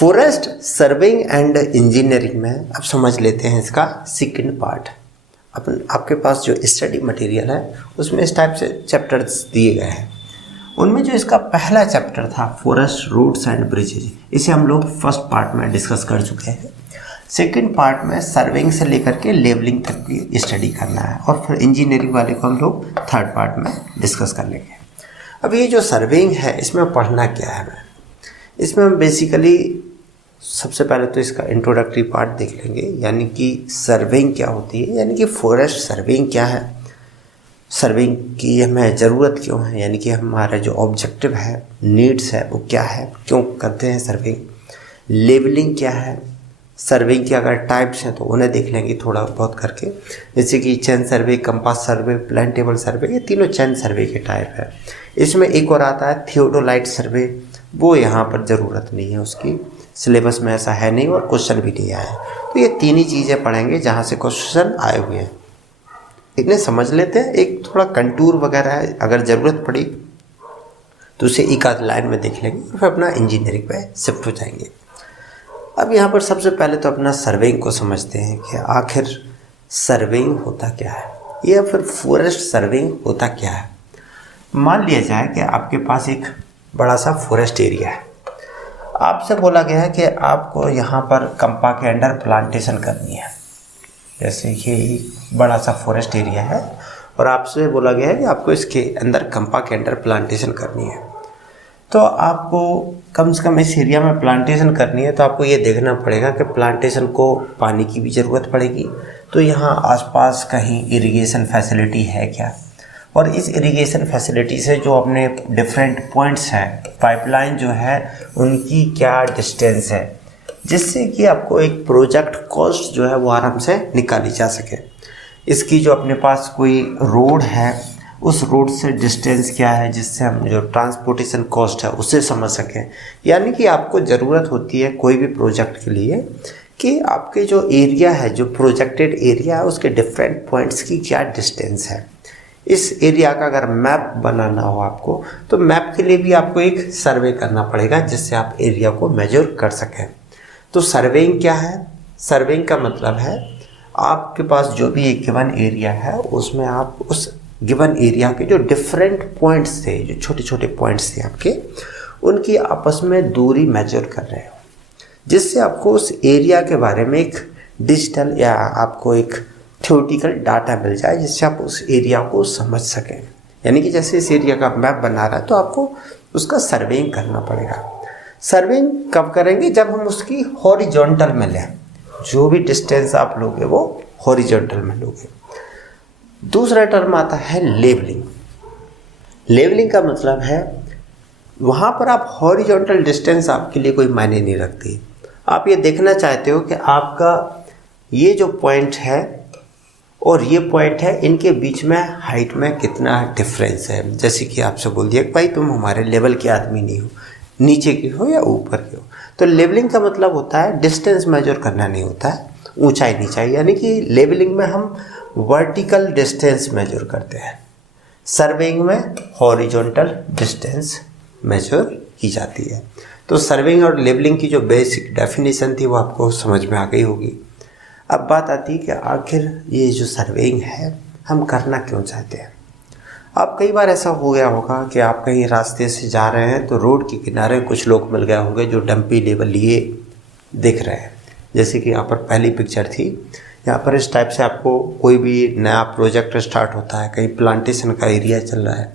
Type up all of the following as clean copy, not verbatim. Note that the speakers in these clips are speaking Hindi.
फॉरेस्ट सर्वेइंग एंड इंजीनियरिंग में अब समझ लेते हैं इसका सेकंड पार्ट। अपन आपके पास जो स्टडी मटेरियल है उसमें इस टाइप से चैप्टर्स दिए गए हैं। उनमें जो इसका पहला चैप्टर था फॉरेस्ट रूट्स एंड ब्रिजेज, इसे हम लोग फर्स्ट पार्ट में डिस्कस कर चुके हैं। सेकंड पार्ट में सर्वेइंग से लेकर के लेवलिंग तक की स्टडी करना है और फिर इंजीनियरिंग वाले को हम लोग थर्ड पार्ट में डिस्कस कर लेंगे। अब ये जो सर्वेइंग है इसमें पढ़ना क्या है, इसमें हम बेसिकली सबसे पहले तो इसका इंट्रोडक्टरी पार्ट देख लेंगे, यानी कि सर्वेइंग क्या होती है, यानी कि फॉरेस्ट सर्वेइंग क्या है, सर्वेइंग की हमें ज़रूरत क्यों है, यानी कि हमारा जो ऑब्जेक्टिव है, नीड्स है, वो क्या है, क्यों करते हैं सर्वेइंग। लेवलिंग क्या है, सर्वेइंग के अगर टाइप्स हैं तो उन्हें देख लेंगे थोड़ा बहुत करके, जैसे कि chain survey, compass survey, plan table survey, ये तीनों चेन सर्वे के टाइप है। इसमें एक और आता है थियोडोलाइट सर्वे, वो यहाँ पर ज़रूरत नहीं है, उसकी सिलेबस में ऐसा है नहीं और क्वेश्चन भी नहीं आया है। तो ये तीन ही चीज़ें पढ़ेंगे जहाँ से क्वेश्चन आए हुए हैं, इन्हें समझ लेते हैं। एक थोड़ा कंटूर वगैरह है, अगर ज़रूरत पड़ी तो उसे एक आध लाइन में देख लेंगे और फिर अपना इंजीनियरिंग पे शिफ्ट हो जाएंगे। अब यहाँ पर सबसे पहले तो अपना सर्वेइंग को समझते हैं कि आखिर सर्वेइंग होता क्या है, या फिर फॉरेस्ट सर्वेइंग होता क्या है। मान लिया जाए कि आपके पास एक बड़ा सा फॉरेस्ट एरिया है, आपसे बोला गया है कि आपको यहाँ पर कंपा के अंडर प्लांटेशन करनी है। जैसे ये एक बड़ा सा फॉरेस्ट एरिया है और आपसे बोला गया है कि आपको इसके अंदर कंपा के अंडर प्लांटेशन करनी है। तो आपको कम से कम इस एरिया में प्लांटेशन करनी है, तो आपको ये देखना पड़ेगा कि प्लांटेशन को पानी की भी ज़रूरत पड़ेगी, तो यहाँ आसपास कहीं इरिगेशन फैसिलिटी है क्या, और इस इरिगेशन फैसिलिटी से जो अपने डिफरेंट पॉइंट्स हैं, पाइपलाइन जो है उनकी क्या डिस्टेंस है, जिससे कि आपको एक प्रोजेक्ट कॉस्ट जो है वो आराम से निकाली जा सके। इसकी जो अपने पास कोई रोड है, उस रोड से डिस्टेंस क्या है, जिससे हम जो ट्रांसपोर्टेशन कॉस्ट है उसे समझ सकें। यानी कि आपको ज़रूरत होती है कोई भी प्रोजेक्ट के लिए कि आपके जो एरिया है, जो प्रोजेक्टेड एरिया है, उसके डिफरेंट पॉइंट्स की क्या डिस्टेंस है। इस एरिया का अगर मैप बनाना हो आपको, तो मैप के लिए भी आपको एक सर्वे करना पड़ेगा जिससे आप एरिया को मेजर कर सकें। तो सर्वेइंग क्या है, सर्वेइंग का मतलब है आपके पास जो भी एक गिवन एरिया है उसमें आप उस गिवन एरिया के जो डिफरेंट पॉइंट्स थे, जो छोटे छोटे पॉइंट्स थे आपके, उनकी आपस में दूरी मेजर कर रहे हो, जिससे आपको उस एरिया के बारे में एक डिजिटल या आपको एक थ्योरेटिकल डाटा मिल जाए, जिससे आप उस एरिया को समझ सकें। यानी कि जैसे इस एरिया का मैप बना रहा है तो आपको उसका सर्वेइंग करना पड़ेगा। सर्वेइंग कब करेंगे, जब हम उसकी हॉरिजॉन्टल में लें, जो भी डिस्टेंस आप लोगे वो हॉरिजॉन्टल में लोगे। दूसरा टर्म आता है लेवलिंग। लेवलिंग का मतलब है वहाँ पर आप हॉरिजॉन्टल डिस्टेंस आपके लिए कोई मायने नहीं रखती। आप ये देखना चाहते हो कि आपका ये जो पॉइंट है और ये पॉइंट है, इनके बीच में हाइट में कितना डिफरेंस है। जैसे कि आपसे बोल दिया कि भाई तुम हमारे लेवल के आदमी नहीं हो, नीचे के हो या ऊपर के हो। तो लेवलिंग का मतलब होता है डिस्टेंस मेजर करना नहीं होता है, ऊंचाई नीचाई। यानी कि लेवलिंग में हम वर्टिकल डिस्टेंस मेजर करते हैं, सर्वेइंग में हॉरिजॉन्टल डिस्टेंस मेजर की जाती है। तो सर्वेइंग और लेवलिंग की जो बेसिक डेफिनेशन थी वो आपको समझ में आ गई होगी। अब बात आती है कि आखिर ये जो सर्वेइंग है हम करना क्यों चाहते हैं। अब कई बार ऐसा हो गया होगा कि आप कहीं रास्ते से जा रहे हैं तो रोड के किनारे कुछ लोग मिल गए होंगे जो डंपी लेवल लिए दिख रहे हैं। जैसे कि यहाँ पर पहली पिक्चर थी, यहाँ पर इस टाइप से आपको कोई भी नया प्रोजेक्ट स्टार्ट होता है, कहीं प्लांटेशन का एरिया चल रहा है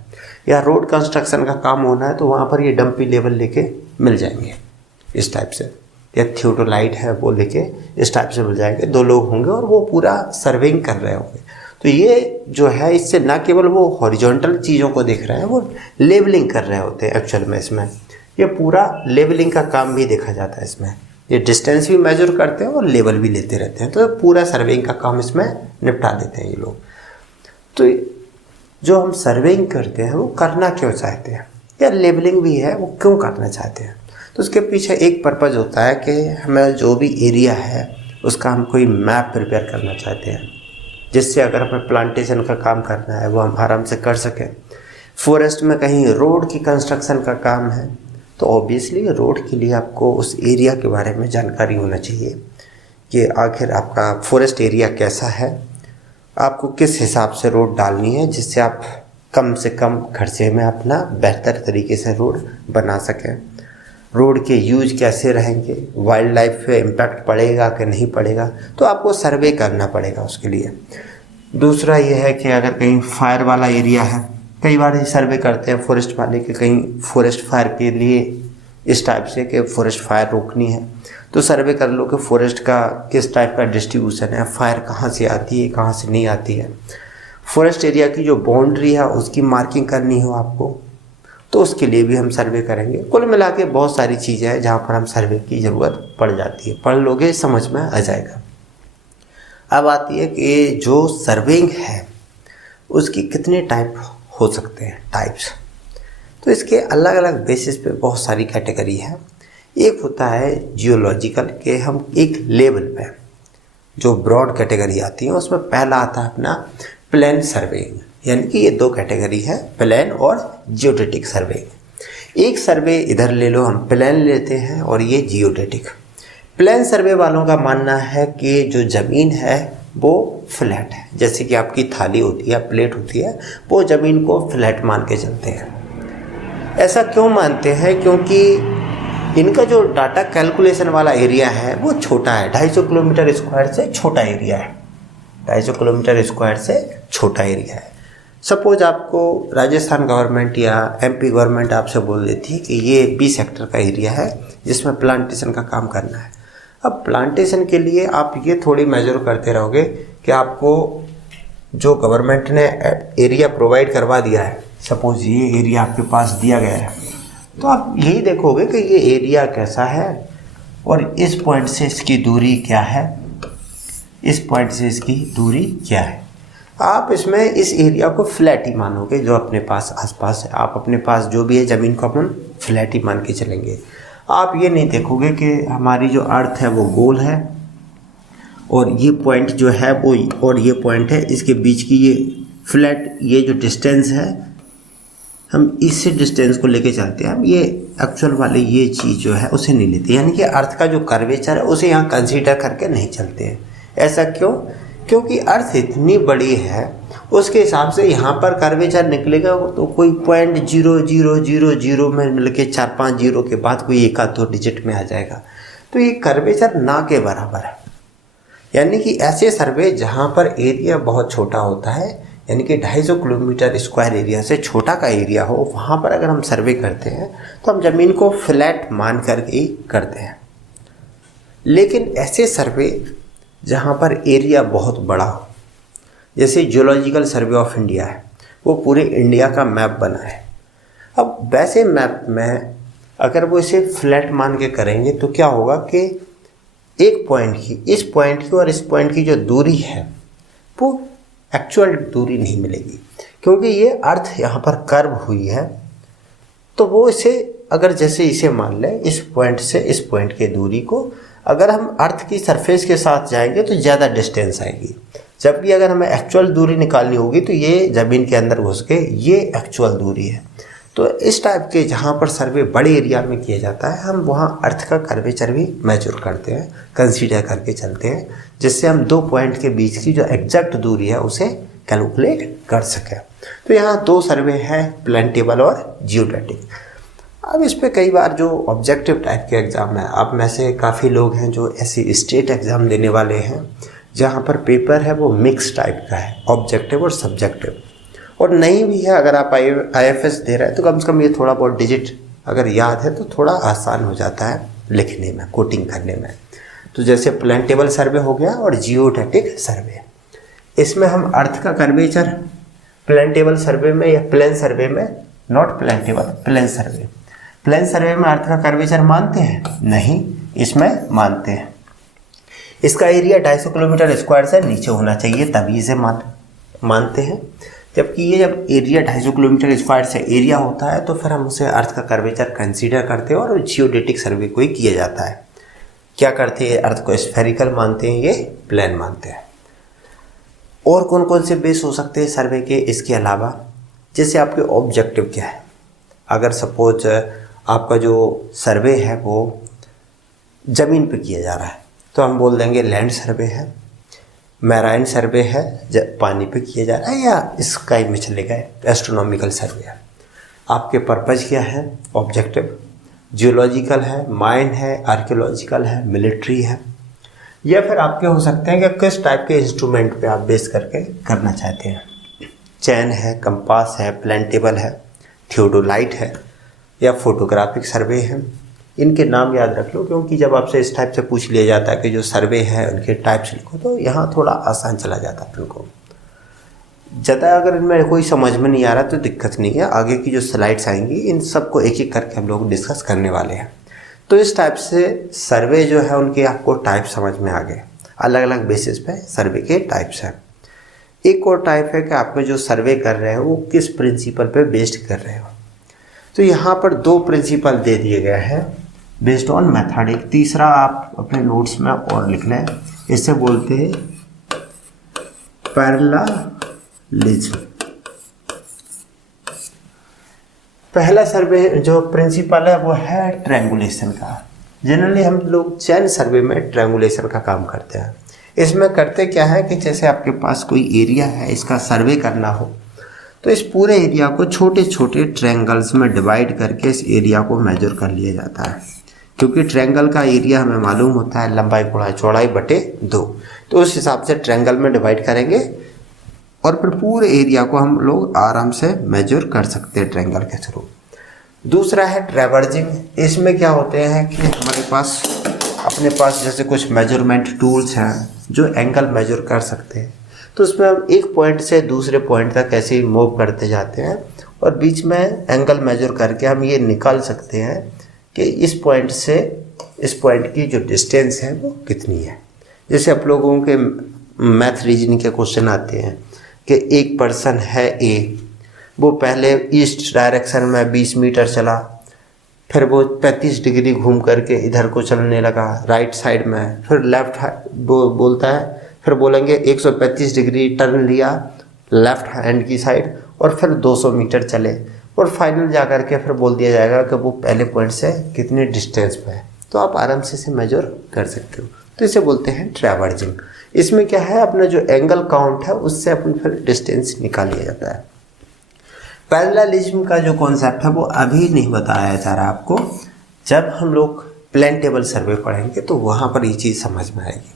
या रोड कंस्ट्रक्शन का काम होना है, तो वहाँ पर ये डंपी लेवल लेके मिल जाएंगे इस टाइप से, या थियोडोलाइट है वो लेके इस टाइप से मिल जाएंगे। दो लोग होंगे और वो पूरा सर्वेइंग कर रहे होंगे। तो ये जो है इससे ना केवल वो हॉरिजॉन्टल चीज़ों को देख रहे हैं, वो लेवलिंग कर रहे होते हैं एक्चुअल में। इसमें ये पूरा लेवलिंग का काम भी देखा जाता है। इसमें ये डिस्टेंस भी मेजर करते हैं और लेवल भी लेते रहते हैं, तो पूरा सर्वेइंग का काम इसमें निपटा देते हैं ये लोग। तो जो हम सर्वेइंग करते हैं वो करना क्यों चाहते हैं, या लेवलिंग भी है वो क्यों करना चाहते हैं, तो उसके पीछे एक पर्पज़ होता है कि हमें जो भी एरिया है उसका हम कोई मैप प्रिपेयर करना चाहते हैं, जिससे अगर हमें प्लांटेशन का काम करना है वो हम आराम से कर सकें। फॉरेस्ट में कहीं रोड की कंस्ट्रक्शन का काम है तो ऑब्वियसली रोड के लिए आपको उस एरिया के बारे में जानकारी होना चाहिए कि आखिर आपका फॉरेस्ट एरिया कैसा है, आपको किस हिसाब से रोड डालनी है जिससे आप कम से कम खर्चे में अपना बेहतर तरीके से रोड बना सकें। रोड के यूज कैसे रहेंगे, वाइल्ड लाइफ पे इम्पैक्ट पड़ेगा कि नहीं पड़ेगा, तो आपको सर्वे करना पड़ेगा उसके लिए। दूसरा ये है कि अगर कहीं फायर वाला एरिया है, कई बार ये सर्वे करते हैं फॉरेस्ट वाले कि कहीं फॉरेस्ट फायर के लिए इस टाइप से कि फॉरेस्ट फायर रोकनी है, तो सर्वे कर लो कि फॉरेस्ट का किस टाइप का डिस्ट्रीब्यूशन है, फायर कहाँ से आती है कहाँ से नहीं आती है। फॉरेस्ट एरिया की जो बाउंड्री है उसकी मार्किंग करनी हो आपको, तो उसके लिए भी हम सर्वे करेंगे। कुल मिला के बहुत सारी चीज़ें हैं जहाँ पर हम सर्वे की ज़रूरत पड़ जाती है। पढ़ लोगे समझ में आ जाएगा। अब आती है कि जो सर्वेइंग है उसकी कितने टाइप हो सकते हैं, टाइप्स। तो इसके अलग अलग बेसिस पे बहुत सारी कैटेगरी है। एक होता है जियोलॉजिकल, के हम एक लेवल पे जो ब्रॉड कैटेगरी आती है उसमें पहला आता है अपना प्लेन सर्वेइंग, यानी कि ये दो कैटेगरी है, प्लेन और जियोडेटिक सर्वेइंग। एक सर्वे इधर ले लो, हम प्लेन लेते हैं, और ये जियोडेटिक। प्लेन सर्वे वालों का मानना है कि जो ज़मीन है वो फ्लैट है, जैसे कि आपकी थाली होती है, प्लेट होती है, वो ज़मीन को फ्लैट मान के चलते हैं। ऐसा क्यों मानते हैं? क्योंकि इनका जो डाटा कैलकुलेशन वाला एरिया है वो छोटा है, 250 किलोमीटर स्क्वायर से छोटा एरिया है, 250 किलोमीटर स्क्वायर से छोटा एरिया है। सपोज आपको राजस्थान गवर्नमेंट या एमपी गवर्नमेंट आपसे बोल देती है कि ये 20 हेक्टेयर का एरिया है जिसमें प्लांटेशन का काम करना है। अब प्लांटेशन के लिए आप ये थोड़ी मेजर करते रहोगे कि आपको जो गवर्नमेंट ने एरिया प्रोवाइड करवा दिया है, सपोज ये एरिया आपके पास दिया गया है, तो आप यही देखोगे कि ये एरिया कैसा है और इस पॉइंट से इसकी दूरी क्या है, इस पॉइंट से इसकी दूरी क्या है। आप इसमें इस एरिया को फ्लैट ही मानोगे जो अपने पास आसपास है। आप अपने पास जो भी है ज़मीन को अपन फ्लैट ही मान के चलेंगे। आप ये नहीं देखोगे कि हमारी जो अर्थ है वो गोल है और ये पॉइंट जो है वो और ये पॉइंट है, इसके बीच की ये फ्लैट, ये जो डिस्टेंस है हम इस डिस्टेंस को लेके चलते हैं। हम ये एक्चुअल वाले ये चीज़ जो है उसे नहीं लेते, यानी कि अर्थ का जो कर्वेचर है उसे यहाँ कंसीडर करके नहीं चलते हैं। ऐसा क्यों? क्योंकि अर्थ इतनी बड़ी है उसके हिसाब से यहाँ पर कर्वेचर निकलेगा तो कोई 0.0000 में मिल के 4-5 जीरो के बाद कोई एक आध दो डिजिट में आ जाएगा, तो ये कर्वेचर ना के बराबर है। यानी कि ऐसे सर्वे जहाँ पर एरिया बहुत छोटा होता है, यानी कि 250 किलोमीटर स्क्वायर एरिया से छोटा का एरिया हो, वहाँ पर अगर हम सर्वे करते हैं तो हम ज़मीन को फ्लैट मान करके ही करते हैं। लेकिन ऐसे सर्वे जहाँ पर एरिया बहुत बड़ा हो, जैसे जियोलॉजिकल सर्वे ऑफ इंडिया है, वो पूरे इंडिया का मैप बना है। अब वैसे मैप में अगर वो इसे फ्लैट मान के करेंगे तो क्या होगा कि एक पॉइंट की, इस पॉइंट की और इस पॉइंट की जो दूरी है वो एक्चुअल दूरी नहीं मिलेगी, क्योंकि ये अर्थ यहाँ पर कर्व हुई है। तो वो इसे अगर जैसे इसे मान लें, इस पॉइंट से इस पॉइंट की दूरी को अगर हम अर्थ की सरफेस के साथ जाएंगे तो ज़्यादा डिस्टेंस आएगी। जब भी अगर हमें एक्चुअल दूरी निकालनी होगी तो ये ज़मीन के अंदर घुस के ये एक्चुअल दूरी है। तो इस टाइप के जहाँ पर सर्वे बड़े एरिया में किया जाता है, हम वहाँ अर्थ का कर्वेचर भी मेजर करते हैं, कंसीडर करके चलते हैं, जिससे हम दो पॉइंट के बीच की जो एग्जैक्ट दूरी है उसे कैलकुलेट कर सकें। तो यहाँ दो सर्वे हैं, प्लान टेबल और जियोडेटिक। अब इस पे कई बार जो ऑब्जेक्टिव टाइप के एग्ज़ाम है, आप में से काफ़ी लोग हैं जो ऐसे स्टेट एग्ज़ाम देने वाले हैं जहाँ पर पेपर है वो मिक्स टाइप का है, ऑब्जेक्टिव और सब्जेक्टिव। और नहीं भी है, अगर आप IFS दे रहे हैं तो कम से कम ये थोड़ा बहुत डिजिट अगर याद है तो थोड़ा आसान हो जाता है लिखने में, कोटिंग करने में। तो जैसे प्लान टेबल सर्वे हो गया और जियोडेटिक सर्वे, इसमें हम अर्थ का कर्वेचर प्लान टेबल सर्वे में या प्लेन सर्वे में, not plan table, plane survey, plane survey में अर्थ का कर्वेचर मानते हैं? नहीं, इसमें मानते हैं। इसका एरिया 250 किलोमीटर स्क्वायर से नीचे होना चाहिए, तभी इसे मानते हैं। जबकि ये जब एरिया 250 किलोमीटर स्क्वायर से एरिया होता है तो फिर हम उसे अर्थ का कर्वेचर कंसीडर करते हैं और जियोडेटिक सर्वे को ही किया जाता है। क्या करते हैं? अर्थ को स्फेरिकल मानते हैं, ये प्लेन मानते हैं। और कौन कौन से बेस हो सकते हैं सर्वे के इसके अलावा? जैसे आपके ऑब्जेक्टिव क्या है? अगर सपोज आपका जो सर्वे है वो ज़मीन पे किया जा रहा है तो हम बोल देंगे लैंड सर्वे है। मैराइन सर्वे है, पानी पे किया जा रहा है, या स्काई में चलेगा एस्ट्रोनॉमिकल सर्वे है। आपके पर्पज़ क्या है, ऑब्जेक्टिव, जियोलॉजिकल है, माइन है, आर्कियोलॉजिकल है, मिलिट्री है, या फिर आपके हो सकते हैं कि किस टाइप के इंस्ट्रूमेंट पे आप बेस करके करना चाहते हैं। चैन है, कंपास है, प्लान टेबल है, थियोडोलाइट है, या फोटोग्राफिक सर्वे है। इनके नाम याद रख लो, क्योंकि जब आपसे इस टाइप से पूछ लिया जाता है कि जो सर्वे है उनके टाइप्स लिखो, तो यहाँ थोड़ा आसान चला जाता है उनको। ज़्यादा अगर इनमें कोई समझ में नहीं आ रहा तो दिक्कत नहीं है, आगे की जो स्लाइड्स आएंगी इन सबको एक एक करके हम लोग डिस्कस करने वाले हैं। तो इस टाइप से सर्वे जो है उनके आपको टाइप समझ में आ गए, अलग अलग बेसिस पे सर्वे के टाइप्स हैं। एक और टाइप है कि आप में जो सर्वे कर रहे हो वो किस प्रिंसिपल पे बेस्ड कर रहे हो। तो यहाँ पर 2 प्रिंसिपल दे दिए गए हैं बेस्ड ऑन मेथड। एक तीसरा आप अपने नोट्स में और लिख लें, इसे बोलते हैं पैरेललिज्म। पहला सर्वे जो प्रिंसिपल है वो है ट्रायंगुलेशन का। जनरली हम लोग चैन सर्वे में ट्रायंगुलेशन का काम करते हैं। इसमें करते क्या है कि जैसे आपके पास कोई एरिया है, इसका सर्वे करना हो तो इस पूरे एरिया को छोटे छोटे ट्रायंगल्स में डिवाइड करके इस एरिया को मेजर कर लिया जाता है। क्योंकि ट्रायंगल का एरिया हमें मालूम होता है लंबाई गुणा चौड़ाई बटे 2, तो उस हिसाब से ट्रायंगल में डिवाइड करेंगे और फिर पूरे एरिया को हम लोग आराम से मेजर कर सकते हैं ट्रायंगल के थ्रू। दूसरा है ट्रैवर्जिंग। इसमें क्या होते हैं कि हमारे पास अपने पास जैसे कुछ मेजरमेंट टूल्स हैं जो एंगल मेजर कर सकते हैं, तो उसमें हम एक पॉइंट से दूसरे पॉइंट तक ऐसे ही मूव करते जाते हैं और बीच में एंगल मेजर करके हम ये निकाल सकते हैं कि इस पॉइंट से इस पॉइंट की जो डिस्टेंस है वो कितनी है। जैसे आप लोगों के मैथ रीजनिंग के क्वेश्चन आते हैं कि एक पर्सन है ए, वो पहले ईस्ट डायरेक्शन में 20 मीटर चला, फिर वो 35 डिग्री घूम करके इधर को चलने लगा राइट साइड में, फिर लेफ्ट बोलता है, फिर बोलेंगे 135 डिग्री टर्न लिया लेफ्ट हैंड की साइड और फिर 200 मीटर चले और फाइनल जा कर के फिर बोल दिया जाएगा कि वो पहले पॉइंट से कितने डिस्टेंस पे है। तो आप आराम से इसे मेजर कर सकते हो। तो इसे बोलते हैं ट्रैवर्जिंग। इसमें क्या है, अपना जो एंगल काउंट है उससे अपन फिर डिस्टेंस निकाल लिया जाता है। पैरेललिज्म का जो कॉन्सेप्ट है वो अभी नहीं बताया जा रहा आपको, जब हम लोग प्लान टेबल सर्वे पढ़ेंगे तो वहाँ पर ये चीज़ समझ में आएगी।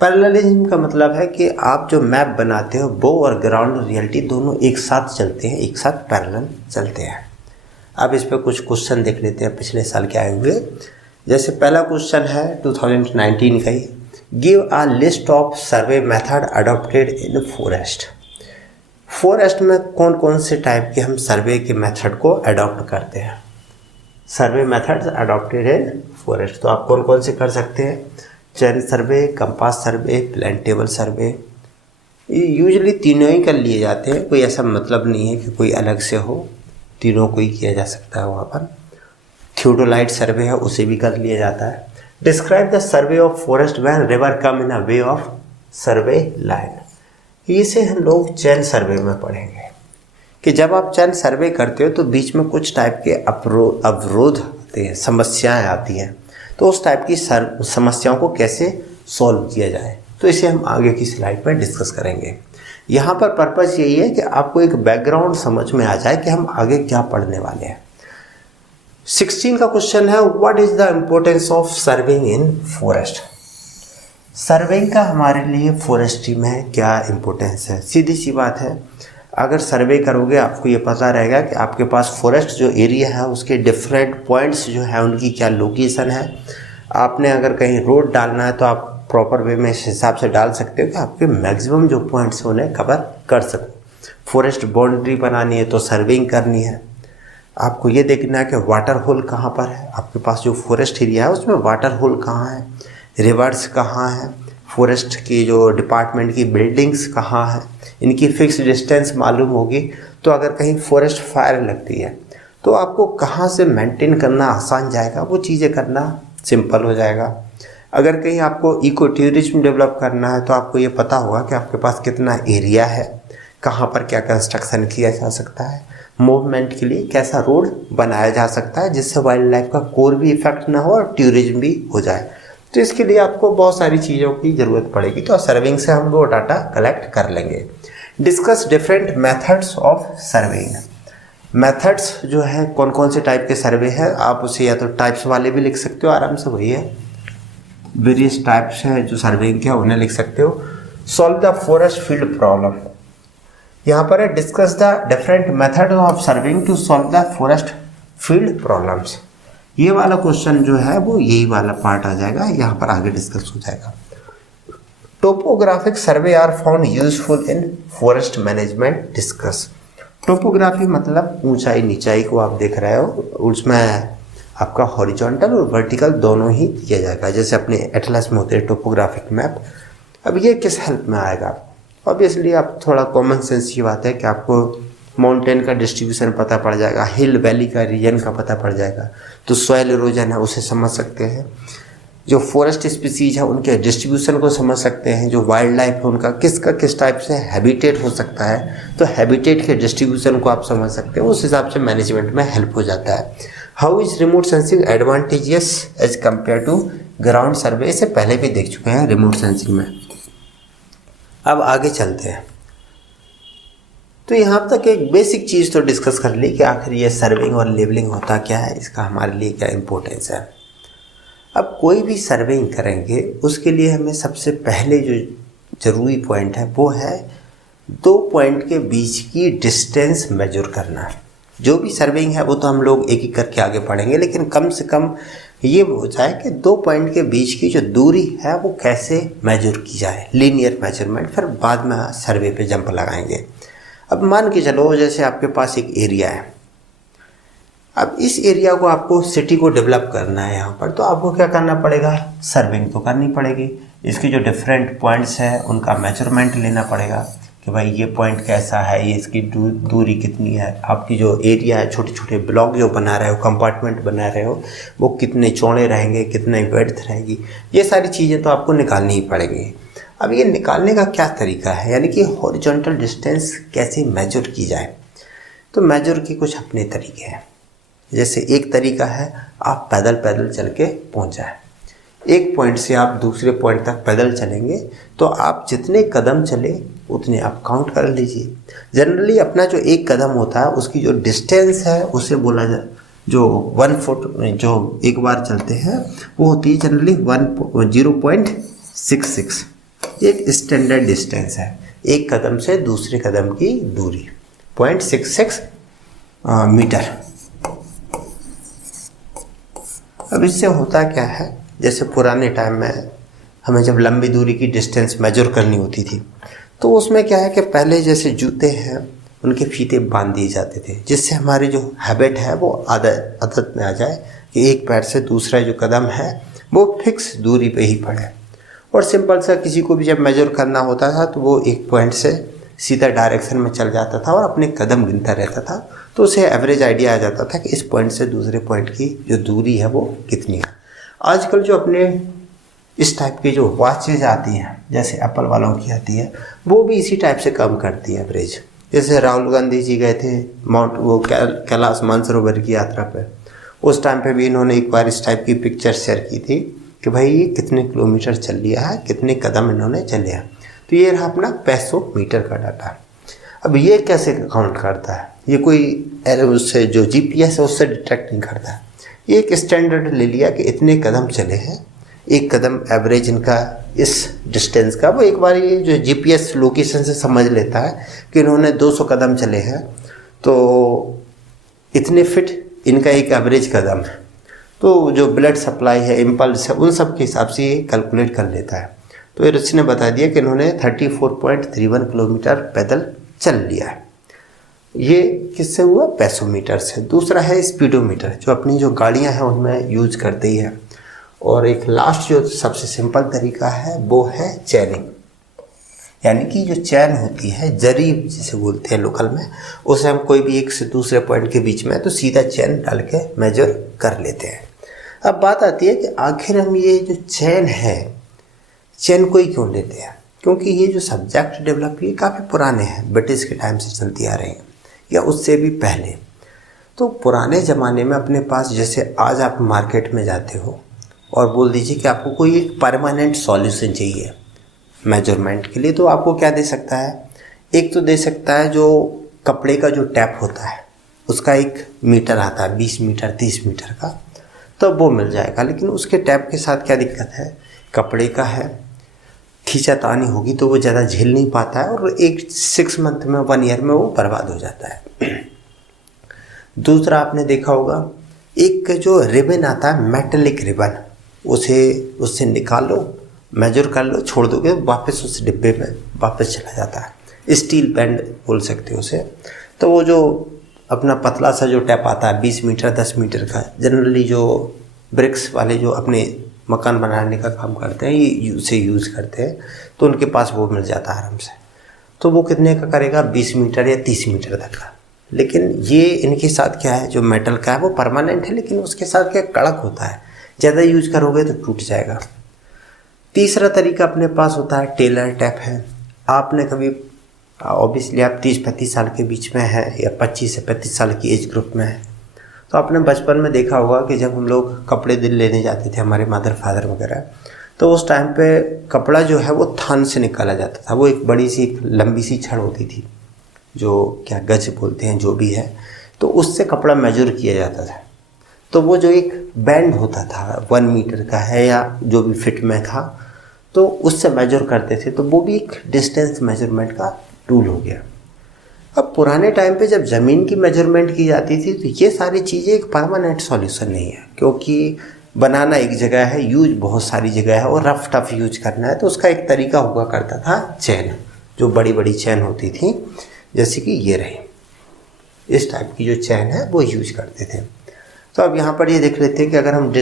पैरेललिज्म का मतलब है कि आप जो मैप बनाते हो वो और ग्राउंड रियलिटी दोनों एक साथ चलते हैं, एक साथ पैरेलल चलते हैं। अब इस पर कुछ क्वेश्चन देख लेते हैं पिछले साल के आए हुए। जैसे पहला क्वेश्चन है 2019 का ही, give a list of survey method adopted in forest. Forest में कौन कौन से टाइप के हम सर्वे के मेथड को अडॉप्ट करते हैं। Survey methods adopted in forest, तो आप कौन कौन से कर सकते हैं, chain survey, compass survey, plan table survey. ये यूजुअली तीनों ही कर लिए जाते हैं, कोई ऐसा मतलब नहीं है कि कोई अलग से हो, तीनों को ही किया जा सकता है वहाँ पर। थियोडोलाइट सर्वे है उसे भी कर लिया जाता है। Describe the survey of forest when river come in a way of survey line. इसे हम लोग चैन सर्वे में पढ़ेंगे कि जब आप चैन सर्वे करते हो तो बीच में कुछ टाइप के अवरोध आते हैं, समस्याएं आती हैं, तो उस टाइप की समस्याओं को कैसे सॉल्व किया जाए, तो इसे हम आगे की स्लाइड में डिस्कस करेंगे। यहाँ पर पर्पज़ यही है कि आपको एक बैकग्राउंड समझ में आ जाए कि हम आगे क्या पढ़ने वाले हैं। 16 का क्वेश्चन है, what is the importance of serving in forest. Surveying का हमारे लिए फॉरेस्ट्री में क्या इम्पोर्टेंस है। सीधी सी बात है, अगर सर्वे करोगे आपको ये पता रहेगा कि आपके पास फॉरेस्ट जो एरिया है उसके डिफरेंट पॉइंट्स जो है उनकी क्या लोकेशन है। आपने अगर कहीं रोड डालना है तो आप प्रॉपर वे में इस हिसाब से डाल सकते हो कि आपके मैक्सिमम जो पॉइंट्स हैं उन्हें कवर कर सको। फॉरेस्ट बाउंड्री बनानी है तो सर्वेइंग करनी है। आपको ये देखना है कि वाटर होल कहाँ पर है, आपके पास जो फॉरेस्ट एरिया है उसमें वाटर होल कहाँ है, रिवर्स कहाँ है, फॉरेस्ट की जो डिपार्टमेंट की बिल्डिंग्स कहाँ है, इनकी फिक्स डिस्टेंस मालूम होगी। तो अगर कहीं फॉरेस्ट फायर लगती है तो आपको कहाँ से मेंटेन करना आसान जाएगा, वो चीज़ें करना सिंपल हो जाएगा। अगर कहीं आपको इको टूरिज्म डेवलप करना है तो आपको ये पता होगा कि आपके पास कितना एरिया है, कहाँ पर क्या कंस्ट्रक्शन किया जा सकता है, मूवमेंट के लिए कैसा रोड बनाया जा सकता है जिससे वाइल्ड लाइफ का कोई भी इफेक्ट ना हो और टूरिज्म भी हो जाए। तो इसके लिए आपको बहुत सारी चीज़ों की ज़रूरत पड़ेगी, तो सर्विंग से हम वो डाटा कलेक्ट कर लेंगे। Discuss different methods of surveying. Methods जो है कौन कौन से टाइप के सर्वे हैं, आप उसे या तो टाइप्स वाले भी लिख सकते हो आराम से, वही है वेरियस टाइप्स हैं जो सर्वेइंग के उन्हें लिख सकते हो। Solve the forest field problem, यहाँ पर है discuss the different method of surveying to solve the forest field problems. ये वाला क्वेश्चन जो है वो यही वाला पार्ट आ जाएगा, यहाँ पर आगे डिस्कस हो जाएगा। Topographic survey are found useful in forest management, discuss. Topography मतलब ऊंचाई नीचाई को आप देख रहे हो, उसमें आपका हॉरिजॉन्टल और वर्टिकल दोनों ही दिया जाएगा, जैसे अपने एटलस में होते हैं टोपोग्राफिक मैप। अब ये किस हेल्प में आएगा? ऑब्वियसली आप थोड़ा कॉमन सेंस की बात है कि आपको माउंटेन का डिस्ट्रीब्यूशन पता पड़ जाएगा, हिल वैली का रीजन का पता पड़ जाएगा, तो सॉइल इरोजन है उसे समझ सकते हैं। जो फॉरेस्ट स्पीसीज है उनके डिस्ट्रीब्यूशन को समझ सकते हैं। जो वाइल्ड लाइफ है उनका किस टाइप से हैबिटेट हो सकता है, तो हैबिटेट के डिस्ट्रीब्यूशन को आप समझ सकते हैं, उस हिसाब से मैनेजमेंट में हेल्प हो जाता है। How is remote sensing advantageous as compare to ground survey, इसे पहले भी देख चुके हैं रिमोट सेंसिंग में। अब आगे चलते हैं। तो यहाँ तक एक बेसिक चीज़ तो डिस्कस कर ली कि आखिर ये सर्विंग और लेबलिंग होता क्या है, इसका हमारे लिए क्या इम्पोर्टेंस है। अब कोई भी सर्वेइंग करेंगे उसके लिए हमें सबसे पहले जो ज़रूरी पॉइंट है वो है 2 पॉइंट के बीच की डिस्टेंस मेजर करना। जो भी सर्वेइंग है वो तो हम लोग एक एक करके आगे पढ़ेंगे, लेकिन कम से कम ये हो जाए कि 2 पॉइंट के बीच की जो दूरी है वो कैसे मेजर की जाए, लीनियर मेजरमेंट, फिर बाद में सर्वे पे जंप लगाएंगे। अब मान के चलो जैसे आपके पास एक एरिया है, अब इस एरिया को आपको सिटी को डेवलप करना है यहाँ पर, तो आपको क्या करना पड़ेगा? सर्विंग तो करनी पड़ेगी। इसके जो डिफरेंट पॉइंट्स हैं उनका मेजरमेंट लेना पड़ेगा कि भाई ये पॉइंट कैसा है, ये इसकी दूरी कितनी है, आपकी जो एरिया है, छोटे छोटे ब्लॉक जो बना रहे हो, कंपार्टमेंट बना रहे हो, वो कितने चौड़े रहेंगे, कितने विड्थ रहेगी, ये सारी चीज़ें तो आपको निकालनी ही पड़ेंगी। अब ये निकालने का क्या तरीका है, यानी कि हॉरिजॉन्टल डिस्टेंस कैसे मेजर की जाए? तो मेजर के कुछ अपने तरीके हैं। जैसे एक तरीका है आप पैदल पैदल चल के पहुँच जाए, एक पॉइंट से आप दूसरे पॉइंट तक पैदल चलेंगे तो आप जितने कदम चले उतने आप काउंट कर लीजिए। जनरली अपना जो एक कदम होता है उसकी जो डिस्टेंस है उसे बोला जाए, जो 1 फुट जो एक बार चलते हैं वो होती है जनरली 0.66। ये एक स्टैंडर्ड डिस्टेंस है, एक कदम से दूसरे कदम की दूरी 0.66 मीटर। अब इससे होता क्या है, जैसे पुराने टाइम में हमें जब लंबी दूरी की डिस्टेंस मेजर करनी होती थी तो उसमें क्या है कि पहले जैसे जूते हैं उनके फीते बांध दिए जाते थे, जिससे हमारी जो हैबिट है वो आदत में आ जाए कि एक पैर से दूसरा जो कदम है वो फिक्स दूरी पे ही पड़े। और सिंपल सा किसी को भी जब मेजर करना होता था तो वो एक पॉइंट से सीधा डायरेक्शन में चल जाता था और अपने कदम गिनता रहता था, तो उसे एवरेज आइडिया आ जाता था कि इस पॉइंट से दूसरे पॉइंट की जो दूरी है वो कितनी है। आजकल जो अपने इस टाइप की जो वॉचेज आती हैं, जैसे एप्पल वालों की आती है, वो भी इसी टाइप से कम करती है एवरेज। जैसे राहुल गांधी जी गए थे कैलाश मानसरोवर की यात्रा पे, उस टाइम पे भी इन्होंने एक बार इस टाइप की पिक्चर शेयर की थी कि भाई ये कितने किलोमीटर चल लिया है, कितने कदम इन्होंने चले हैं। तो ये रहा अपना 500 मीटर का डाटा। अब ये कैसे काउंट करता है? ये कोई उससे जो GPS है उससे डिटेक्ट नहीं करता है। ये एक स्टैंडर्ड ले लिया कि इतने कदम चले हैं, एक कदम एवरेज इनका इस डिस्टेंस का, वो एक बार ये जो GPS लोकेशन से समझ लेता है कि इन्होंने 200 कदम चले हैं तो इतने फिट इनका एक एवरेज कदम है। तो जो ब्लड सप्लाई है, इम्पल्स है, उन सब के हिसाब से ये कैलकुलेट कर लेता है। तो इसने बता दिया कि इन्होंने 34.31 किलोमीटर पैदल चल लिया है। ये किससे हुआ? 500 मीटर से। दूसरा है स्पीडोमीटर, जो अपनी जो गाड़ियां हैं उनमें यूज करते ही है। और एक लास्ट जो सबसे सिंपल तरीका है वो है चैनिंग, यानी कि जो चैन होती है, जरी जिसे बोलते हैं लोकल में, उसे हम कोई भी एक से दूसरे पॉइंट के बीच में तो सीधा चैन डाल के मेजर कर लेते हैं। अब बात आती है कि आखिर हम ये जो चैन है, चैन को ही क्यों लेते हैं? क्योंकि ये जो सब्जेक्ट डेवलप ये काफ़ी पुराने हैं, ब्रिटिश के टाइम से चलती आ रही हैं। या उससे भी पहले। तो पुराने ज़माने में अपने पास, जैसे आज आप मार्केट में जाते हो और बोल दीजिए कि आपको कोई एक परमानेंट सॉल्यूशन चाहिए मेजरमेंट के लिए, तो आपको क्या दे सकता है? एक तो दे सकता है जो कपड़े का जो टैप होता है उसका एक मीटर आता है, 20 मीटर 30 मीटर का, तो वो मिल जाएगा। लेकिन उसके टैप के साथ क्या दिक्कत है? कपड़े का है, खींचातानी होगी तो वो ज़्यादा झेल नहीं पाता है और एक 6 मंथ में 1 ईयर में वो बर्बाद हो जाता है। दूसरा आपने देखा होगा एक जो रिबन आता है, मेटेलिक रिबन, उससे निकाल लो, मेजर कर लो, छोड़ दोगे, वापस उस डिब्बे में वापस चला जाता है। स्टील बैंड बोल सकते हो उसे। तो वो जो अपना पतला सा जो टैप आता है 20 मीटर 10 मीटर का, जनरली जो ब्रिक्स वाले जो अपने मकान बनाने का काम करते हैं ये उसे यूज़ करते हैं, तो उनके पास वो मिल जाता है आराम से। तो वो कितने का करेगा? 20 मीटर या 30 मीटर तक का। लेकिन ये इनके साथ क्या है, जो मेटल का है वो परमानेंट है, लेकिन उसके साथ क्या कड़क होता है, ज़्यादा यूज करोगे तो टूट जाएगा। तीसरा तरीका अपने पास होता है टेलर टैप है। आपने कभी, ऑब्वियसली आप 30-35 साल के बीच में है या 25 से 35 साल की एज ग्रुप में है, तो आपने बचपन में देखा होगा कि जब हम लोग कपड़े दिल लेने जाते थे, हमारे मदर फादर वगैरह, तो उस टाइम पे कपड़ा जो है वो थान से निकाला जाता था। वो एक बड़ी सी लंबी सी छड़ होती थी, जो क्या गज बोलते हैं जो भी है, तो उससे कपड़ा मेजर किया जाता था। तो वो जो एक बैंड होता था 1 मीटर का है या जो भी फिट में था, तो उससे मेजर करते थे, तो वो भी एक डिस्टेंस मेजरमेंट का टूल हो गया। अब पुराने टाइम पे जब ज़मीन की मेजरमेंट की जाती थी तो ये सारी चीज़ें एक परमानेंट सॉल्यूशन नहीं है, क्योंकि बनाना एक जगह है, यूज बहुत सारी जगह है और रफ टफ यूज करना है। तो उसका एक तरीका हुआ करता था चैन, जो बड़ी बड़ी चैन होती थी, जैसे कि ये रही, इस टाइप की जो चैन है वो यूज करते थे। तो अब यहाँ पर ये देख लेते हैं कि अगर हम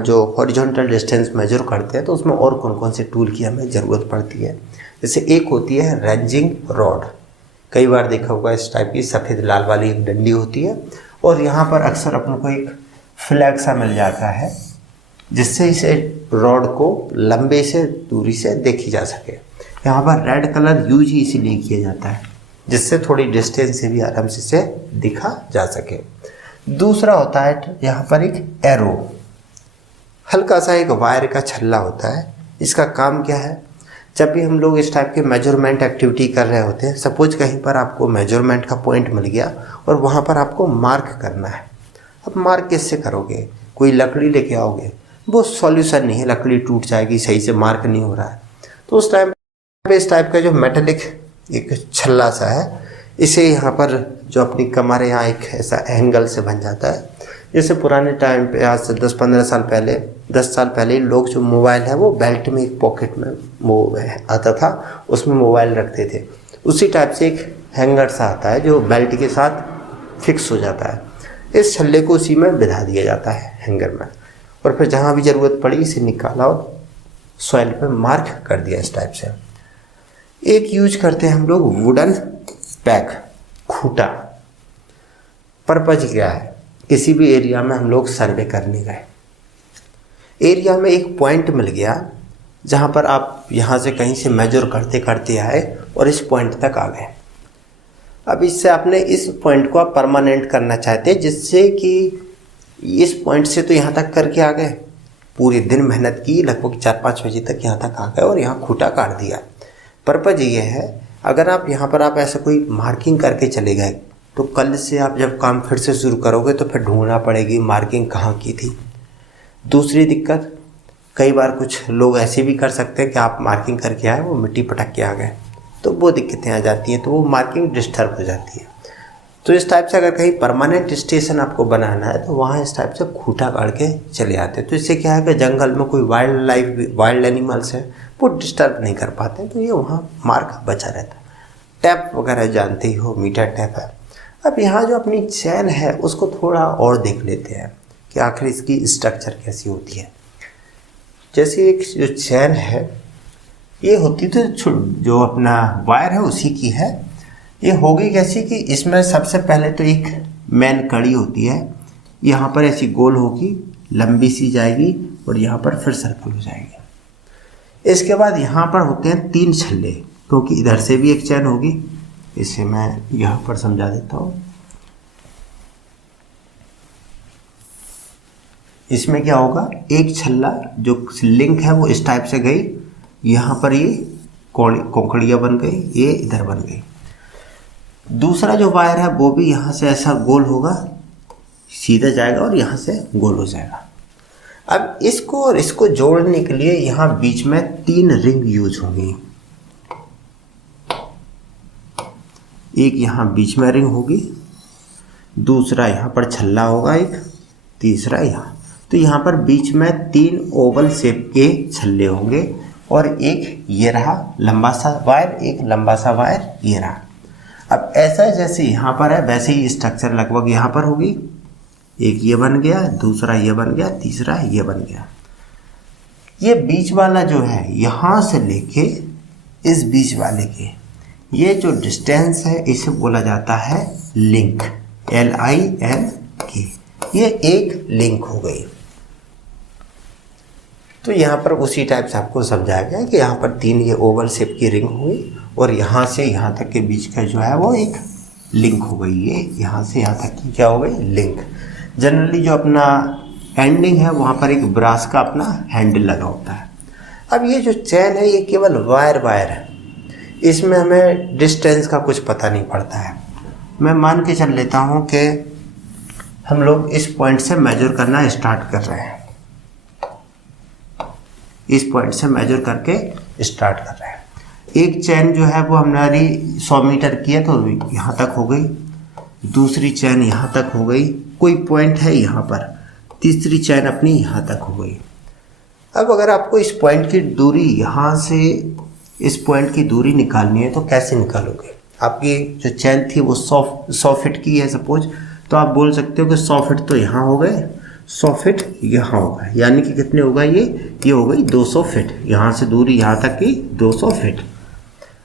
जो हॉरिजॉन्टल डिस्टेंस मेजर करते हैं तो उसमें और कौन कौन से टूल की हमें ज़रूरत पड़ती है। जैसे एक होती है रेंजिंग रॉड, कई बार देखा होगा इस टाइप की सफ़ेद लाल वाली एक डंडी होती है, और यहाँ पर अक्सर अपन को एक फ्लैग सा मिल जाता है जिससे इसे रॉड को लंबे से दूरी से देखी जा सके। यहाँ पर रेड कलर यूज ही इसीलिए किया जाता है जिससे थोड़ी डिस्टेंस से भी आराम से इसे दिखा जा सके। दूसरा होता है यहाँ पर एक एरो, हल्का सा एक वायर का छल्ला होता है। इसका काम क्या है? जब भी हम लोग इस टाइप के मेजरमेंट एक्टिविटी कर रहे होते हैं, सपोज कहीं पर आपको मेजरमेंट का पॉइंट मिल गया और वहाँ पर आपको मार्क करना है। अब मार्क किससे करोगे? कोई लकड़ी लेके आओगे, वो सॉल्यूशन नहीं है, लकड़ी टूट जाएगी, सही से मार्क नहीं हो रहा है। तो उस टाइम पे इस टाइप का जो मेटेलिक एक छल्ला सा है, इसे यहाँ पर जो अपनी कमर है यहाँ एक ऐसा एंगल से बन जाता है। जैसे पुराने टाइम पे, आज से 10-15 साल पहले, 10 साल पहले लोग जो मोबाइल है वो बेल्ट में एक पॉकेट में वो आता था, उसमें मोबाइल रखते थे। उसी टाइप से एक हैंगर सा आता है जो बेल्ट के साथ फिक्स हो जाता है। इस छल्ले को उसी में बिठा दिया जाता है हैंगर में, और फिर जहाँ भी ज़रूरत पड़ी इसे निकाला और सॉइल पे मार्क कर दिया इस टाइप से। एक यूज करते हैं हम लोग वुडन पैक, खूंटा। पर्पज क्या है? किसी भी एरिया में हम लोग सर्वे करने गए, एरिया में एक पॉइंट मिल गया जहाँ पर आप यहाँ से कहीं से मेजर करते करते आए और इस पॉइंट तक आ गए। अब इससे आपने इस पॉइंट को आप परमानेंट करना चाहते हैं, जिससे कि इस पॉइंट से तो यहाँ तक करके आ गए, पूरे दिन मेहनत की, लगभग 4-5 बजे तक यहाँ तक आ गए और यहाँ खूंटा काट दिया। पर्पज ये है, अगर आप यहाँ पर आप ऐसा कोई मार्किंग करके चले गए तो कल से आप जब काम फिर से शुरू करोगे तो फिर ढूंढना पड़ेगी मार्किंग कहाँ की थी। दूसरी दिक्कत, कई बार कुछ लोग ऐसे भी कर सकते हैं कि आप मार्किंग करके आए, वो मिट्टी पटक के आ गए, तो वो दिक्कतें आ जाती हैं, तो वो मार्किंग डिस्टर्ब हो जाती है। तो इस टाइप से अगर कहीं परमानेंट स्टेशन आपको बनाना है तो वहाँ इस टाइप से खूंटा काट के चले आते हैं। तो इससे क्या है कि जंगल में कोई वाइल्ड एनिमल्स हैं वो डिस्टर्ब नहीं कर पाते हैं, तो ये वहाँ मार्क बचा रहता है। टैप वगैरह जानते ही हो, मीटर टैप है। अब यहाँ जो अपनी चैन है उसको थोड़ा और देख लेते हैं कि आखिर इसकी स्ट्रक्चर कैसी होती है। जैसे एक जो चैन है ये होती तो जो अपना वायर है उसी की है। ये होगी कैसी कि इसमें सबसे पहले तो एक मेन कड़ी होती है, यहाँ पर ऐसी गोल होगी, लंबी सी जाएगी और यहाँ पर फिर सर्कल हो जाएगी। इसके बाद यहाँ पर होते हैं 3 छल्ले, क्योंकि इधर से भी एक चैन होगी, इसे मैं यहाँ पर समझा देता हूँ। इसमें क्या होगा, एक छल्ला जो लिंक है वो इस टाइप से गई, यहाँ पर ये कोंकड़ियाँ बन गई, ये इधर बन गई। दूसरा जो वायर है वो भी यहाँ से ऐसा गोल होगा, सीधा जाएगा और यहाँ से गोल हो जाएगा। अब इसको और इसको जोड़ने के लिए यहाँ बीच में 3 रिंग यूज होंगी। एक यहाँ बीच में रिंग होगी, दूसरा यहाँ पर छल्ला होगा एक, तीसरा यहाँ। तो यहाँ पर बीच में 3 ओवल शेप के छल्ले होंगे और एक ये रहा लंबा सा वायर, एक लंबा सा वायर ये रहा। अब ऐसा जैसे यहाँ पर है वैसे ही स्ट्रक्चर लगभग यहाँ पर होगी। एक ये बन गया, दूसरा ये बन गया, तीसरा ये बन गया। ये बीच वाला जो है यहाँ से लेके इस बीच वाले के ये जो डिस्टेंस है इसे बोला जाता है लिंक, LINK। ये एक लिंक हो गई। तो यहाँ पर उसी टाइप से आपको समझाया गया कि यहाँ पर 3 ये ओवल शेप की रिंग हुई और यहाँ से यहाँ तक के बीच का जो है वो एक लिंक हो गई। ये यहाँ से यहाँ तक की क्या हो गई, लिंक। जनरली जो अपना एंडिंग है वहाँ पर एक ब्रास का अपना हैंडल लगा होता है। अब ये जो चैन है ये केवल वायर है, इसमें हमें डिस्टेंस का कुछ पता नहीं पड़ता है। मैं मान के चल लेता हूँ कि हम लोग इस पॉइंट से मेजर करना स्टार्ट कर रहे हैं, इस पॉइंट से मेजर करके स्टार्ट कर रहे हैं। एक चैन जो है वो हमारी 100 मीटर की है तो यहाँ तक हो गई, दूसरी चैन यहाँ तक हो गई, कोई पॉइंट है यहाँ पर, तीसरी चैन अपनी यहाँ तक हो गई। अब अगर आपको इस पॉइंट की दूरी यहाँ से इस पॉइंट की दूरी निकालनी है तो कैसे निकालोगे? आपकी जो चैन थी वो 100 फीट की है सपोज, तो आप बोल सकते हो कि 100 फीट तो यहाँ हो गए, 100 फीट यहाँ होगा, यानी कि कितने होगा ये हो गई 200 फीट। यहाँ से दूरी यहाँ तक की 200 फीट।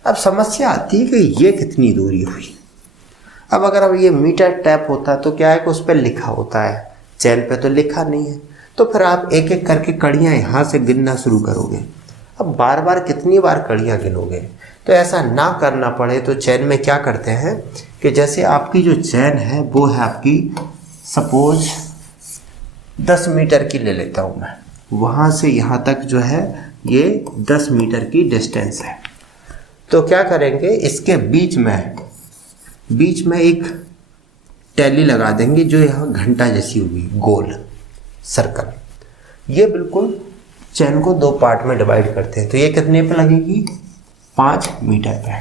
अब समस्या आती है कि ये कितनी दूरी हुई। अब अगर अब ये मीटर टैप होता तो क्या है कि उस पर लिखा होता है, चैन पे तो लिखा नहीं है, तो फिर आप एक एक करके कड़ियाँ यहाँ से गिनना शुरू करोगे। अब बार बार कितनी बार कड़ियाँ गिनोगे? तो ऐसा ना करना पड़े तो चैन में क्या करते हैं कि जैसे आपकी जो चैन है वो है आपकी सपोज 10 मीटर की ले लेता हूँ मैं, वहाँ से यहाँ तक जो है ये 10 मीटर की डिस्टेंस है। तो क्या करेंगे, इसके बीच में एक टैली लगा देंगे जो यहाँ घंटा जैसी होगी, गोल सर्कल। ये बिल्कुल चैन को 2 पार्ट में डिवाइड करते हैं। तो ये कितने पे लगेगी, 5 मीटर पे।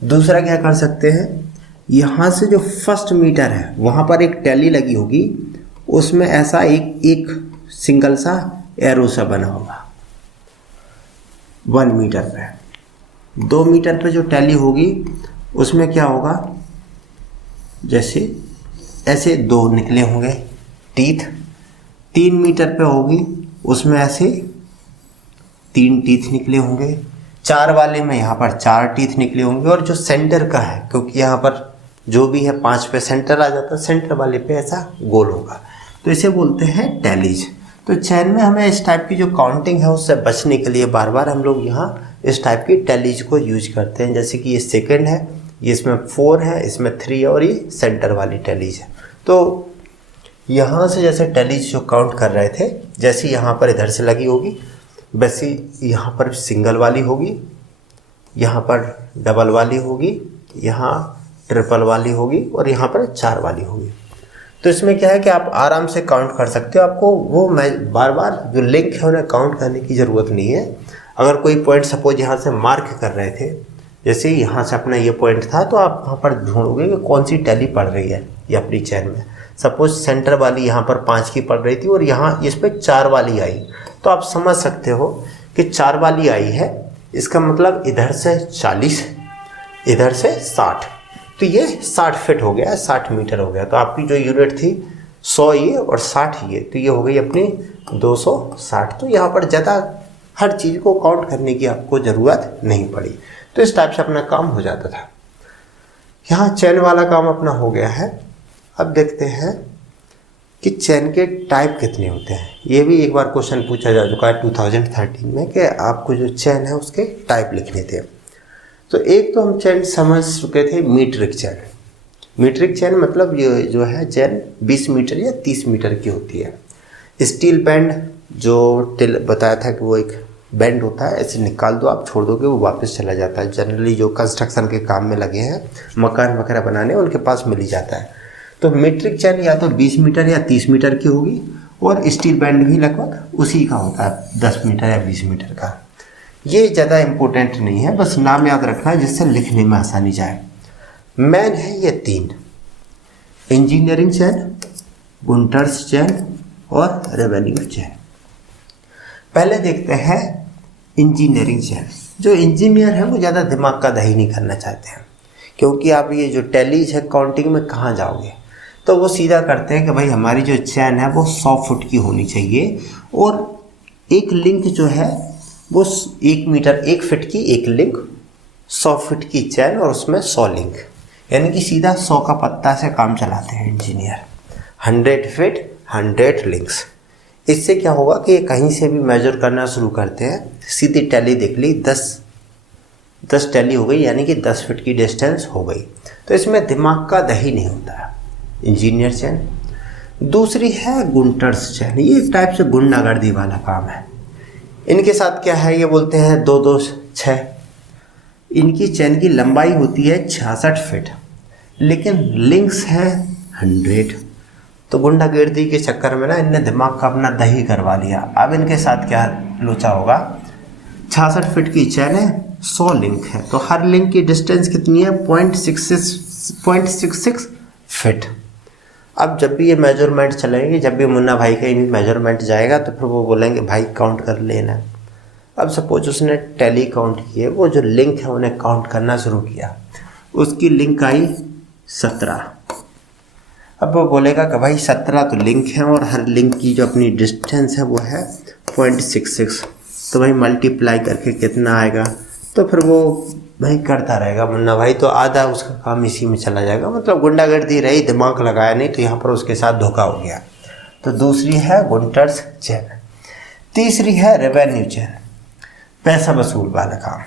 दूसरा क्या कर सकते हैं, यहाँ से जो फर्स्ट मीटर है वहाँ पर एक टैली लगी होगी, उसमें ऐसा एक सिंगल सा एरो सा बना होगा 1 मीटर पे। 2 मीटर पे जो टैली होगी उसमें क्या होगा, जैसे ऐसे 2 निकले होंगे टीथ। 3 मीटर पे होगी उसमें ऐसे 3 टीथ निकले होंगे। 4 वाले में यहाँ पर 4 टीथ निकले होंगे। और जो सेंटर का है, क्योंकि यहाँ पर जो भी है 5 पे सेंटर आ जाता है, सेंटर वाले पे ऐसा गोल होगा, तो इसे बोलते हैं टैलीज। तो चैन में हमें इस टाइप की जो काउंटिंग है उससे बचने के लिए बार बार हम लोग यहाँ इस टाइप की टैलीज को यूज करते हैं। जैसे कि ये सेकंड है, ये इसमें 4 है, इसमें 3 है और ये सेंटर वाली टैलीज है। तो यहाँ से जैसे टैलीज जो काउंट कर रहे थे, जैसे यहाँ पर इधर से लगी होगी वैसे यहाँ पर सिंगल वाली होगी, यहाँ पर डबल वाली होगी, यहाँ ट्रिपल वाली होगी और यहाँ पर 4 वाली होगी। तो इसमें क्या है कि आप आराम से काउंट कर सकते हो। आपको वो मैं बार बार जो लिंक है उन्हें काउंट करने की ज़रूरत नहीं है। अगर कोई पॉइंट सपोज यहाँ से मार्क कर रहे थे, जैसे यहाँ से अपना ये पॉइंट था, तो आप वहाँ पर ढूंढोगे कि कौन सी टैली पड़ रही है ये अपनी चैन में। सपोज सेंटर वाली यहाँ पर 5 की पड़ रही थी और यहाँ इस पर 4 वाली आई, तो आप समझ सकते हो कि 4 वाली आई है, इसका मतलब इधर से 40, इधर से 60, तो ये 60 फीट हो गया, 60 मीटर हो गया। तो आपकी जो यूनिट थी 100 ये और 60 ये, तो ये हो गई अपनी 260। तो यहाँ पर ज़्यादा हर चीज़ को काउंट करने की आपको ज़रूरत नहीं पड़ी। तो इस टाइप से अपना काम हो जाता था। यहाँ चैन वाला काम अपना हो गया है। अब देखते हैं कि चैन के टाइप कितने होते हैं। ये भी एक बार क्वेश्चन पूछा जा चुका है 2013 में कि आपको जो चैन है उसके टाइप लिखने थे। तो एक तो हम चैन समझ चुके थे, मीट्रिक चैन। मीट्रिक चैन मतलब ये जो है चैन 20 मीटर या 30 मीटर की होती है। स्टील बैंड जो बताया था कि वो एक बैंड होता है, ऐसे निकाल दो आप, छोड़ दोगे वो वापस चला जाता है। जनरली जो कंस्ट्रक्शन के काम में लगे हैं, मकान वगैरह बनाने, उनके पास मिल ही जाता है। तो मीट्रिक चैन या तो 20 मीटर या 30 मीटर की होगी, और स्टील बैंड भी लगभग उसी का होता है, 10 मीटर या 20 मीटर का। ये ज़्यादा इम्पोर्टेंट नहीं है, बस नाम याद रखना है जिससे लिखने में आसानी जाए। मैन है ये 3, इंजीनियरिंग चैन, गुंटर्स चैन और रेवेन्यू चैन। पहले देखते हैं इंजीनियरिंग चैन। जो इंजीनियर है वो ज़्यादा दिमाग का दही नहीं करना चाहते हैं, क्योंकि आप ये जो टैली है काउंटिंग में कहाँ जाओगे, तो वो सीधा करते हैं कि भाई हमारी जो चैन है वो 100 फुट की होनी चाहिए, और एक लिंक जो है वो 1 मीटर 1 फीट की एक लिंक, 100 फीट की चैन और उसमें 100 लिंक, यानी कि सीधा 100 का पत्ता से काम चलाते हैं इंजीनियर। 100 feet 100 links. इससे क्या होगा कि कहीं से भी मेजर करना शुरू करते हैं, सीधी टैली देख ली, 10 टैली हो गई, यानी कि 10 फीट की डिस्टेंस हो गई। तो इसमें दिमाग का दही नहीं होता है, इंजीनियर चैन। दूसरी है गुंटर्स चैन। ये एक टाइप से गुंडागर्दी वाला काम है। इनके साथ क्या है, ये बोलते हैं 2 2 6। इनकी चैन की लंबाई होती है 66 फीट, लेकिन लिंक्स है 100। तो गुंडागर्दी के चक्कर में ना इनने दिमाग का अपना दही करवा लिया। अब इनके साथ क्या लोचा होगा, 66 फीट की चैन है, 100 लिंक है, तो हर लिंक की डिस्टेंस कितनी है, 0.66 फीट। अब जब भी ये मेजरमेंट चलेंगे, जब भी मुन्ना भाई का भी मेजरमेंट जाएगा, तो फिर वो बोलेंगे भाई काउंट कर लेना। अब सपोज उसने टैली काउंट किए, वो जो लिंक है उन्हें काउंट करना शुरू किया, उसकी लिंक आई 17। अब वो बोलेगा कि भाई 17 तो लिंक है और हर लिंक की जो अपनी डिस्टेंस है वो है 0.66, तो भाई मल्टीप्लाई करके कितना आएगा। तो फिर वो भाई करता रहेगा मुन्ना भाई, तो आधा उसका काम इसी में चला जाएगा। मतलब गुंडागर्दी रही, दिमाग लगाया नहीं, तो यहाँ पर उसके साथ धोखा हो गया। तो दूसरी है गुंटर्स चैन। तीसरी है रेवेन्यू चैन, पैसा वसूल वाला काम।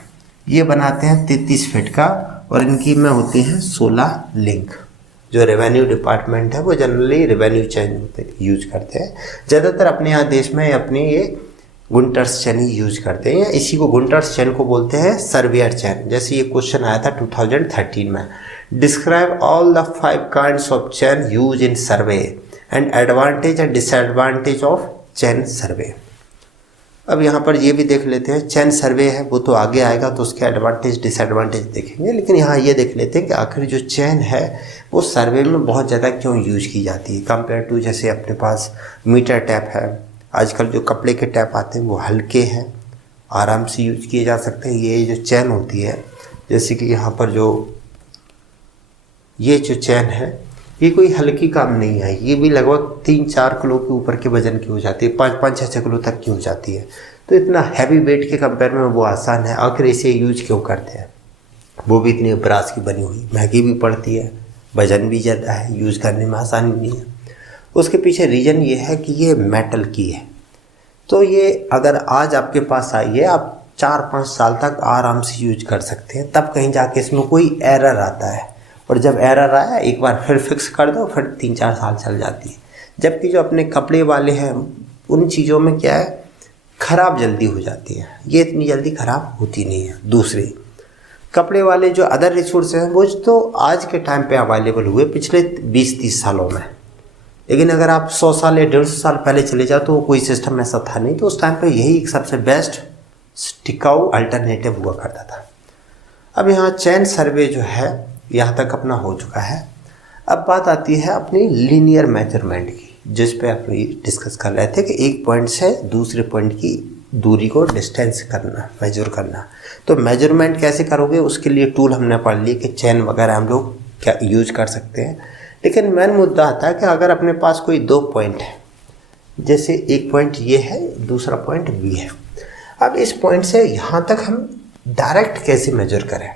ये बनाते हैं 33 फीट का, और इनकी में होती हैं 16 लिंक। जो रेवेन्यू डिपार्टमेंट है वो जनरली रेवेन्यू चैन यूज करते हैं। ज़्यादातर अपने यहाँ देश में अपनी ये गुंटर्स चैन ही यूज करते हैं, या इसी को गुंटर्स चैन को बोलते हैं सर्वेयर चैन। जैसे ये क्वेश्चन आया था 2013 में, describe all the 5 kinds of chain use in survey and advantage and disadvantage of chain survey. अब यहाँ पर ये भी देख लेते हैं, चैन सर्वे है वो तो आगे आएगा, तो उसके एडवांटेज डिसएडवांटेज देखेंगे, लेकिन यहाँ ये देख लेते हैं कि आखिर जो चैन है वो सर्वे में बहुत ज़्यादा क्यों यूज की जाती है कंपेयर टू जैसे अपने पास मीटर टैप है। आजकल जो कपड़े के टैप आते हैं वो हल्के हैं, आराम से यूज किए जा सकते हैं। ये जो चैन होती है, जैसे कि यहाँ पर जो ये जो चैन है, ये कोई हल्की काम नहीं है, ये भी लगभग 3-4 किलो के ऊपर के वजन की हो जाती है, 5-6 किलो तक की हो जाती है। तो इतना हैवी वेट के कंपेयर में वो आसान है। आखिर इसे यूज क्यों करते हैं, वो भी इतनी ब्रास की बनी हुई, महंगी भी पड़ती है, वजन भी ज़्यादा है, यूज़ करने में आसानी नहीं है। उसके पीछे रीज़न ये है कि ये मेटल की है, तो ये अगर आज आपके पास आई है, आप 4-5 साल तक आराम से यूज कर सकते हैं। तब कहीं जाके इसमें कोई एरर आता है, और जब एरर आया एक बार फिर फिक्स कर दो, फिर 3-4 साल चल जाती है। जबकि जो अपने कपड़े वाले हैं उन चीज़ों में क्या है, ख़राब जल्दी हो जाती है, ये इतनी जल्दी ख़राब होती नहीं है। दूसरी कपड़े वाले जो अदर रिसोर्स हैं वो तो आज के टाइम पे अवेलेबल हुए पिछले 20-30 सालों में, लेकिन अगर आप 100 साल या 150 साल पहले चले जाओ तो कोई सिस्टम ऐसा था नहीं। तो उस टाइम पे यही एक सबसे बेस्ट टिकाऊ अल्टरनेटिव हुआ करता था। अब यहाँ चैन सर्वे जो है यहाँ तक अपना हो चुका है। अब बात आती है अपनी लीनियर मेजरमेंट की, जिस पे आप डिस्कस कर रहे थे कि एक पॉइंट से दूसरे पॉइंट की दूरी को डिस्टेंस करना, मेजर करना। तो मेजरमेंट कैसे करोगे, उसके लिए टूल हमने पढ़ लिए कि चैन वगैरह हम लोग क्या यूज कर सकते हैं। लेकिन मेन मुद्दा आता है कि अगर अपने पास कोई 2 पॉइंट है, जैसे एक पॉइंट ये है, दूसरा पॉइंट बी है। अब इस पॉइंट से यहाँ तक हम डायरेक्ट कैसे मेजर करें,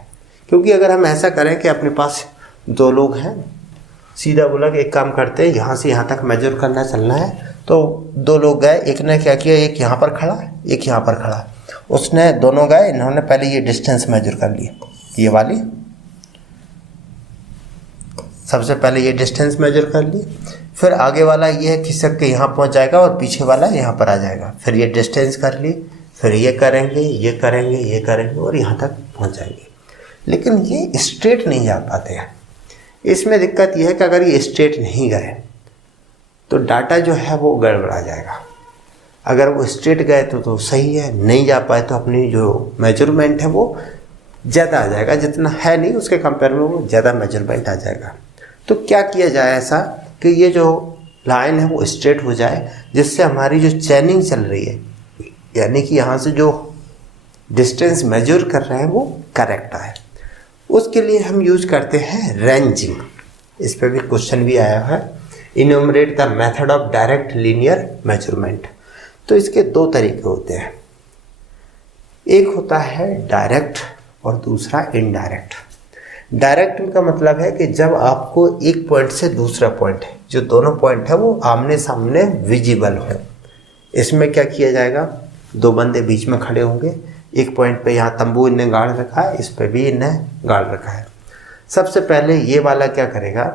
क्योंकि अगर हम ऐसा करें कि अपने पास 2 लोग हैं, सीधा बोला कि एक काम करते हैं, यहाँ से यहाँ तक मेजर करना चलना है। तो 2 लोग गए, एक ने क्या किया, एक यहाँ पर खड़ा, एक यहाँ पर खड़ा। उसने दोनों गए, इन्होंने पहले ये डिस्टेंस मेजर कर ली, ये वाली सबसे पहले ये डिस्टेंस मेजर कर ली, फिर आगे वाला ये है खिसक के यहाँ पहुँच जाएगा और पीछे वाला यहाँ पर आ जाएगा, फिर ये डिस्टेंस कर ली, फिर ये करेंगे, ये करेंगे, ये करेंगे और यहाँ तक पहुँच जाएंगे। लेकिन ये स्ट्रेट नहीं जा पाते हैं। इसमें दिक्कत यह है कि अगर ये स्ट्रेट नहीं गए तो डाटा जो है वो गड़बड़ा जाएगा। अगर वो स्ट्रेट गए तो सही है, नहीं जा पाए तो अपनी जो मेजरमेंट है वो ज़्यादा आ जाएगा, जितना है नहीं उसके कंपेयर में वो ज़्यादा मेजरमेंट आ जाएगा। तो क्या किया जाए ऐसा कि ये जो लाइन है वो स्ट्रेट हो जाए, जिससे हमारी जो चैनिंग चल रही है, यानी कि यहाँ से जो डिस्टेंस मेजर कर रहे हैं वो करेक्ट आए। उसके लिए हम यूज करते हैं रेंजिंग। इस पर भी क्वेश्चन भी आया है, enumerate the method of direct linear measurement. तो इसके दो तरीके होते हैं, एक होता है डायरेक्ट और दूसरा इनडायरेक्ट। डायरेक्ट का मतलब है कि जब आपको एक पॉइंट से दूसरा पॉइंट, जो दोनों पॉइंट है वो आमने सामने विजिबल हो। इसमें क्या किया जाएगा, दो बंदे बीच में खड़े होंगे, एक पॉइंट पे यहाँ तंबू इनने गाड़ रखा है, इस पे भी इनने गाड़ रखा है। सबसे पहले ये वाला क्या करेगा,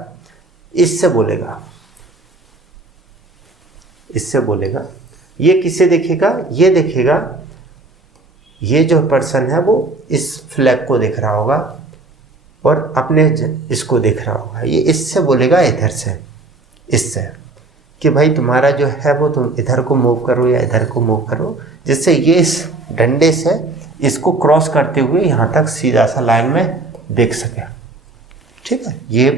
इससे बोलेगा, इससे बोलेगा, ये किसे देखेगा, ये देखेगा, ये जो पर्सन है वो इस फ्लैग को देख रहा होगा और अपने इसको देख रहा होगा। ये इससे बोलेगा इधर से, इससे कि भाई तुम्हारा जो है वो तुम इधर को मूव करो या इधर को मूव करो, जिससे ये इस डंडे से इसको क्रॉस करते हुए यहाँ तक सीधा सा लाइन में देख सके। ठीक है, ये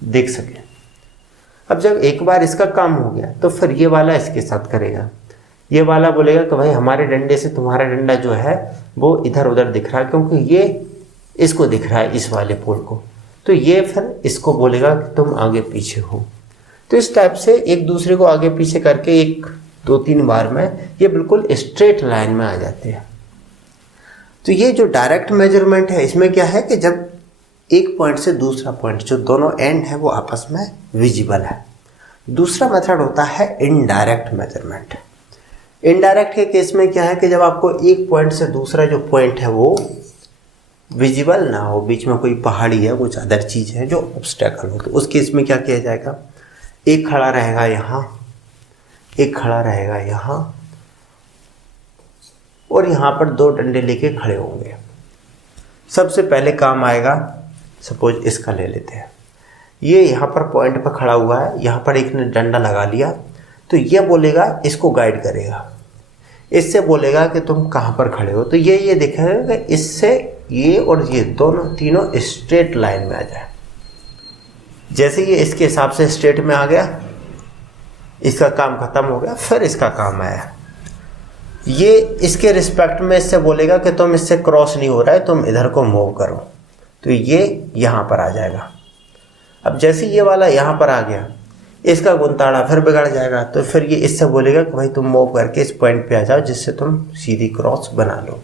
देख सके। अब जब एक बार इसका काम हो गया तो फिर ये वाला इसके साथ करेगा। ये वाला बोलेगा कि भाई हमारे डंडे से तुम्हारा डंडा जो है वो इधर उधर दिख रहा है, क्योंकि ये इसको दिख रहा है, इस वाले पोल को। तो ये फिर इसको बोलेगा कि तुम आगे पीछे हो। तो इस टाइप से एक दूसरे को आगे पीछे करके एक दो तीन बार में ये बिल्कुल स्ट्रेट लाइन में आ जाते हैं। तो ये जो डायरेक्ट मेजरमेंट है, इसमें क्या है कि जब एक पॉइंट से दूसरा पॉइंट, जो दोनों एंड है वो आपस में विजिबल है। दूसरा मेथड होता है इनडायरेक्ट मेजरमेंट। इनडायरेक्ट के केस में क्या है कि जब आपको एक पॉइंट से दूसरा जो पॉइंट है वो विजिबल ना हो, बीच में कोई पहाड़ी है, कुछ अदर चीज़ है जो ऑब्स्टेकल हो, तो उस केस में क्या किया जाएगा, एक खड़ा रहेगा यहाँ, एक खड़ा रहेगा यहाँ, और यहाँ पर दो डंडे लेके खड़े होंगे। सबसे पहले काम आएगा, सपोज इसका ले लेते हैं, ये यहाँ पर पॉइंट पर खड़ा हुआ है, यहाँ पर एक ने डंडा लगा लिया, तो ये बोलेगा, इसको गाइड करेगा, इससे बोलेगा कि तुम कहाँ पर खड़े हो। तो ये देखेगा कि इससे ये और ये दोनों तीनों स्ट्रेट लाइन में आ जाए। जैसे ये इसके हिसाब से स्ट्रेट में आ गया, इसका काम खत्म हो गया, फिर इसका काम आया, ये इसके रिस्पेक्ट में इससे बोलेगा कि तुम इससे क्रॉस नहीं हो रहा है, तुम इधर को मूव करो। तो ये यहाँ पर आ जाएगा। अब जैसे ये वाला यहाँ पर आ गया, इसका गुंताड़ा फिर बिगड़ जाएगा, तो फिर ये इससे बोलेगा कि भाई तुम मूव करके इस पॉइंट पे आ जाओ, जिससे तुम सीधी क्रॉस बना लो।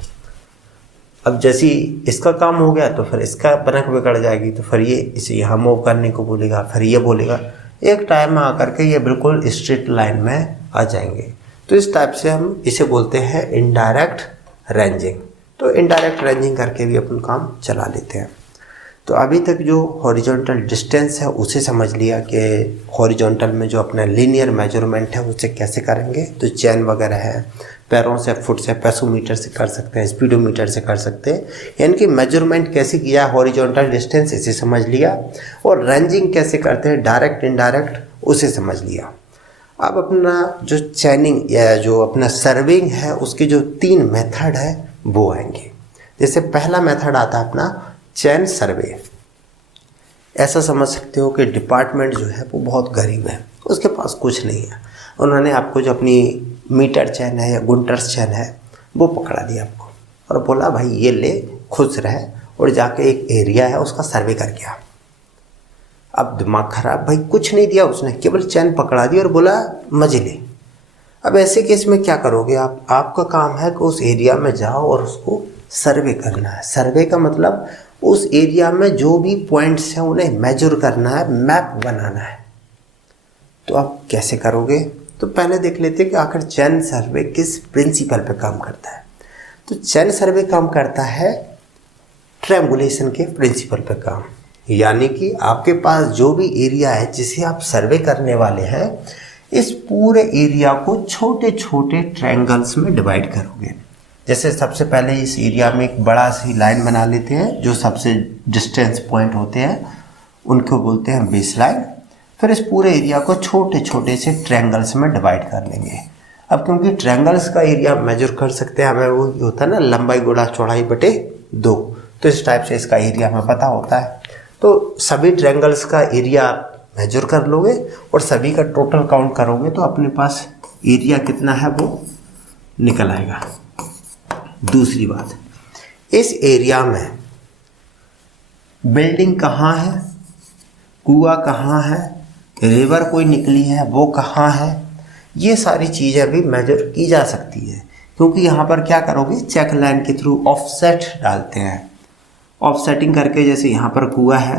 अब जैसे इसका काम हो गया तो फिर इसका बनक बिगड़ जाएगी, तो फिर ये इसे यहाँ मूव करने को बोलेगा, फिर ये बोलेगा, एक टाइम में आकर के ये बिल्कुल स्ट्रेट लाइन में आ जाएंगे। तो इस टाइप से हम इसे बोलते हैं इनडायरेक्ट रेंजिंग। तो इनडायरेक्ट रेंजिंग करके भी अपन काम चला लेते हैं। तो अभी तक जो हॉरिजॉन्टल डिस्टेंस है उसे समझ लिया कि हॉरिजॉन्टल में जो अपना लीनियर मेजरमेंट है उसे कैसे करेंगे। तो चैन वगैरह है, पैरों से, फुट से, पेसोमीटर से कर सकते हैं, स्पीडोमीटर से कर सकते हैं, यानी कि मेजरमेंट कैसे किया, हॉरिजॉन्टल डिस्टेंस इसे समझ लिया, और रेंजिंग कैसे करते हैं डायरेक्ट इनडायरेक्ट उसे समझ लिया। अब अपना जो चैनिंग या जो अपना सर्विंग है उसके जो 3 मेथड है वो आएंगे। जैसे पहला मेथड आता है अपना चैन सर्वे। ऐसा समझ सकते हो कि डिपार्टमेंट जो है वो बहुत गरीब है, उसके पास कुछ नहीं है, उन्होंने आपको जो अपनी मीटर चैन है या गुंटर्स चैन है वो पकड़ा दिया आपको और बोला भाई ये ले, खुश रहे और जाके एक एरिया है उसका सर्वे करके आ। अब दिमाग खराब, भाई कुछ नहीं दिया उसने, केवल चैन पकड़ा दी और बोला मजे ले। अब ऐसे केस में क्या करोगे आप, आपका काम है कि उस एरिया में जाओ और उसको सर्वे करना है। सर्वे का मतलब उस एरिया में जो भी पॉइंट्स हैं उन्हें मेजर करना है, मैप बनाना है। तो आप कैसे करोगे, तो पहले देख लेते हैं कि आखिर चैन सर्वे किस प्रिंसिपल पे काम करता है। तो चैन सर्वे काम करता है ट्रायंगुलेशन के प्रिंसिपल पे काम, यानी कि आपके पास जो भी एरिया है जिसे आप सर्वे करने वाले हैं, इस पूरे एरिया को छोटे छोटे ट्रायंगल्स में डिवाइड करोगे। जैसे सबसे पहले इस एरिया में एक बड़ा सी लाइन बना लेते हैं, जो सबसे डिस्टेंस पॉइंट होते हैं उनको बोलते हैं बेस लाइन। फिर इस पूरे एरिया को छोटे छोटे से ट्रायंगल्स में डिवाइड कर लेंगे। अब क्योंकि ट्रायंगल्स का एरिया मेजर कर सकते हैं, हमें वो होता है ना लंबाई गुणा चौड़ाई बटे 2, तो इस टाइप से इसका एरिया हमें पता होता है। तो सभी ट्रायंगल्स का एरिया मेजर कर लोगे और सभी का टोटल काउंट करोगे तो अपने पास एरिया कितना है वो निकल आएगा। दूसरी बात, इस एरिया में बिल्डिंग कहाँ है, कुआं कहाँ है, रिवर कोई निकली है वो कहाँ है, ये सारी चीज़ें भी मेजर की जा सकती है। क्योंकि यहाँ पर क्या करोगे, चेक लाइन के थ्रू ऑफसेट डालते हैं। ऑफसेटिंग करके जैसे यहाँ पर कुआं है,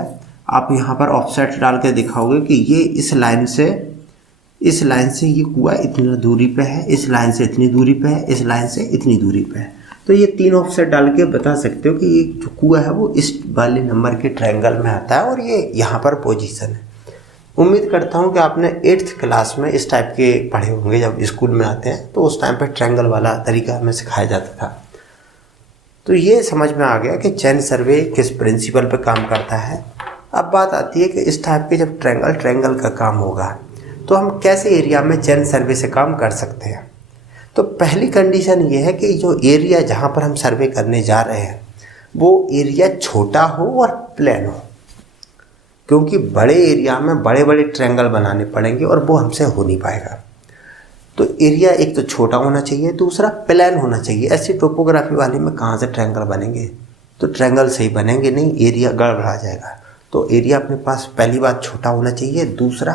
आप यहाँ पर ऑफसेट डाल के दिखाओगे कि ये इस लाइन से ये कुआं इतनी दूरी पे है, इस लाइन से इतनी दूरी पे है, इस लाइन से इतनी दूरी पे है। तो ये 3 ऑफसेट डाल के बता सकते हो कि ये जो कुआं है वो इस वाले नंबर के ट्रायंगल में आता है और ये यहाँ पर पोजीशन है। उम्मीद करता हूँ कि आपने 8th क्लास में इस टाइप के पढ़े होंगे, जब स्कूल में आते हैं तो उस टाइम पे ट्रायंगल वाला तरीका हमें सिखाया जाता था। तो ये समझ में आ गया कि चेन सर्वे किस प्रिंसिपल पे काम करता है। अब बात आती है कि इस टाइप के जब ट्रायंगल का काम होगा तो हम कैसे एरिया में चेन सर्वे से काम कर सकते हैं। तो पहली कंडीशन ये है कि जो एरिया जहाँ पर हम सर्वे करने जा रहे हैं वो एरिया छोटा हो और प्लेन हो, क्योंकि बड़े एरिया में बड़े बड़े ट्रायंगल बनाने पड़ेंगे और वो हमसे हो नहीं पाएगा। तो एरिया एक तो छोटा होना चाहिए, दूसरा प्लेन होना चाहिए। ऐसी टोपोग्राफी वाले में कहाँ से ट्रायंगल बनेंगे, तो ट्रायंगल सही बनेंगे नहीं, एरिया गड़बड़ा जाएगा। तो एरिया अपने पास पहली बात छोटा होना चाहिए, दूसरा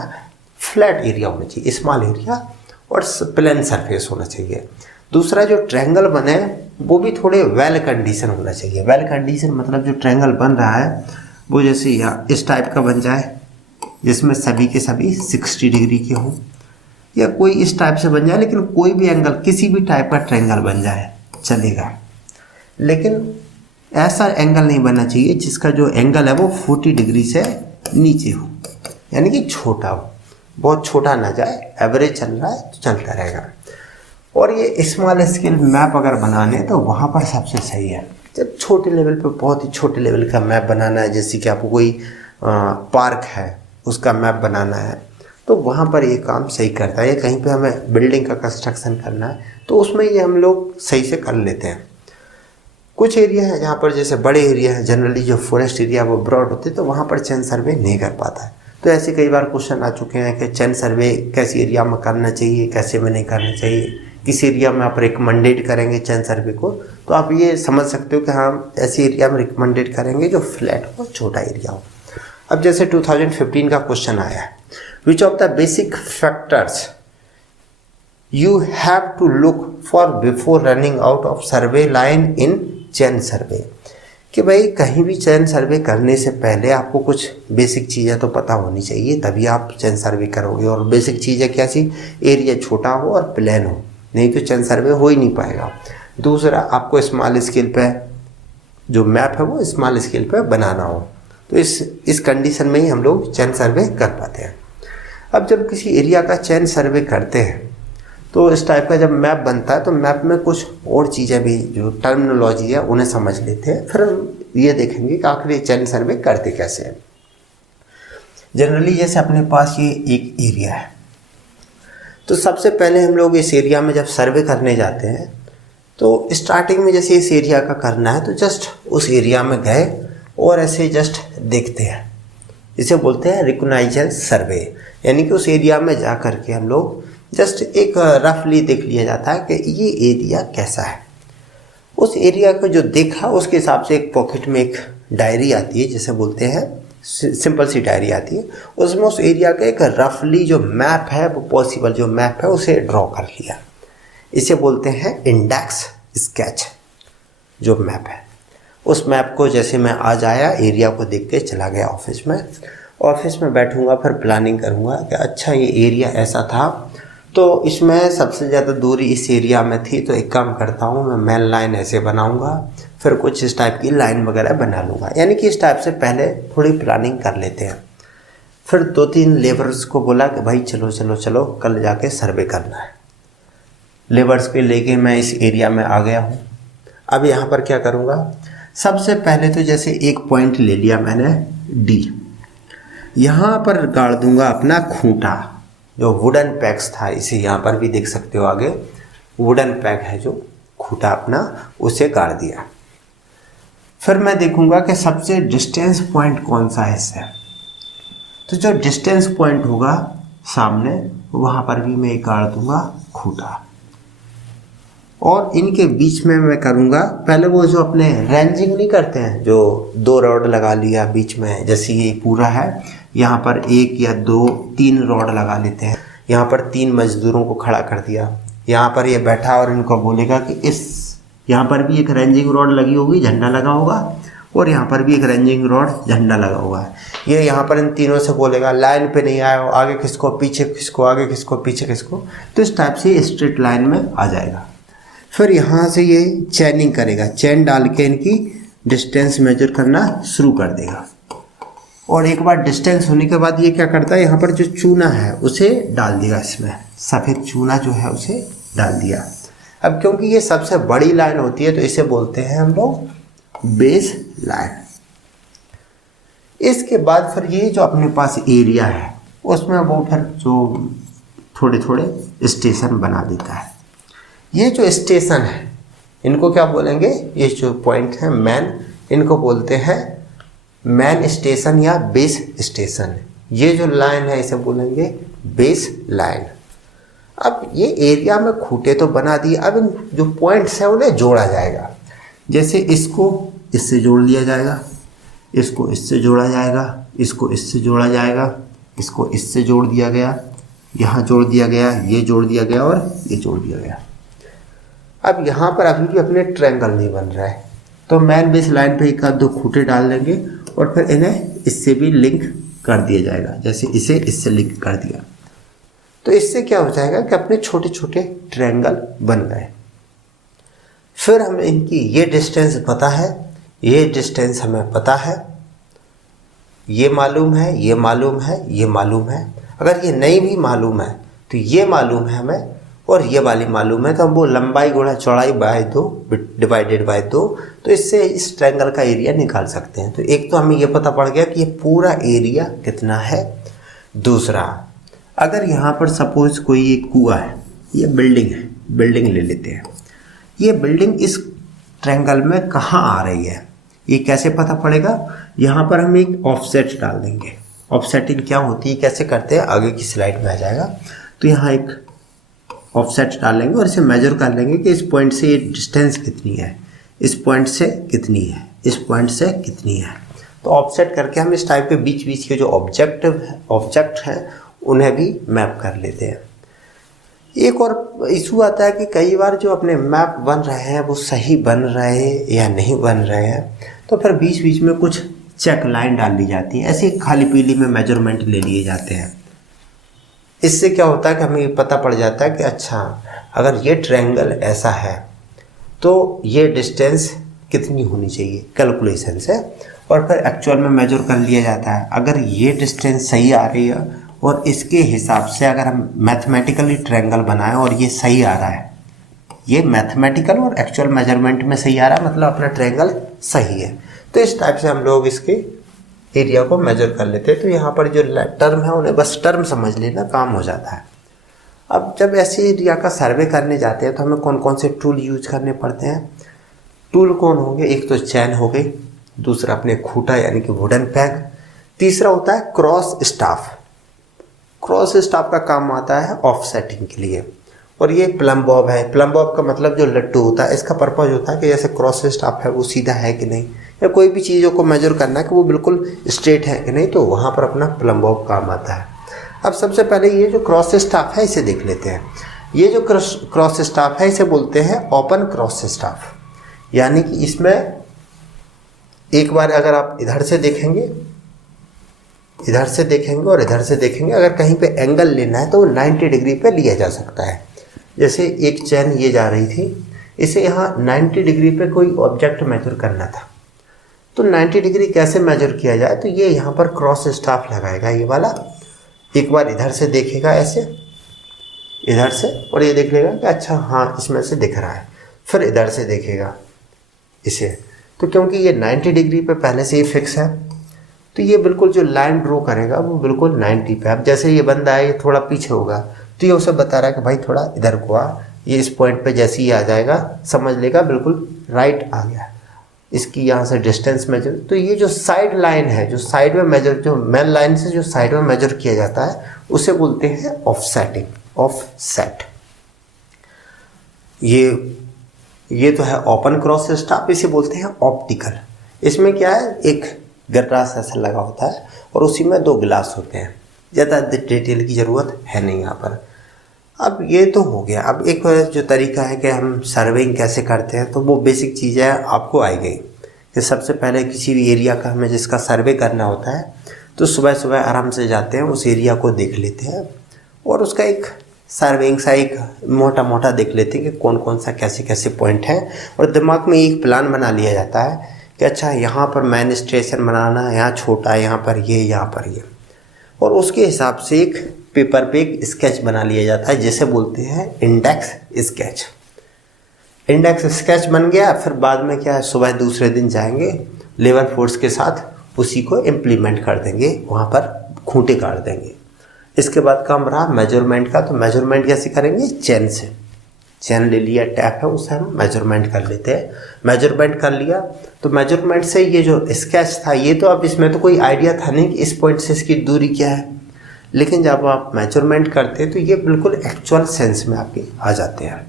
फ्लैट एरिया होना चाहिए, स्मॉल एरिया, और प्लेन सरफेस होना चाहिए। दूसरा जो ट्रायंगल बने वो भी थोड़े वेल कंडीशन होना चाहिए। वेल कंडीशन मतलब जो ट्रायंगल बन रहा है वो जैसे यहाँ इस टाइप का बन जाए जिसमें सभी के सभी 60 डिग्री के हों, या कोई इस टाइप से बन जाए, लेकिन कोई भी एंगल किसी भी टाइप का ट्रायंगल बन जाए चलेगा। लेकिन ऐसा एंगल नहीं बनना चाहिए जिसका जो एंगल है वो 40 डिग्री से नीचे हो, यानी कि छोटा हो, बहुत छोटा ना जाए, एवरेज चल रहा है तो चलता रहेगा। और ये स्मॉल स्केल मैप अगर बनाने तो वहाँ पर सबसे सही है। जब छोटे लेवल पे, बहुत ही छोटे लेवल का मैप बनाना है, जैसे कि आपको कोई पार्क है उसका मैप बनाना है, तो वहाँ पर ये काम सही करता है। या कहीं पे हमें बिल्डिंग का कंस्ट्रक्शन करना है तो उसमें ये हम लोग सही से कर लेते हैं। कुछ एरिया है जहाँ पर जैसे बड़े एरिया है, जनरली जो फॉरेस्ट एरिया वो ब्रॉड होते हैं, तो वहाँ पर चेन सर्वे नहीं कर पाता है। तो ऐसे कई बार क्वेश्चन आ चुके हैं कि चेन सर्वे कैसे एरिया में करना चाहिए, कैसे में नहीं करना चाहिए, किस एरिया में आप रिकमेंडेड करेंगे चेन सर्वे को। तो आप ये समझ सकते हो कि हाँ ऐसे एरिया में रिकमेंडेड करेंगे जो फ्लैट हो, छोटा एरिया हो। अब जैसे 2015 का क्वेश्चन आया है, which of the basic factors you have to look for before running out of survey line in chain survey. कि भाई कहीं भी चेन सर्वे करने से पहले आपको कुछ बेसिक चीज़ें तो पता होनी चाहिए, तभी आप चेन सर्वे करोगे। और बेसिक चीज़ें क्या सी, एरिया छोटा हो और प्लेन हो, नहीं तो चेन सर्वे हो ही नहीं पाएगा। दूसरा, आपको स्मॉल स्केल पे जो मैप है वो स्मॉल स्केल पे बनाना हो, तो इस कंडीशन में ही हम लोग चेन सर्वे कर पाते हैं। अब जब किसी एरिया का चेन सर्वे करते हैं तो इस टाइप का जब मैप बनता है तो मैप में कुछ और चीज़ें भी जो टर्मिनोलॉजी है उन्हें समझ लेते हैं। फिर हम ये देखेंगे कि आखिर ये चेन सर्वे करते कैसे हैं। जनरली जैसे अपने पास ये एक एरिया है, तो सबसे पहले हम लोग इस एरिया में जब सर्वे करने जाते हैं तो स्टार्टिंग में जैसे इस एरिया का करना है तो जस्ट उस एरिया में गए और ऐसे जस्ट देखते हैं, इसे बोलते हैं रिकॉग्नाइजेशन सर्वे। यानी कि उस एरिया में जा कर के हम लोग जस्ट एक रफली देख लिया जाता है कि ये एरिया कैसा है। उस एरिया को जो देखा उसके हिसाब से एक पॉकेट में एक डायरी आती है, जिसे बोलते हैं सिंपल सी डायरी आती है, उसमें उस एरिया का एक रफली जो मैप है वो पॉसिबल जो मैप है उसे ड्रॉ कर लिया। इसे बोलते हैं इंडेक्स स्केच जो मैप है। उस मैप को जैसे मैं आज आया, एरिया को देख के चला गया ऑफिस में बैठूंगा, फिर प्लानिंग करूंगा कि अच्छा ये एरिया ऐसा था, तो इसमें सबसे ज़्यादा दूरी इस एरिया में थी, तो एक काम करता हूँ मैं मेन लाइन ऐसे बनाऊंगा, फिर कुछ इस टाइप की लाइन वगैरह बना लूँगा। यानी कि इस टाइप से पहले थोड़ी प्लानिंग कर लेते हैं। फिर 2-3 लेबर्स को बोला कि भाई चलो चलो चलो कल जाके सर्वे करना है। लेबर्स के लेके मैं इस एरिया में आ गया हूँ। अब यहाँ पर क्या करूँगा, सबसे पहले तो जैसे एक पॉइंट ले लिया मैंने डी, यहाँ पर गाड़ दूंगा अपना खूंटा, जो वुडन पैक्स था, इसे यहाँ पर भी देख सकते हो आगे वुडन पैक है जो खूंटा अपना, उसे गाड़ दिया। फिर मैं देखूंगा कि सबसे डिस्टेंस पॉइंट कौन सा है इससे, तो जो डिस्टेंस पॉइंट होगा सामने वहाँ पर भी मैं गाड़ दूंगा खूंटा। और इनके बीच में मैं करूँगा पहले वो जो अपने रेंजिंग नहीं करते हैं, जो 2 रॉड लगा लिया बीच में, जैसे ये पूरा है यहाँ पर 1 या 2-3 रॉड लगा लेते हैं। यहाँ पर 3 मजदूरों को खड़ा कर दिया, यहाँ पर ये बैठा और इनको बोलेगा कि इस यहाँ पर भी एक रेंजिंग रॉड लगी होगी, झंडा लगा होगा, और यहाँ पर भी एक रेंजिंग रॉड झंडा लगा हुआ है। ये यहाँ पर इन तीनों से बोलेगा लाइन पे नहीं आए हो, आगे किसको पीछे किसको, आगे किसको पीछे किसको, तो इस टाइप से स्ट्रेट लाइन में आ जाएगा। फिर यहाँ से ये चैनिंग करेगा, चैन डाल के इनकी डिस्टेंस मेजर करना शुरू कर देगा। और एक बार डिस्टेंस होने के बाद ये क्या करता है, यहाँ पर जो चूना है उसे डाल देगा, इसमें सफ़ेद चूना जो है उसे डाल दिया। अब क्योंकि ये सबसे बड़ी लाइन होती है तो इसे बोलते हैं हम लोग बेस लाइन। इसके बाद फिर ये जो अपने पास एरिया है उसमें वो फिर जो थोड़े थोड़े स्टेशन बना देता है। ये जो स्टेशन है इनको क्या बोलेंगे, ये जो पॉइंट है मैन, इनको बोलते हैं मैन स्टेशन या बेस स्टेशन। ये जो लाइन है इसे बोलेंगे बेस लाइन। अब ये एरिया में खूंटे तो बना दिए, अब इन जो पॉइंट्स हैं उन्हें जोड़ा जाएगा। जैसे इसको इससे जोड़ लिया जाएगा, इसको इससे जोड़ा जाएगा, इसको इससे जोड़ा जाएगा, इसको इससे जोड़ दिया गया, यहाँ जोड़ दिया गया, ये जोड़ दिया गया और ये जोड़ दिया गया। अब यहाँ पर अभी भी अपने ट्रायंगल नहीं बन रहा है तो मैन बेस लाइन पे 1-2 खूंटे डाल देंगे और फिर इन्हें इससे भी लिंक कर दिया जाएगा। जैसे इसे इससे लिंक कर दिया तो इससे क्या हो जाएगा कि अपने छोटे छोटे ट्रायंगल बन गए। फिर हमें इनकी ये डिस्टेंस पता है, ये डिस्टेंस हमें पता है, ये मालूम है, ये मालूम है, ये मालूम है। अगर ये नहीं भी मालूम है तो ये मालूम है हमें और ये वाली मालूम है, तो हम वो लंबाई गुणा चौड़ाई बाय 2 डिवाइडेड बाय 2, तो इससे इस ट्रायंगल का एरिया निकाल सकते हैं। तो एक तो हमें ये पता पड़ गया कि ये पूरा एरिया कितना है। दूसरा, अगर यहाँ पर सपोज कोई एक कुआं है, ये बिल्डिंग है, बिल्डिंग ले लेते हैं, ये बिल्डिंग इस ट्रायंगल में कहाँ आ रही है, ये कैसे पता पड़ेगा। यहाँ पर हम एक ऑफसेट डाल देंगे। ऑफसेटिंग क्या होती है, कैसे करते हैं, आगे की स्लाइड में आ जाएगा। तो यहाँ एक ऑफसेट डालेंगे और इसे मेजर कर लेंगे कि इस पॉइंट से ये डिस्टेंस कितनी है, इस पॉइंट से कितनी है, इस पॉइंट से कितनी है। तो ऑफसेट करके हम इस टाइप के बीच बीच के जो ऑब्जेक्ट हैं उन्हें भी मैप कर लेते हैं। एक और इशू आता है कि कई बार जो अपने मैप बन रहे हैं वो सही बन रहे हैं या नहीं बन रहे हैं, तो फिर बीच बीच में कुछ चेक लाइन डाल ली जाती है, ऐसे खाली पीली में मेजरमेंट ले लिए जाते हैं। इससे क्या होता है कि हमें पता पड़ जाता है कि अच्छा अगर ये ट्रायंगल ऐसा है तो ये डिस्टेंस कितनी होनी चाहिए कैलकुलेशन से, और फिर एक्चुअल में मेजर कर लिया जाता है। अगर ये डिस्टेंस सही आ रही है और इसके हिसाब से अगर हम मैथमेटिकली ट्रायंगल बनाएं और ये सही आ रहा है, ये मैथमेटिकल और एक्चुअल मेजरमेंट में सही आ रहा है, मतलब अपना ट्रायंगल सही है, तो इस टाइप से हम लोग इसके एरिया को मेजर कर लेते हैं। तो यहाँ पर जो टर्म है उन्हें बस टर्म समझ लेना, काम हो जाता है। अब जब ऐसे एरिया का सर्वे करने जाते हैं तो हमें कौन कौन से टूल यूज करने पड़ते हैं। टूल कौन होंगे, एक तो चैन हो गई, दूसरा अपने खूंटा यानी कि वुडन पैक, तीसरा होता है क्रॉस स्टाफ। क्रॉस स्टाफ का काम आता है ऑफसेटिंग के लिए। और ये प्लम बॉब है, प्लम बॉब का मतलब जो लट्टू होता है, इसका पर्पज होता है कि जैसे क्रॉस स्टाफ है वो सीधा है कि नहीं, या कोई भी चीज़ों को मेजर करना है कि वो बिल्कुल स्ट्रेट है कि नहीं, तो वहाँ पर अपना प्लम बॉब काम आता है। अब सबसे पहले ये जो क्रॉस स्टाफ है इसे देख लेते हैं। ये जो क्रॉस स्टाफ है इसे बोलते हैं ओपन क्रॉस स्टाफ, यानी कि इसमें एक बार अगर आप इधर से देखेंगे, इधर से देखेंगे और इधर से देखेंगे, अगर कहीं पे एंगल लेना है तो वो 90 डिग्री पे लिया जा सकता है। जैसे एक चैन ये जा रही थी, इसे यहाँ 90 डिग्री पे कोई ऑब्जेक्ट मेजर करना था। तो 90 डिग्री कैसे मेजर किया जाए, तो ये यहाँ पर क्रॉस स्टाफ लगाएगा, ये वाला एक बार इधर से देखेगा ऐसे, इधर से, और ये देख लेगा कि अच्छा हाँ इसमें से दिख रहा है, फिर इधर से देखेगा इसे। तो क्योंकि ये 90 डिग्री पे पहले से ही फिक्स है, तो ये बिल्कुल जो लाइन ड्रॉ करेगा वो बिल्कुल 90 पे। अब जैसे ये बंदा है ये थोड़ा पीछे होगा, तो ये उसे बता रहा है कि भाई थोड़ा इधर को आ, ये इस पॉइंट पे जैसे ही आ जाएगा समझ लेगा बिल्कुल राइट आ गया। इसकी यहाँ से डिस्टेंस मेजर, तो ये जो साइड लाइन है, जो साइड में मेजर, जो मेन लाइन से जो साइड में मेजर किया जाता है उसे बोलते हैं ऑफसेटिंग, ऑफसेट। ये तो है ओपन क्रॉस स्टाफ, इसे बोलते हैं ऑप्टिकल। इसमें क्या है, एक गर्रा सा ऐसा लगा होता है और उसी में 2 गिलास होते हैं। ज़्यादा डिटेल की ज़रूरत है नहीं यहाँ पर। अब ये तो हो गया। अब एक जो तरीका है कि हम सर्वेइंग कैसे करते हैं, तो वो बेसिक चीज़ें आपको आई गई कि सबसे पहले किसी भी एरिया का हमें जिसका सर्वे करना होता है तो सुबह सुबह आराम से जाते हैं, उस एरिया को देख लेते हैं और उसका एक सर्वेइंग सा एक मोटा मोटा देख लेते हैं कि कौन कौन सा कैसे कैसे पॉइंट है, और दिमाग में एक प्लान बना लिया जाता है कि अच्छा यहाँ पर मैन स्टेशन बनाना है, यहाँ छोटा है, यहाँ पर ये, यहाँ पर ये, और उसके हिसाब से एक पेपर पे एक स्केच बना लिया जाता है जिसे बोलते हैं इंडेक्स स्केच। इंडेक्स स्केच बन गया, फिर बाद में क्या है, सुबह दूसरे दिन जाएंगे लेबर फोर्स के साथ उसी को इम्प्लीमेंट कर देंगे, वहाँ पर खूंटे काट देंगे। इसके बाद काम रहा मेजरमेंट का, तो मेजरमेंट कैसे करेंगे, चेन से। चेन ले लिया, टैप है, उससे हम मेजरमेंट कर लेते हैं। मेजरमेंट कर लिया तो मेजरमेंट से ये जो स्केच था, ये तो अब इसमें तो कोई आइडिया था नहीं कि इस पॉइंट से इसकी दूरी क्या है, लेकिन जब आप मेजरमेंट करते हैं तो ये बिल्कुल एक्चुअल सेंस में आपके आ जाते हैं।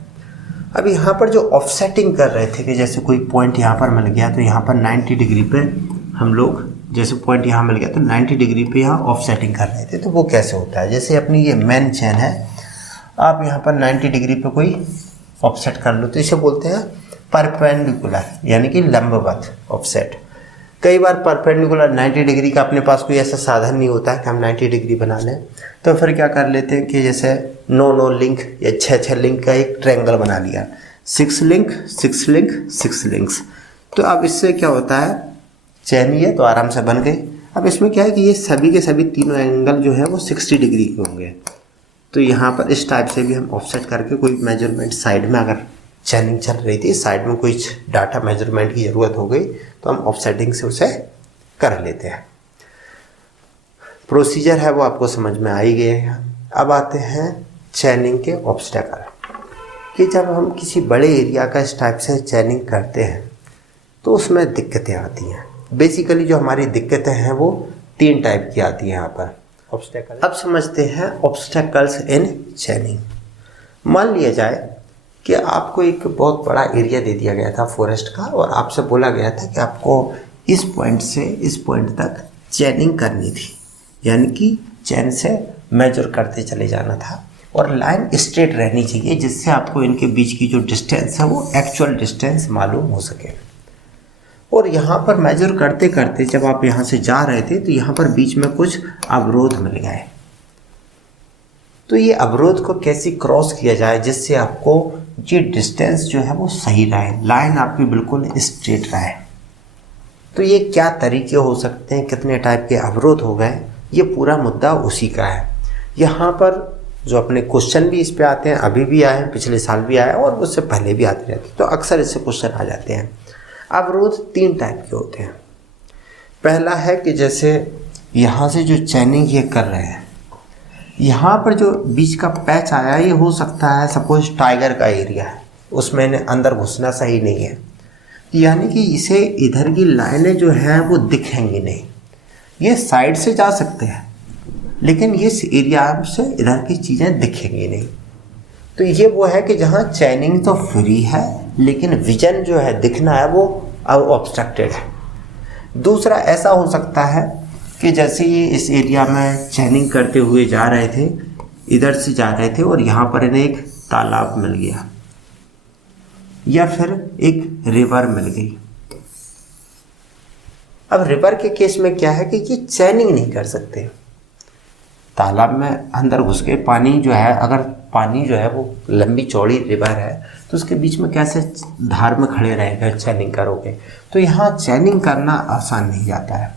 अब यहाँ पर जो ऑफसेटिंग कर रहे थे कि जैसे कोई पॉइंट यहाँ पर मिल गया तो यहाँ पर 90 डिग्री पे हम लोग, जैसे पॉइंट यहाँ मिल गया तो 90 डिग्री पे यहाँ ऑफसेटिंग कर रहे थे। तो वो कैसे होता है, जैसे अपनी ये मेन चेन है, आप यहाँ पर 90 डिग्री पे कोई ऑफसेट कर लो तो इसे बोलते हैं परपेंडिकुलर, यानी कि लंबवत ऑफसेट। कई बार परपेंडिकुलर 90 डिग्री का अपने पास कोई ऐसा साधन नहीं होता है कि हम 90 डिग्री बना लें, तो फिर क्या कर लेते हैं कि जैसे 9 लिंक या 6 लिंक का एक ट्रायंगल बना लिया, 6 लिंक 6 लिंक 6 लिंक्स। तो अब इससे क्या होता है, चैन ही है तो आराम से बन गई। अब इसमें क्या है कि ये सभी के सभी तीनों एंगल जो है वो 60 डिग्री के होंगे। तो यहाँ पर इस टाइप से भी हम ऑफसेट करके कोई मेजरमेंट साइड में, अगर चैनिंग चल रही थी साइड में कोई डाटा मेजरमेंट की ज़रूरत हो गई तो हम ऑफसेटिंग से उसे कर लेते हैं। प्रोसीजर है वो आपको समझ में आ ही गए हैं। अब आते हैं चैनिंग के ऑब्स्टेकल, कि जब हम किसी बड़े एरिया का इस टाइप से चैनिंग करते हैं तो उसमें दिक्कतें आती हैं। बेसिकली जो हमारी दिक्कतें हैं वो 3 टाइप की आती हैं यहाँ पर ऑब्स्टेकल। अब समझते हैं ऑब्स्टेकल्स इन चैनिंग। मान लिया जाए कि आपको एक बहुत बड़ा एरिया दे दिया गया था फॉरेस्ट का, और आपसे बोला गया था कि आपको इस पॉइंट से इस पॉइंट तक चैनिंग करनी थी, यानी कि चैन से मेजर करते चले जाना था और लाइन स्ट्रेट रहनी चाहिए जिससे आपको इनके बीच की जो डिस्टेंस है वो एक्चुअल डिस्टेंस मालूम हो सके। और यहाँ पर मेजर करते करते जब आप यहाँ से जा रहे थे तो यहाँ पर बीच में कुछ अवरोध मिल गए। तो ये अवरोध को कैसे क्रॉस किया जाए जिससे आपको ये डिस्टेंस जो है वो सही रहे, लाइन आपकी बिल्कुल स्ट्रेट रहे। तो ये क्या तरीके हो सकते हैं, कितने टाइप के अवरोध हो गए, ये पूरा मुद्दा उसी का है। यहाँ पर जो अपने क्वेश्चन भी इस पे आते हैं, अभी भी आए हैं, पिछले साल भी आए और उससे पहले भी आते रहते हैं, तो अक्सर इससे क्वेश्चन आ जाते हैं। अवरोध 3 टाइप के होते हैं। पहला है कि जैसे यहाँ से जो चैनिंग ये कर रहे हैं, यहाँ पर जो बीच का पैच आया ये हो सकता है सपोज टाइगर का एरिया है, उसमें इन्हें अंदर घुसना सही नहीं है, यानी कि इसे इधर की लाइनें जो हैं वो दिखेंगी नहीं। ये साइड से जा सकते हैं लेकिन इस एरिया से इधर की चीज़ें दिखेंगी नहीं। तो ये वो है कि जहाँ चैनिंग तो फ्री है लेकिन विजन जो है दिखना है वो ऑब्स्ट्रक्टेड है। दूसरा ऐसा हो सकता है कि जैसे ये इस एरिया में चैनिंग करते हुए जा रहे थे, इधर से जा रहे थे और यहाँ पर इन्हें एक तालाब मिल गया या फिर एक रिवर मिल गई। अब रिवर के केस में क्या है कि ये चैनिंग नहीं कर सकते, तालाब में अंदर घुस के पानी जो है अगर पानी जो है वो लंबी चौड़ी रिवर है, तो उसके बीच में कैसे धार में खड़े रहेगा, चैनिंग करोगे। तो यहाँ चैनिंग करना आसान नहीं जाता है,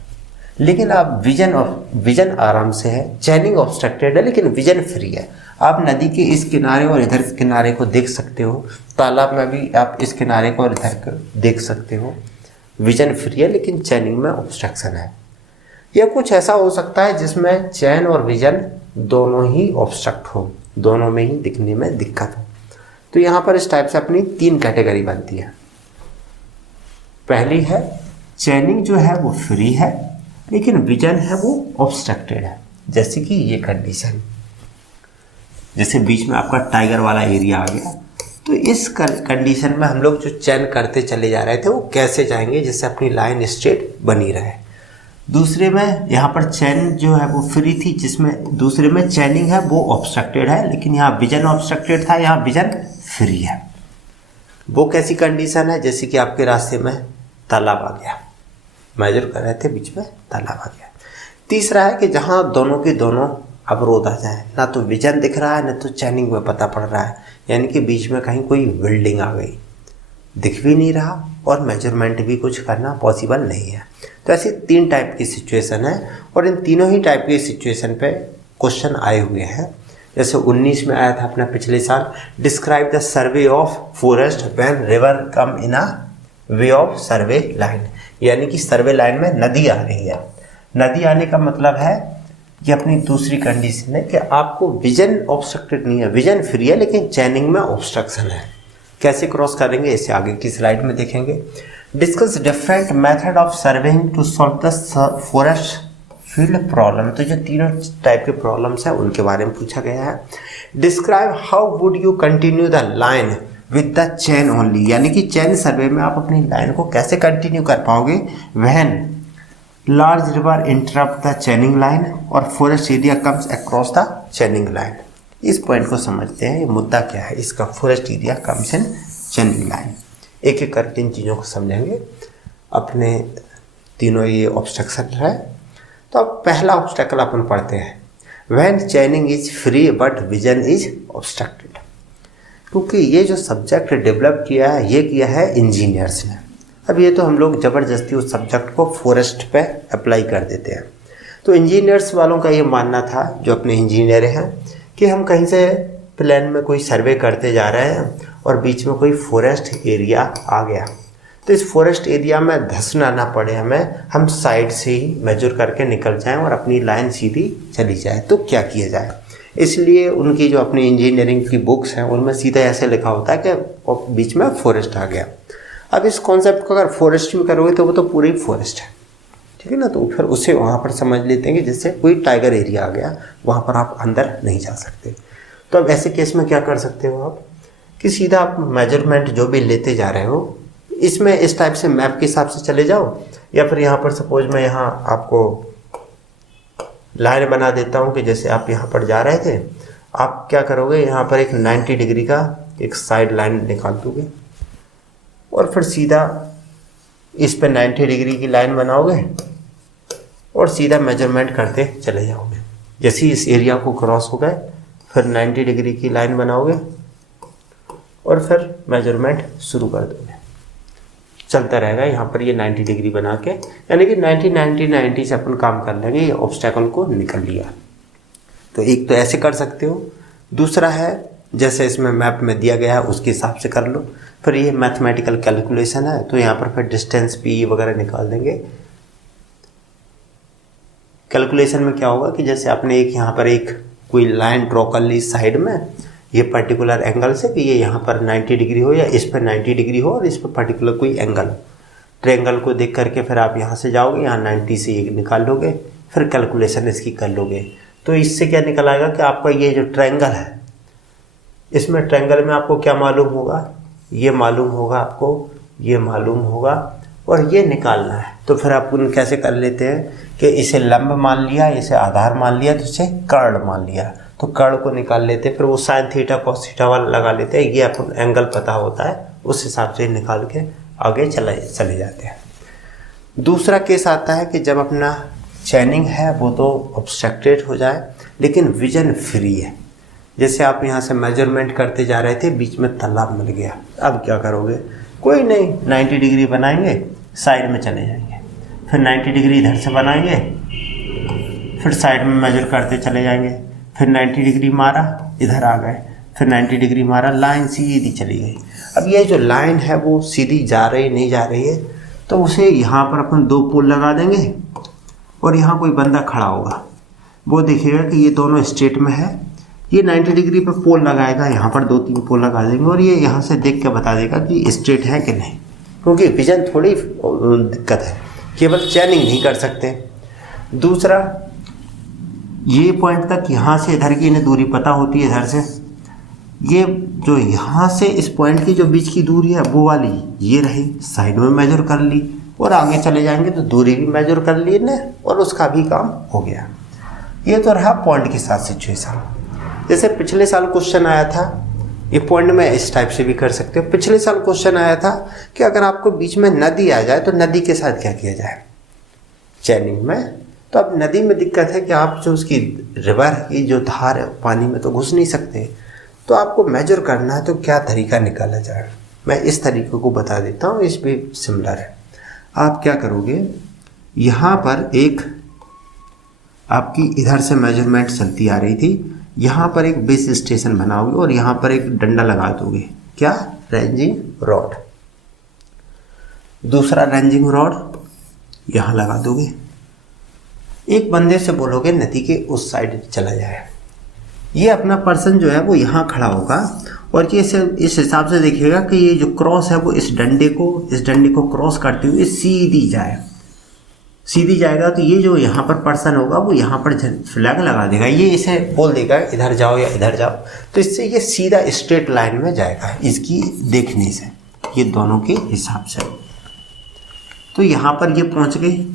लेकिन आप विजन आराम से है। चैनिंग ऑब्स्ट्रक्टेड है लेकिन विजन फ्री है। आप नदी के इस किनारे और इधर के किनारे को देख सकते हो, तालाब में भी आप इस किनारे को और इधर को देख सकते हो। विजन फ्री है लेकिन चैनिंग में ऑब्स्ट्रक्शन है। यह कुछ ऐसा हो सकता है जिसमें चैन और विजन दोनों ही ऑब्स्ट्रक्ट हो, दोनों में ही दिखने में दिक्कत हो। तो यहाँ पर इस टाइप से अपनी 3 कैटेगरी बनती है। पहली है चैनिंग जो है वो फ्री है लेकिन विजन है वो ऑब्स्ट्रक्टेड है, जैसे कि ये कंडीशन, जैसे बीच में आपका टाइगर वाला एरिया आ गया। तो इस कंडीशन में हम लोग जो चैन करते चले जा रहे थे वो कैसे जाएंगे जिससे अपनी लाइन स्ट्रेट बनी रहे। दूसरे में यहाँ पर चैन जो है वो फ्री थी, जिसमें दूसरे में चैनिंग है वो ऑब्स्ट्रक्टेड है, लेकिन यहाँ विजन ऑब्स्ट्रक्टेड था, यहाँ विजन फ्री है। वो कैसी कंडीशन है, जैसे कि आपके रास्ते में तालाब आ गया, मेजर कर रहे थे, बीच में तालाब आ गया। तीसरा है कि जहाँ दोनों के दोनों अवरोध आ जाए, ना तो विजन दिख रहा है ना तो चैनिंग में पता पड़ रहा है, यानी कि बीच में कहीं कोई बिल्डिंग आ गई, दिख भी नहीं रहा और मेजरमेंट भी कुछ करना पॉसिबल नहीं है। तो ऐसी 3 टाइप की सिचुएशन है और इन तीनों ही टाइप की सिचुएशन पे क्वेश्चन आए हुए हैं। जैसे 19 में आया था अपना पिछले साल, describe the survey of forest when river come in a way of survey line, यानी कि सर्वे लाइन में नदी आ रही है। नदी आने का मतलब है कि अपनी दूसरी कंडीशन है कि आपको विजन ऑब्स्ट्रक्टेड नहीं है, विजन फ्री है लेकिन चैनिंग में ऑब्स्ट्रक्शन है। कैसे क्रॉस करेंगे इसे आगे की स्लाइड में देखेंगे। Discuss different method of surveying to solve the forest field problem. तो जो तीनों टाइप के प्रॉब्लम्स हैं उनके बारे में पूछा गया है। Describe how would you continue the line with the chain only, यानी कि चैन सर्वे में आप अपनी लाइन को कैसे कंटिन्यू कर पाओगे when large river interrupt the chaining line और forest area comes across the chaining line. इस पॉइंट को समझते हैं, ये मुद्दा क्या है इसका, forest area comes in chaining line. एक एक करके इन चीज़ों को समझेंगे। अपने तीनों ये ऑब्स्ट्रक्शन है। तो अब पहला ऑब्स्ट्रकल अपन पढ़ते हैं, when चैनिंग is free but vision is obstructed. क्योंकि ये जो सब्जेक्ट डेवलप किया है ये किया है इंजीनियर्स ने। अब ये तो हम लोग ज़बरदस्ती उस सब्जेक्ट को फॉरेस्ट पे अप्लाई कर देते हैं। तो इंजीनियर्स वालों का ये मानना था, जो अपने इंजीनियर हैं, कि हम कहीं से प्लान में कोई सर्वे करते जा रहे हैं और बीच में कोई फॉरेस्ट एरिया आ गया, तो इस फॉरेस्ट एरिया में धंसना ना पड़े हमें, हम साइड से ही मेजर करके निकल जाएं और अपनी लाइन सीधी चली जाए। तो क्या किया जाए, इसलिए उनकी जो अपनी इंजीनियरिंग की बुक्स हैं उनमें सीधा ऐसे लिखा होता है कि बीच में फॉरेस्ट आ गया। अब इस कॉन्सेप्ट को अगर फॉरेस्ट में करोगे तो वो तो पूरी फॉरेस्ट है, ठीक है ना। तो फिर उसे वहाँ पर समझ लेते हैं कि जैसे कोई टाइगर एरिया आ गया, वहाँ पर आप अंदर नहीं जा सकते। तो अब ऐसे केस में क्या कर सकते हो आप, कि सीधा आप मेजरमेंट जो भी लेते जा रहे हो इसमें इस टाइप से मैप के हिसाब से चले जाओ, या फिर यहाँ पर सपोज मैं यहाँ आपको लाइन बना देता हूँ कि जैसे आप यहाँ पर जा रहे थे, आप क्या करोगे, यहाँ पर एक 90 डिग्री का एक साइड लाइन निकाल दोगे और फिर सीधा इस पे 90 डिग्री की लाइन बनाओगे और सीधा मेजरमेंट करते चले जाओगे। जैसे ही इस एरिया को क्रॉस हो गए फिर 90 डिग्री की लाइन बनाओगे और फिर मेजरमेंट शुरू कर दोगे, चलता रहेगा। यहाँ पर ये 90 डिग्री बना के, यानी कि 90 से अपन काम कर लेंगे, ये ऑब्स्टेकल को निकल लिया। तो एक तो ऐसे कर सकते हो, दूसरा है जैसे इसमें मैप में दिया गया है उसके हिसाब से कर लो। फिर ये मैथमेटिकल कैलकुलेशन है, तो यहाँ पर फिर डिस्टेंस पी वगैरह निकाल देंगे। कैलकुलेशन में क्या होगा कि जैसे आपने एक यहाँ पर एक कोई लाइन ड्रॉ कर ली साइड में, ये पर्टिकुलर एंगल से कि ये यहाँ पर 90 डिग्री हो या इस पर 90 डिग्री हो और इस पर पर्टिकुलर कोई एंगल, ट्रायंगल को देख करके फिर आप यहाँ से जाओगे, यहाँ 90 से ये निकाल लोगे, फिर कैलकुलेशन इसकी कर लोगे। तो इससे क्या निकल आएगा कि आपका ये जो ट्रायंगल है, इसमें ट्रायंगल में आपको क्या मालूम होगा, ये मालूम होगा आपको, ये मालूम होगा और ये निकालना है। तो फिर आप कैसे कर लेते हैं कि इसे लंब मान लिया, इसे आधार मान लिया, तो इसे कर्ण मान लिया, तो कर्ण को निकाल लेते हैं, फिर वो साइन थीटा कॉस थीटा वाला लगा लेते हैं, ये अपन एंगल पता होता है, उस हिसाब से निकाल के आगे चले जाते हैं। दूसरा केस आता है कि जब अपना चैनिंग है वो तो ऑब्स्ट्रक्टेड हो जाए लेकिन विजन फ्री है, जैसे आप यहाँ से मेजरमेंट करते जा रहे थे, बीच में तालाब मिल गया, अब क्या करोगे? कोई नहीं, 90 डिग्री बनाएंगे, साइड में चले जाएंगे, फिर 90 डिग्री इधर से बनाएंगे, फिर साइड में मेजर करते चले जाएंगे, फिर 90 डिग्री मारा, इधर आ गए, फिर 90 डिग्री मारा, लाइन सीधी चली गई। अब ये जो लाइन है वो सीधी जा रही नहीं जा रही है, तो उसे यहाँ पर अपन 2 पोल लगा देंगे और यहाँ कोई बंदा खड़ा होगा, वो देखेगा कि ये दोनों स्ट्रेट में है, ये 90 डिग्री पर पोल लगाएगा, यहाँ पर 2-3 पोल लगा देंगे और ये यहाँ से देख के बता देगा कि स्ट्रेट है कि नहीं, क्योंकि विजन थोड़ी दिक्कत है, केवल चैनिंग नहीं कर सकते। दूसरा, ये पॉइंट तक यहाँ से इधर की इन्हें दूरी पता होती है, इधर से ये जो यहाँ से इस पॉइंट की जो बीच की दूरी है वो वाली ये रही, साइड में मेजर कर ली और आगे चले जाएंगे तो दूरी भी मेजर कर ली ने और उसका भी काम हो गया। ये तो रहा पॉइंट के साथ सिचुएशन। जैसे पिछले साल क्वेश्चन आया था, ये पॉइंट में इस टाइप से भी कर सकते हो। पिछले साल क्वेश्चन आया था कि अगर आपको बीच में नदी आ जाए तो नदी के साथ क्या किया जाए चैनिंग में। तो अब नदी में दिक्कत है कि आप जो उसकी रिवर की जो धार है पानी में तो घुस नहीं सकते, तो आपको मेजर करना है तो क्या तरीका निकाला जाए, मैं इस तरीके को बता देता हूँ, इस भी सिमिलर है। आप क्या करोगे, यहाँ पर एक आपकी इधर से मेजरमेंट चलती आ रही थी, यहाँ पर एक बेस स्टेशन बनाओगे और यहाँ पर एक डंडा लगा दोगे, क्या, रेंजिंग रॉड। दूसरा रेंजिंग रॉड यहाँ लगा दोगे, एक बंदे से बोलोगे नदी के उस साइड चला जाए। ये अपना पर्सन जो है वो यहाँ खड़ा होगा और ये इस हिसाब से देखेगा कि ये जो क्रॉस है वो इस डंडे को क्रॉस करते हुए सीधी जाएगा। तो ये जो यहाँ पर पर्सन होगा वो यहाँ पर फ्लैग लगा देगा, ये इसे बोल देगा इधर जाओ या इधर जाओ, तो इससे ये सीधा स्ट्रेट लाइन में जाएगा इसकी देखने से, ये दोनों के हिसाब से। तो यहाँ पर ये पहुँच गए।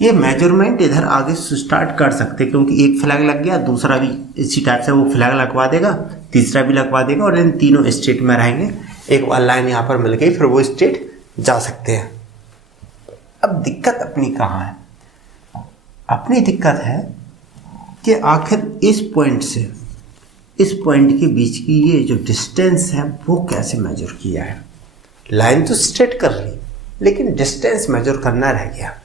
ये मेजरमेंट इधर आगे स्टार्ट कर सकते क्योंकि एक फ्लैग लग गया, दूसरा भी इसी टाइप से वो फ्लैग लगवा देगा, तीसरा भी लगवा देगा और इन तीनों स्ट्रेट में रहेंगे। एक बार लाइन यहाँ पर मिल गई, फिर वो स्ट्रेट जा सकते हैं। अब दिक्कत अपनी कहाँ है? अपनी दिक्कत है कि आखिर इस पॉइंट से इस पॉइंट के बीच की ये जो डिस्टेंस है वो कैसे मेजर किया है। लाइन तो स्ट्रेट कर ली लेकिन डिस्टेंस मेजर करना रह गया।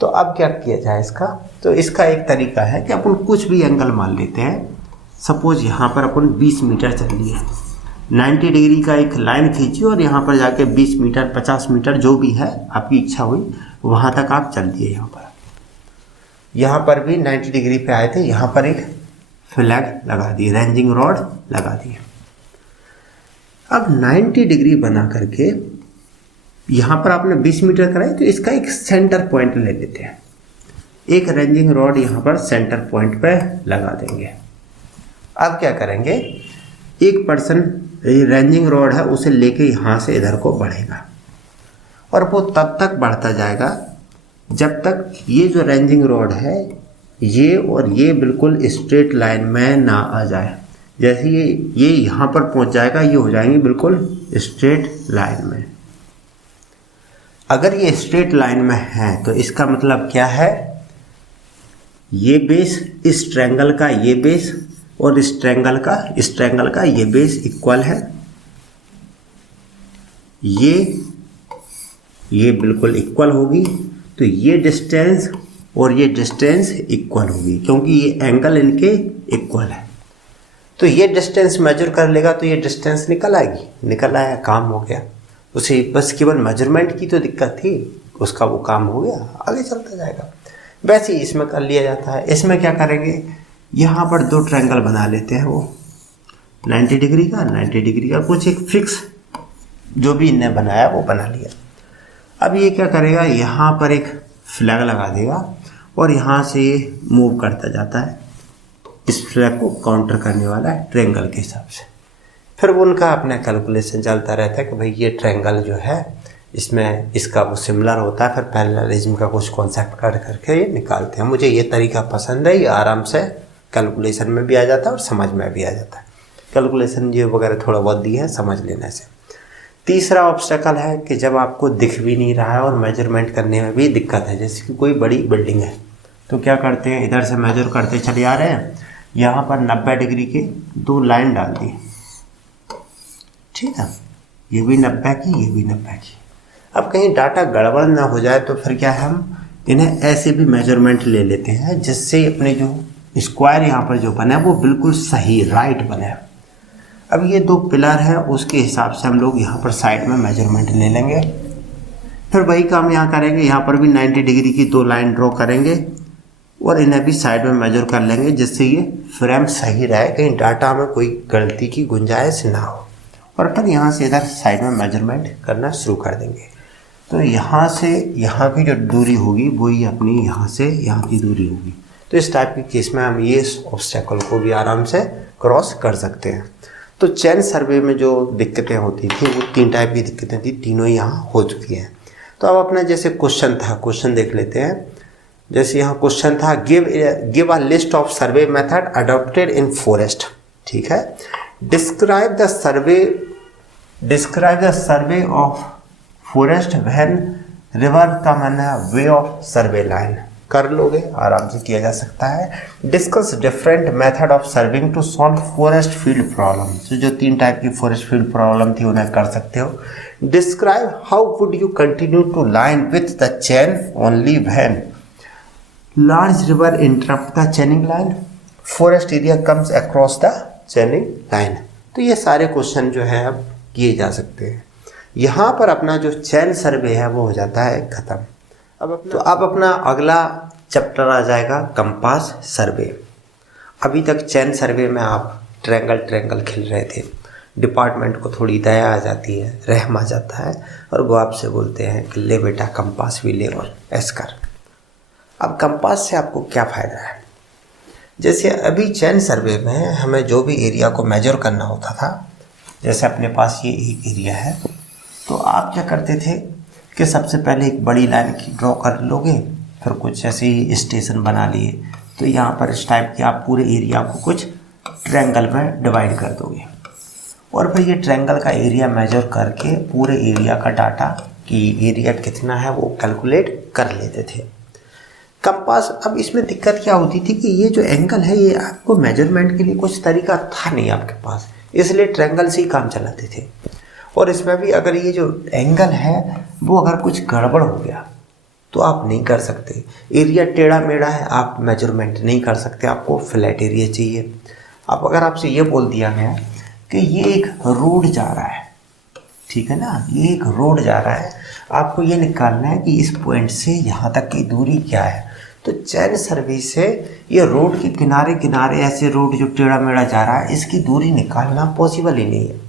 तो अब क्या किया जाए इसका? तो इसका एक तरीका है कि अपन कुछ भी एंगल मान लेते हैं। सपोज यहाँ पर अपन 20 मीटर चल लिए, 90 डिग्री का एक लाइन खींची और यहाँ पर जाके 20 मीटर 50 मीटर जो भी है आपकी इच्छा हुई वहाँ तक आप चल दिए। यहाँ पर भी 90 डिग्री पे आए थे, यहाँ पर एक फ्लैग लगा दिए, रेंजिंग रॉड लगा दिए। अब 90 डिग्री बना करके यहाँ पर आपने 20 मीटर कराई तो इसका एक सेंटर पॉइंट ले लेते हैं, एक रेंजिंग रॉड यहाँ पर सेंटर पॉइंट पे लगा देंगे। अब क्या करेंगे, एक पर्सन रेंजिंग रॉड है उसे लेके यहाँ से इधर को बढ़ेगा और वो तब तक बढ़ता जाएगा जब तक ये जो रेंजिंग रॉड है ये और ये बिल्कुल स्ट्रेट लाइन में ना आ जाए। जैसे ये यहाँ पर पहुँच जाएगा, ये हो जाएंगे बिल्कुल स्ट्रेट लाइन में। अगर ये स्ट्रेट लाइन में है तो इसका मतलब क्या है, ये बेस इस ट्रायंगल का ये बेस और इस ट्रायंगल का ये बेस इक्वल है। ये बिल्कुल इक्वल होगी तो ये डिस्टेंस और ये डिस्टेंस इक्वल होगी क्योंकि ये एंगल इनके इक्वल है। तो ये डिस्टेंस मेजर कर लेगा तो ये डिस्टेंस निकल आएगी, निकल आया, काम हो गया। उसे बस केवल मेजरमेंट की तो दिक्कत थी, उसका वो काम हो गया, आगे चलता जाएगा। वैसे ही इसमें कर लिया जाता है। इसमें क्या करेंगे, यहाँ पर 2 ट्रायंगल बना लेते हैं, वो 90 डिग्री का कुछ एक फिक्स जो भी इनने बनाया वो बना लिया। अब ये क्या करेगा, यहाँ पर एक फ्लैग लगा देगा और यहाँ से ये मूव करता जाता है, इस फ्लैग को काउंटर करने वाला है ट्रायंगल के हिसाब से। फिर वो उनका अपना कैलकुलेशन चलता रहता है कि भाई ये ट्रायंगल जो है इसमें इसका वो सिमिलर होता है, फिर पैरेललिज्म का कुछ कॉन्सेप्ट काट करके ये निकालते हैं। मुझे ये तरीका पसंद है, ये आराम से कैलकुलेशन में भी आ जाता है और समझ में भी आ जाता है। कैलकुलेशन ये वगैरह थोड़ा बहुत दिए है समझ लेने से। तीसरा ऑब्स्टेकल है कि जब आपको दिख भी नहीं रहा है और मेजरमेंट करने में भी दिक्कत है, जैसे कि कोई बड़ी बिल्डिंग है तो क्या करते हैं, इधर से मेजर करते चले आ रहे हैं, यहाँ पर 90 डिग्री के 2 लाइन डाल दी, ठीक है, ये भी 90 की, ये भी 90 की। अब कहीं डाटा गड़बड़ ना हो जाए तो फिर क्या है, हम इन्हें ऐसे भी मेजरमेंट ले लेते हैं जिससे अपने जो स्क्वायर यहाँ पर जो बना है वो बिल्कुल सही राइट बने। अब ये 2 पिलर है, उसके हिसाब से हम लोग यहाँ पर साइड में मेजरमेंट ले लेंगे। फिर वही काम यहाँ करेंगे, यहाँ पर भी 90 डिग्री की 2 लाइन ड्रॉ करेंगे और इन्हें भी साइड में मेजर कर लेंगे जिससे ये फ्रेम सही रहे, कहीं डाटा में कोई गलती की गुंजाइश ना हो। और फिर यहाँ से इधर साइड में मेजरमेंट करना शुरू कर देंगे। तो यहाँ से यहाँ की जो दूरी होगी वही अपनी यहाँ से यहाँ की दूरी होगी। तो इस टाइप के केस में हम ये ऑब्स्टेकल को भी आराम से क्रॉस कर सकते हैं। तो चेन सर्वे में जो दिक्कतें होती थी वो 3 टाइप की दिक्कतें थी, तीनों यहाँ हो चुकी हैं। तो अब अपना जैसे क्वेश्चन था, क्वेश्चन देख लेते हैं। जैसे यहाँ क्वेश्चन था, give a list of survey method adopted in forest, ठीक है। Describe the survey of forest when river come in way of survey line. कर लोगे, आराम से किया जा सकता है। Discuss different method of surveying to solve forest field problem. तो जो 3 टाइप की फॉरेस्ट फील्ड प्रॉब्लम थी उन्हें कर सकते हो। Describe how would you continue to line with the chain only when large river interrupt the chaining line, forest area comes across the chaining line. तो ये सारे क्वेश्चन जो है अब किए जा सकते हैं। यहाँ पर अपना जो चेन सर्वे है वो हो जाता है खत्म। अब अपना अगला चैप्टर आ जाएगा कंपास सर्वे। अभी तक चेन सर्वे में आप ट्रायंगल खेल रहे थे, डिपार्टमेंट को थोड़ी दया आ जाती है, रहम आ जाता है और वो आपसे बोलते हैं कि ले बेटा कंपास भी ले और ऐस कर। अब कंपास से आपको क्या फ़ायदा है? जैसे अभी चेन सर्वे में हमें जो भी एरिया को मेजर करना होता था, जैसे अपने पास ये एक एरिया है, तो आप क्या करते थे कि सबसे पहले एक बड़ी लाइन की ड्रॉ कर लोगे, फिर कुछ ऐसे ही स्टेशन बना लिए। तो यहाँ पर इस टाइप की आप पूरे एरिया को कुछ ट्रायंगल में डिवाइड कर दोगे और फिर ये ट्रायंगल का एरिया मेजर करके पूरे एरिया का डाटा कि एरिया कितना है वो कैलकुलेट कर लेते थे। कंपास, अब इसमें दिक्कत क्या होती थी कि ये जो एंगल है ये आपको मेजरमेंट के लिए कुछ तरीका था नहीं आपके पास, इसलिए ट्रायंगल से ही काम चलाते थे। और इसमें भी अगर ये जो एंगल है वो अगर कुछ गड़बड़ हो गया तो आप नहीं कर सकते। एरिया टेढ़ा मेढ़ा है, आप मेजरमेंट नहीं कर सकते, आपको फ्लैट एरिया चाहिए। अब अगर आपसे ये बोल दिया गया कि ये एक रोड जा रहा है, ठीक है ना, ये एक रोड जा रहा है, आपको ये निकालना है कि इस पॉइंट से यहाँ तक की दूरी क्या है। तो चेन सर्वे से ये रोड के किनारे किनारे ऐसे रोड जो टेढ़ा मेढ़ा जा रहा है इसकी दूरी निकालना पॉसिबल ही नहीं है,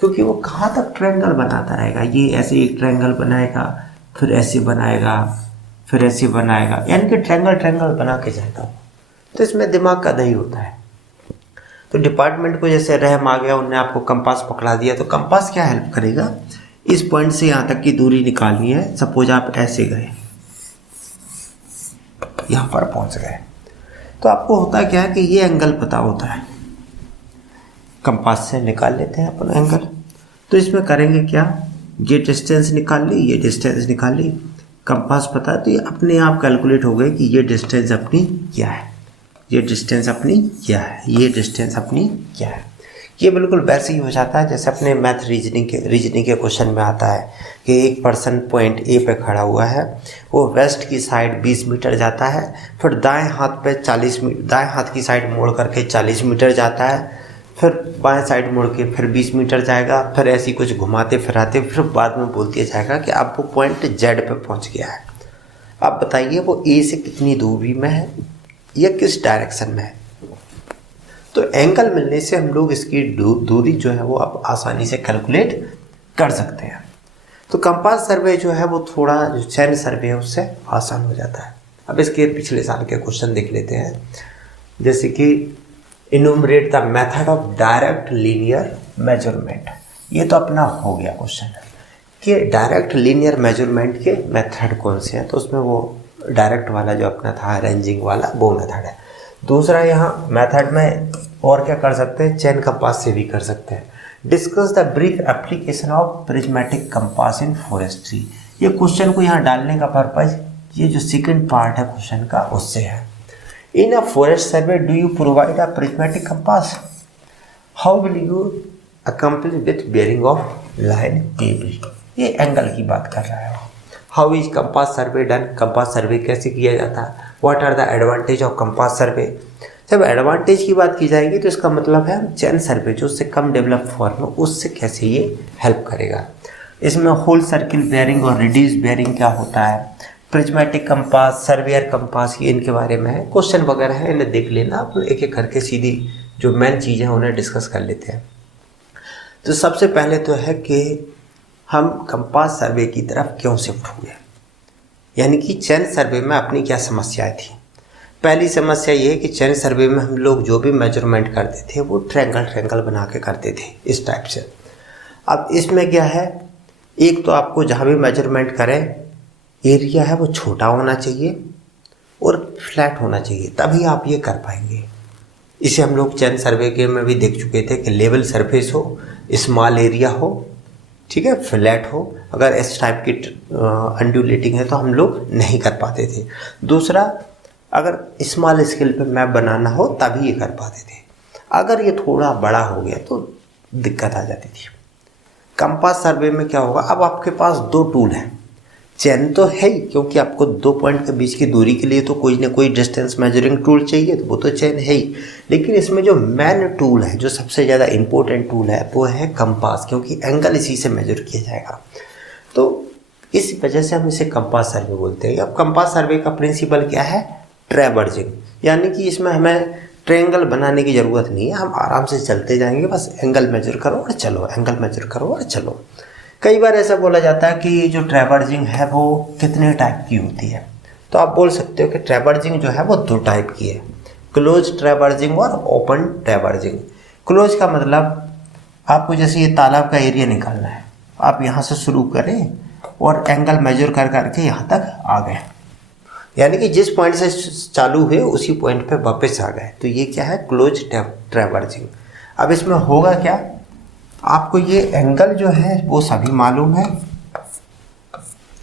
क्योंकि वो कहाँ तक ट्रायंगल बनाता रहेगा। ये ऐसे एक ट्रायंगल बनाएगा, फिर ऐसे बनाएगा, फिर ऐसे बनाएगा, यानी कि ट्रायंगल बना के जाएगा। तो इसमें दिमाग का दही होता है। तो डिपार्टमेंट को जैसे रहम आ गया, उन्होंने आपको कंपास पकड़ा दिया, तो कंपास क्या हेल्प करेगा, इस पॉइंट से यहाँ तक की दूरी निकालनी है। सपोज आप ऐसे गए, यहाँ पर पहुँच गए, तो आपको होता क्या है कि ये एंगल पता होता है, कंपास से निकाल लेते हैं अपन एंगल। तो इसमें करेंगे क्या, ये डिस्टेंस निकाल ली, ये डिस्टेंस निकाल ली, कंपास पता है तो ये अपने आप कैलकुलेट हो गए कि ये डिस्टेंस अपनी क्या है, ये डिस्टेंस अपनी क्या है, ये डिस्टेंस अपनी क्या है। ये बिल्कुल वैसे ही हो जाता है जैसे अपने मैथ रीजनिंग के क्वेश्चन में आता है कि एक पर्सन पॉइंट ए पे खड़ा हुआ है, वो वेस्ट की साइड 20 मीटर जाता है, फिर दाएं हाथ की साइड मोड़ करके 40 मीटर जाता है, फिर बाएं साइड मुड़ के फिर 20 मीटर जाएगा, फिर ऐसी कुछ घुमाते फिराते फिर बाद में बोल दिया जाएगा कि अब वो पॉइंट जेड पे पहुंच गया है। आप बताइए वो ए से कितनी दूरी में है या किस डायरेक्शन में है। तो एंगल मिलने से हम लोग इसकी दूरी जो है वो आप आसानी से कैलकुलेट कर सकते हैं। तो कंपास सर्वे जो है वो थोड़ा जो चेन सर्वे है उससे आसान हो जाता है। अब इसके पिछले साल के क्वेश्चन देख लेते हैं, जैसे कि इनुमरेट the method of direct linear measurement. ये तो अपना हो गया क्वेश्चन कि डायरेक्ट लीनियर मेजरमेंट के मेथड कौन से हैं। तो उसमें वो डायरेक्ट वाला जो अपना था अरेंजिंग वाला वो मेथड है। दूसरा यहाँ मेथड में और क्या कर सकते हैं, चेन कंपास से भी कर सकते हैं। Discuss the brief application of prismatic compass in forestry. ये क्वेश्चन को यहाँ डालने का पर्पज ये जो सेकंड पार्ट है क्वेश्चन का उससे है। In a forest survey do you provide a prismatic compass? How will you accomplish with bearing of line AB? ये एंगल की बात कर रहा है। How is compass survey done? Compass survey कैसे किया जाता है? What are the advantage of compass survey? जब एडवांटेज की बात की जाएगी तो इसका मतलब है चेन सर्वे जो उससे कम डेवलप फॉर्म है उससे कैसे ये हेल्प करेगा। इसमें होल सर्किल बेयरिंग और रिड्यूस बेयरिंग क्या होता है, प्रिज्मेटिक कंपास, सर्वेयर कंपास, ये इनके बारे में है। क्वेश्चन वगैरह है, इन्हें देख लेना, आप एक एक करके सीधी जो मेन चीज़ें हैं उन्हें डिस्कस कर लेते हैं। तो सबसे पहले तो है कि हम कंपास सर्वे की तरफ क्यों शिफ्ट हुए, यानी कि चेन सर्वे में अपनी क्या समस्याएं थी। पहली समस्या ये है कि चेन सर्वे में हम लोग जो भी मेजरमेंट करते थे वो ट्रायंगल बना के करते थे इस टाइप से। अब इसमें क्या है, एक तो आपको जहाँ भी मेजरमेंट करें एरिया है वो छोटा होना चाहिए और फ्लैट होना चाहिए, तभी आप ये कर पाएंगे। इसे हम लोग चेन सर्वे के में भी देख चुके थे कि लेवल सरफेस हो, स्मॉल एरिया हो, ठीक है, फ्लैट हो। अगर इस टाइप की अंडुलेटिंग है तो हम लोग नहीं कर पाते थे। दूसरा, अगर स्मॉल स्केल पे मैप बनाना हो तभी ये कर पाते थे। अगर ये थोड़ा बड़ा हो गया तो दिक्कत आ जाती थी। कंपास सर्वे में क्या होगा, अब आपके पास दो टूल हैं। चेन तो है ही, क्योंकि आपको दो पॉइंट के बीच की दूरी के लिए तो कोई ना कोई डिस्टेंस मेजरिंग टूल चाहिए, तो वो तो चेन है ही। लेकिन इसमें जो मेन टूल है, जो सबसे ज़्यादा इम्पोर्टेंट टूल है, वो है कंपास, क्योंकि एंगल इसी से मेजर किया जाएगा। तो इस वजह से हम इसे कंपास सर्वे बोलते हैं। अब कंपास सर्वे का प्रिंसिपल क्या है, ट्रैवर्जिंग, यानी कि इसमें हमें ट्रायंगल बनाने की ज़रूरत नहीं है, हम आराम से चलते जाएंगे, बस एंगल मेजर करो और चलो, एंगल मेजर करो और चलो। कई बार ऐसा बोला जाता है कि जो ट्रैवर्जिंग है वो कितने टाइप की होती है, तो आप बोल सकते हो कि ट्रैवर्जिंग जो है वो दो टाइप की है, क्लोज ट्रैवर्जिंग और ओपन ट्रैवर्जिंग। क्लोज का मतलब आपको जैसे ये तालाब का एरिया निकालना है, आप यहाँ से शुरू करें और एंगल मेजर कर करके यहाँ तक आ गए, यानी कि जिस पॉइंट से चालू हुए उसी पॉइंट पे वापस आ गए, तो ये क्या है, क्लोज ट्रैवर्जिंग। अब इसमें होगा क्या, आपको ये एंगल जो है वो सभी मालूम है,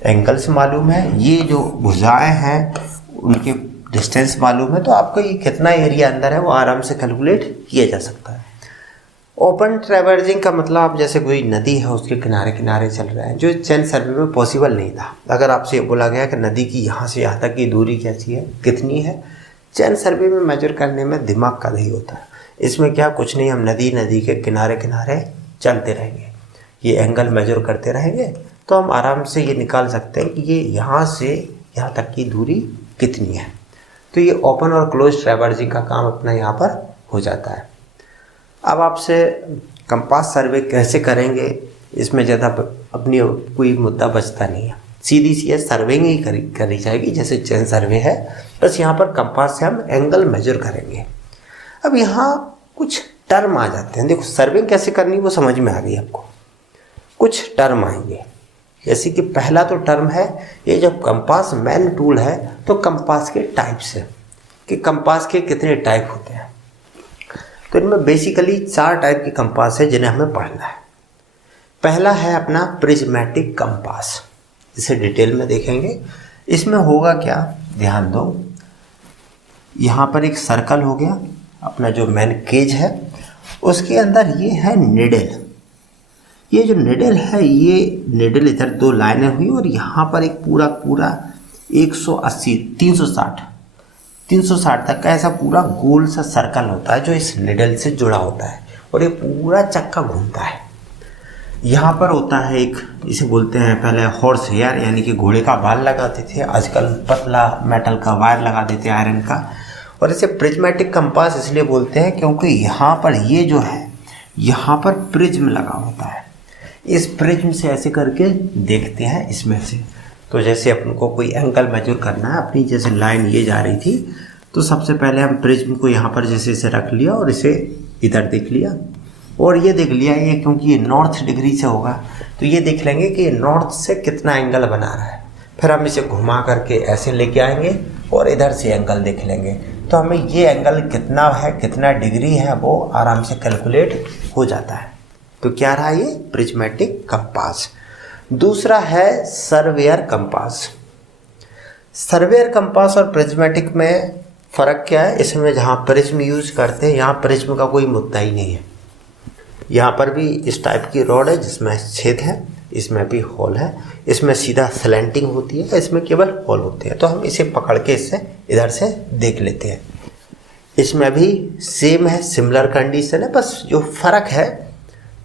एंगल्स मालूम है, ये जो भुजाएं हैं उनके डिस्टेंस मालूम है, तो आपको ये कितना एरिया अंदर है वो आराम से कैलकुलेट किया जा सकता है। ओपन ट्रैवर्जिंग का मतलब आप जैसे कोई नदी है उसके किनारे किनारे चल रहे हैं, जो चेन सर्वे में पॉसिबल नहीं था। अगर आपसे बोला गया कि नदी की यहाँ से यहाँ तक की दूरी कैसी है, कितनी है, चेन सर्वे में मेजर करने में दिमाग का नहीं होता है। इसमें क्या, कुछ नहीं, हम नदी के किनारे किनारे चलते रहेंगे, ये एंगल मेजर करते रहेंगे, तो हम आराम से ये निकाल सकते हैं कि ये यहाँ से यहाँ तक की दूरी कितनी है। तो ये ओपन और क्लोज ट्रैवर्जिंग का काम अपना यहाँ पर हो जाता है। अब आपसे कंपास सर्वे कैसे करेंगे, इसमें ज़्यादा अपनी कोई मुद्दा बचता नहीं है, सीधी सी सर्वेइंग ही करी जाएगी जैसे चेन सर्वे है, बस यहाँ पर कंपास से हम एंगल मेजर करेंगे। अब यहाँ कुछ टर्म आ जाते हैं, देखो सर्विंग कैसे करनी वो समझ में आ गई आपको। कुछ टर्म आएंगे, जैसे कि पहला तो टर्म है, ये जब कंपास मेन टूल है तो कंपास के टाइप्स है कि कंपास के कितने टाइप होते हैं। तो इनमें बेसिकली 4 टाइप की कंपास है जिन्हें हमें पढ़ना है। पहला है अपना प्रिज्मेटिक कंपास, इसे डिटेल में देखेंगे। इसमें होगा क्या, ध्यान दो, यहाँ पर एक सर्कल हो गया, अपना जो मेन केज है, उसके अंदर ये है निडल। ये जो निडल है, ये निडल इधर 2 लाइनें हुई और यहाँ पर एक पूरा 180 360 तक का ऐसा पूरा गोल सा सर्कल होता है जो इस निडल से जुड़ा होता है और ये पूरा चक्का घूमता है। यहाँ पर होता है एक, इसे बोलते हैं पहले हॉर्स हेयर, यानी कि घोड़े का बाल लगाते थे, आजकल पतला मेटल का वायर लगा देते हैं, आयरन का। और इसे प्रिज्मेटिक कंपास इसलिए बोलते हैं क्योंकि यहाँ पर ये जो है, यहाँ पर प्रिज्म लगा होता है, इस प्रिज्म से ऐसे करके देखते हैं इसमें से। तो जैसे अपन को कोई एंगल मेजर करना है, अपनी जैसे लाइन ये जा रही थी, तो सबसे पहले हम प्रिज्म को यहाँ पर जैसे इसे रख लिया और इसे इधर देख लिया और ये देख लिया, ये क्योंकि ये नॉर्थ डिग्री से होगा तो ये देख लेंगे कि ये नॉर्थ से कितना एंगल बना रहा है। फिर हम इसे घुमा करके ऐसे लेके आएंगे और इधर से एंगल देख लेंगे, तो हमें ये एंगल कितना है, कितना डिग्री है, वो आराम से कैलकुलेट हो जाता है। तो क्या रहा ये प्रिज्मेटिक कंपास। दूसरा है सर्वेयर कंपास। सर्वेयर कंपास और प्रिज्मेटिक में फ़र्क क्या है इसमें, जहाँ प्रिज्म यूज करते हैं यहाँ प्रिज्म का कोई मुद्दा ही नहीं है। यहाँ पर भी इस टाइप की रॉड है जिसमें छेद है, इसमें भी होल है, इसमें सीधा स्लैंटिंग होती है, इसमें केवल होल होते हैं। तो हम इसे पकड़ के इससे इधर से देख लेते हैं। इसमें भी सेम है, सिमिलर कंडीशन है, बस जो फ़र्क है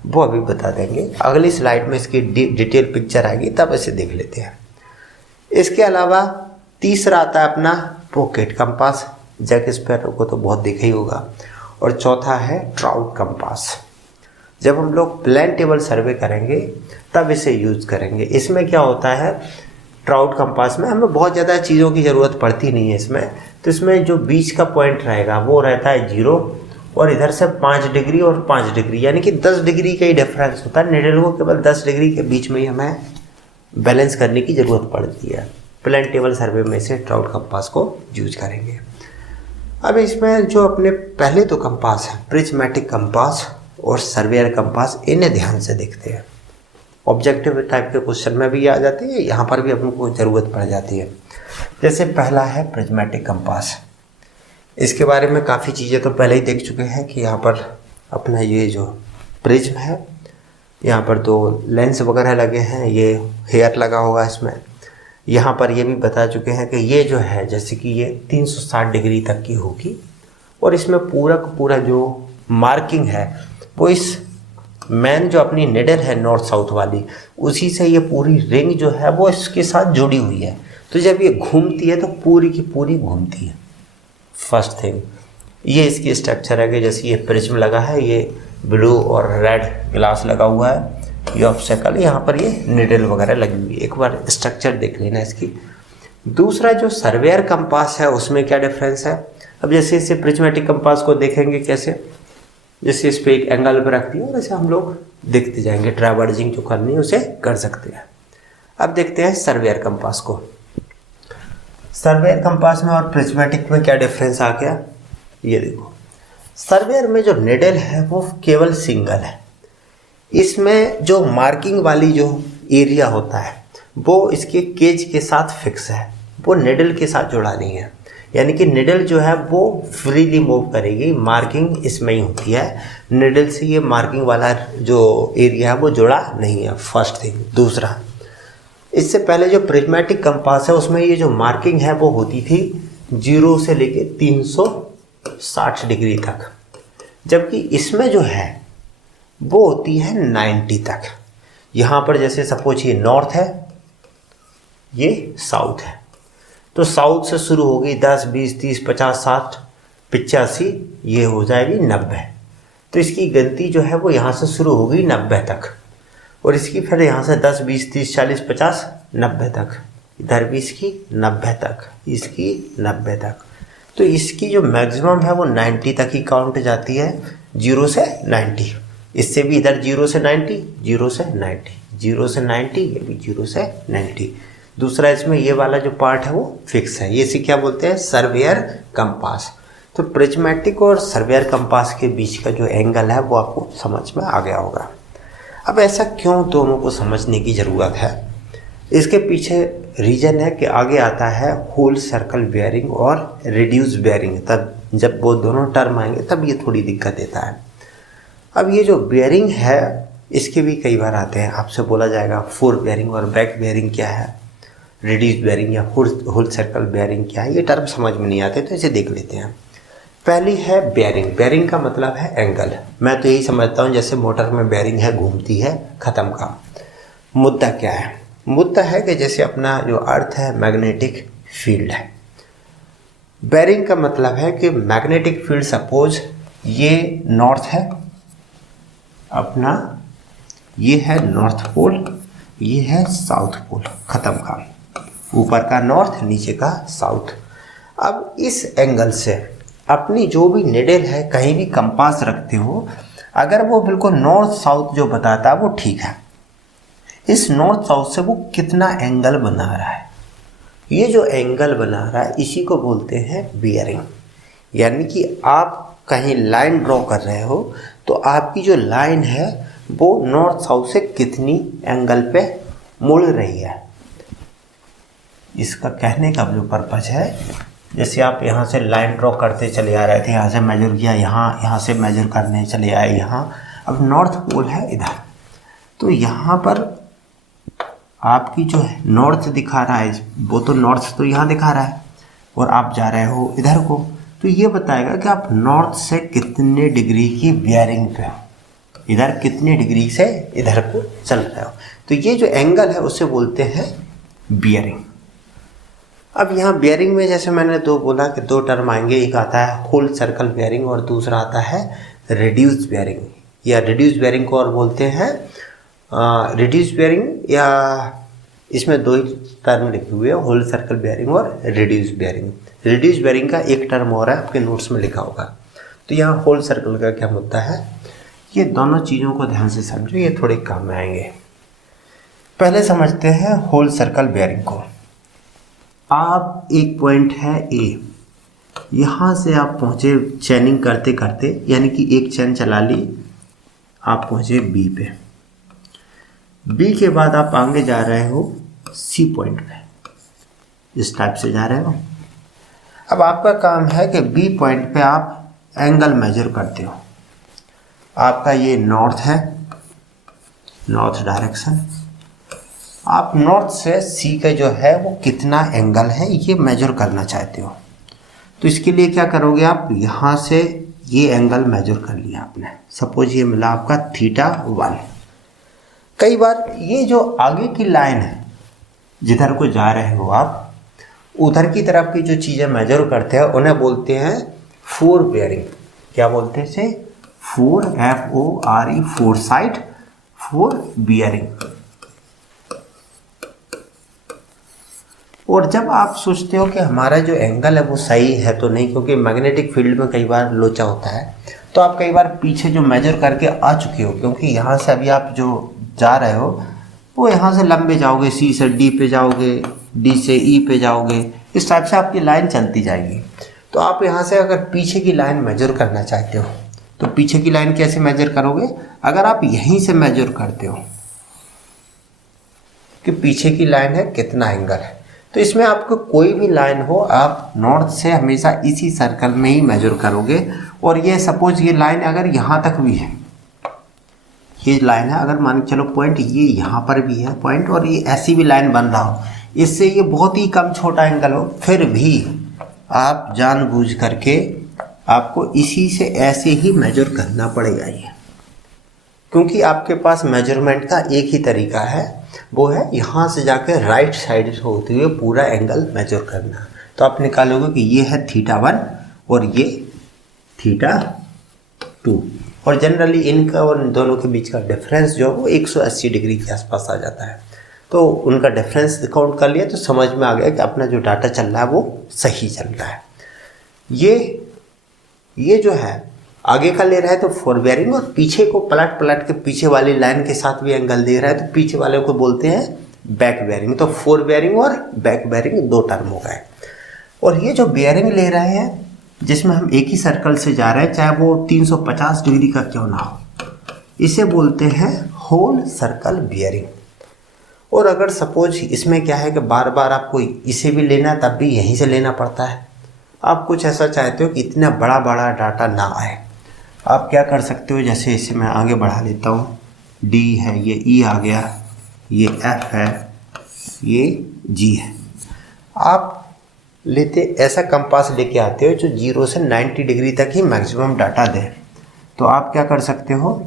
वो अभी बता देंगे। अगली स्लाइड में इसकी डिटेल पिक्चर आएगी तब इसे देख लेते हैं। इसके अलावा तीसरा आता है अपना पॉकेट कंपास, जैक स्पैरो को तो बहुत देखा ही होगा। और चौथा है ट्राउट कंपास। जब हम लोग प्लान टेबल सर्वे करेंगे तब इसे यूज़ करेंगे। इसमें क्या होता है, ट्राउट कंपास में हमें बहुत ज़्यादा चीज़ों की ज़रूरत पड़ती नहीं है इसमें। तो इसमें जो बीच का पॉइंट रहेगा वो रहता है 0 और इधर से 5 डिग्री और 5 डिग्री, यानी कि 10 डिग्री का ही डिफरेंस होता है। निडल को केवल 10 डिग्री के बीच में ही हमें बैलेंस करने की ज़रूरत पड़ती है। प्लान टेबल सर्वे में से ट्राउट कंपास को यूज करेंगे। अब इसमें जो अपने पहले तो कंपास है, प्रिज्मेटिक कंपास और सर्वेयर कंपास, इन्हें ध्यान से देखते हैं। ऑब्जेक्टिव टाइप के क्वेश्चन में भी आ जाते हैं, यहाँ पर भी अपने ज़रूरत पड़ जाती है। जैसे पहला है प्रिज्मेटिक कंपास। इसके बारे में काफ़ी चीज़ें तो पहले ही देख चुके हैं कि यहाँ पर अपना ये जो प्रिज्म है, यहाँ पर 2 लेंस वगैरह लगे हैं, ये हेयर लगा होगा इसमें। यहाँ पर ये भी बता चुके हैं कि ये जो है जैसे कि ये 360 डिग्री तक की होगी और इसमें पूरा का पूरा जो मार्किंग है वो इस मेन जो अपनी निडल है नॉर्थ साउथ वाली, उसी से ये पूरी रिंग जो है वो इसके साथ जुड़ी हुई है। तो जब ये घूमती है तो पूरी की पूरी घूमती है। फर्स्ट थिंग ये इसकी स्ट्रक्चर है कि जैसे ये प्रिज्म लगा है, ये ब्लू और रेड ग्लास लगा हुआ है, ये ऑब्स्टेकल, यहाँ पर ये निडल वगैरह लगी हुई है। एक बार स्ट्रक्चर देख लेना इसकी। दूसरा जो सर्वेयर कंपास है उसमें क्या डिफरेंस है। अब जैसे इसे प्रिज्मेटिक कंपास को देखेंगे कैसे, जैसे इस पर एक एंगल पर रख दिया और ऐसे हम लोग देखते जाएंगे, ट्रैवर्जिंग जो करनी है उसे कर सकते हैं। अब देखते हैं सर्वेयर कंपास को। सर्वेयर कंपास में और प्रिज्मेटिक में क्या डिफरेंस आ गया, ये देखो। सर्वेयर में जो निडल है वो केवल सिंगल है। इसमें जो मार्किंग वाली जो एरिया होता है वो इसके केज के साथ फिक्स है, वो निडल के साथ जुड़ा नहीं है। यानी कि निडल जो है वो फ्रीली मूव करेगी, मार्किंग इसमें ही होती है। निडल से ये मार्किंग वाला जो एरिया है वो जुड़ा नहीं है, फर्स्ट थिंग। दूसरा, इससे पहले जो प्रिज्मेटिक कंपास है उसमें ये जो मार्किंग है वो होती थी 0 से लेके 360 डिग्री तक, जबकि इसमें जो है वो होती है 90 तक। यहाँ पर जैसे सपोज ये नॉर्थ है, ये साउथ है, तो साउथ से शुरू होगी 10, 20, 30, 50, 60, 85, ये हो जाएगी 90। तो इसकी गिनती जो है वो यहाँ से शुरू होगी 90 तक, और इसकी फिर यहाँ से 10, 20, 30, 40, 50, 90 तक, इधर भी इसकी 90 तक, इसकी 90 तक। तो इसकी जो मैक्सिमम है वो 90 तक ही काउंट जाती है, 0 से 90। इससे भी इधर 0 से 90, 0 से 90, 0 से 90, ये भी 0 से 90। दूसरा इसमें ये वाला जो पार्ट है वो फिक्स है, ये इसे क्या बोलते हैं, सर्वेयर कंपास। तो प्रिज्मेटिक और सर्वेयर कंपास के बीच का जो एंगल है वो आपको समझ में आ गया होगा। अब ऐसा क्यों दोनों को समझने की ज़रूरत है, इसके पीछे रीज़न है कि आगे आता है होल सर्कल बेयरिंग और रिड्यूस बेयरिंग। तब जब वो दोनों टर्म आएंगे तब ये थोड़ी दिक्कत देता है। अब ये जो बेयरिंग है इसके भी कई बार आते हैं, आपसे बोला जाएगा फोर बेयरिंग और बैक बेयरिंग क्या है, रिड्यूस बेयरिंग या होल सर्कल बेयरिंग क्या है, ये टर्म समझ में नहीं आते, तो इसे देख लेते हैं। पहली है बेयरिंग। बेयरिंग का मतलब है एंगल। मैं तो यही समझता हूँ जैसे मोटर में बेयरिंग है, घूमती है, ख़त्म का। मुद्दा क्या है, मुद्दा है कि जैसे अपना जो अर्थ है मैग्नेटिक फील्ड है। बेयरिंग का मतलब है कि मैग्नेटिक फील्ड, सपोज ये नॉर्थ है अपना, ये है नॉर्थ पोल, ये है साउथ पोल, ख़त्म का। ऊपर का नॉर्थ, नीचे का साउथ। अब इस एंगल से अपनी जो भी निडल है, कहीं भी कंपास रखते हो, अगर वो बिल्कुल नॉर्थ साउथ जो बताता है वो ठीक है, इस नॉर्थ साउथ से वो कितना एंगल बना रहा है, ये जो एंगल बना रहा है इसी को बोलते हैं बेयरिंग। यानी कि आप कहीं लाइन ड्रॉ कर रहे हो तो आपकी जो लाइन है वो नॉर्थ साउथ से कितनी एंगल पे मुड़ रही है। इसका कहने का जो पर्पज है जैसे आप यहाँ से लाइन ड्रॉ करते चले आ रहे थे, यहाँ से मेजर किया, यहाँ से मेजर करने चले आए यहाँ। अब नॉर्थ पोल है इधर, तो यहाँ पर आपकी जो है नॉर्थ दिखा रहा है, वो तो नॉर्थ तो यहाँ दिखा रहा है और आप जा रहे हो इधर को, तो ये बताएगा कि आप नॉर्थ से कितने डिग्री की बियरिंग पे हो, इधर कितने डिग्री से इधर को चल रहे हो। तो ये जो एंगल है उसे बोलते हैं बियरिंग। अब यहाँ बियरिंग में जैसे मैंने बोला कि दो टर्म आएंगे, एक आता है होल सर्कल बियरिंग और दूसरा आता है रिड्यूस बियरिंग, या रिड्यूस बियरिंग को और बोलते हैं रिड्यूस बियरिंग, या इसमें दो ही टर्म लिखे हुए हैं, होल सर्कल बियरिंग और रिड्यूस बियरिंग। रिड्यूस बियरिंग का एक टर्म और है, आपके नोट्स में लिखा होगा। तो यहाँ होल सर्कल का क्या मुद्दा है, ये दोनों चीज़ों को ध्यान से समझो, ये थोड़े काम में आएंगे। पहले समझते हैं होल सर्कल बियरिंग को। आप एक पॉइंट है ए, यहाँ से आप पहुँचे चेनिंग करते करते, यानी कि एक चेन चला ली, आप पहुँचे बी पे, बी के बाद आप आगे जा रहे हो सी पॉइंट पे, इस टाइप से जा रहे हो। अब आपका काम है कि बी पॉइंट पे आप एंगल मेजर करते हो। आपका ये नॉर्थ है, नॉर्थ डायरेक्शन, आप नॉर्थ से सी का जो है वो कितना एंगल है ये मेजर करना चाहते हो। तो इसके लिए क्या करोगे, आप यहाँ से ये एंगल मेजर कर लिया आपने, सपोज ये मिला आपका θ1। कई बार ये जो आगे की लाइन है जिधर को जा रहे हो आप, उधर की तरफ की जो चीज़ें मेजर करते हैं उन्हें बोलते हैं फोर बियरिंग। क्या बोलते हैं इसे, four, FORE, four side, four bearing. और जब आप सोचते हो कि हमारा जो एंगल है वो सही है तो नहीं, क्योंकि मैग्नेटिक फील्ड में कई बार लोचा होता है, तो आप कई बार पीछे जो मेजर करके आ चुके हो, क्योंकि यहाँ से अभी आप जो जा रहे हो वो यहाँ से लंबे जाओगे, सी से डी पे जाओगे, डी से ई पे जाओगे, इस टाइप से आपकी लाइन चलती जाएगी। तो आप यहाँ से अगर पीछे की लाइन मेजर करना चाहते हो तो पीछे की लाइन कैसे मेजर करोगे, अगर आप यहीं से मेजर करते हो कि पीछे की लाइन है कितना एंगल है, तो इसमें आपको कोई भी लाइन हो, आप नॉर्थ से हमेशा इसी सर्कल में ही मेजर करोगे। और ये सपोज ये लाइन अगर यहाँ तक भी है, ये लाइन है, अगर मान के चलो पॉइंट ये यहाँ पर भी है पॉइंट, और ये ऐसी भी लाइन बन रहा हो, इससे ये बहुत ही कम छोटा एंगल हो, फिर भी आप जानबूझ करके आपको इसी से ऐसे ही मेजर करना पड़ेगा ये, क्योंकि आपके पास मेजरमेंट का एक ही तरीका है, वो है यहाँ से जाकर राइट साइड से होते हुए पूरा एंगल मेजर करना। तो आप निकालोगे कि ये है θ1 और ये θ2, और जनरली इनका और इन दोनों के बीच का डिफरेंस जो है वो 180 डिग्री के आसपास आ जाता है। तो उनका डिफरेंस काउंट कर लिया तो समझ में आ गया कि अपना जो डाटा चल रहा है वो सही चल रहा है। ये जो है आगे का ले रहा है तो फोर बियरिंग, और पीछे को पलट के पीछे वाली लाइन के साथ भी एंगल दे रहा है तो पीछे वाले को बोलते हैं बैक बियरिंग। तो फोर बियरिंग और बैक बियरिंग दो टर्म हो गए। और ये जो बियरिंग ले रहे हैं जिसमें हम एक ही सर्कल से जा रहे हैं, चाहे वो 350 डिग्री का क्यों ना हो, इसे बोलते हैं होल सर्कल बियरिंग। और अगर सपोज इसमें क्या है कि बार बार आपको इसे भी लेना है तब भी यहीं से लेना पड़ता है, आप कुछ ऐसा चाहते हो कि इतना बड़ा बड़ा डाटा ना आए, आप क्या कर सकते हो, जैसे इसे मैं आगे बढ़ा लेता हूँ, D है, ये E आ गया, ये F है, ये G है। आप लेते ऐसा कंपास लेके आते हो जो 0 से 90 डिग्री तक ही मैक्सिमम डाटा दे। तो आप क्या कर सकते हो,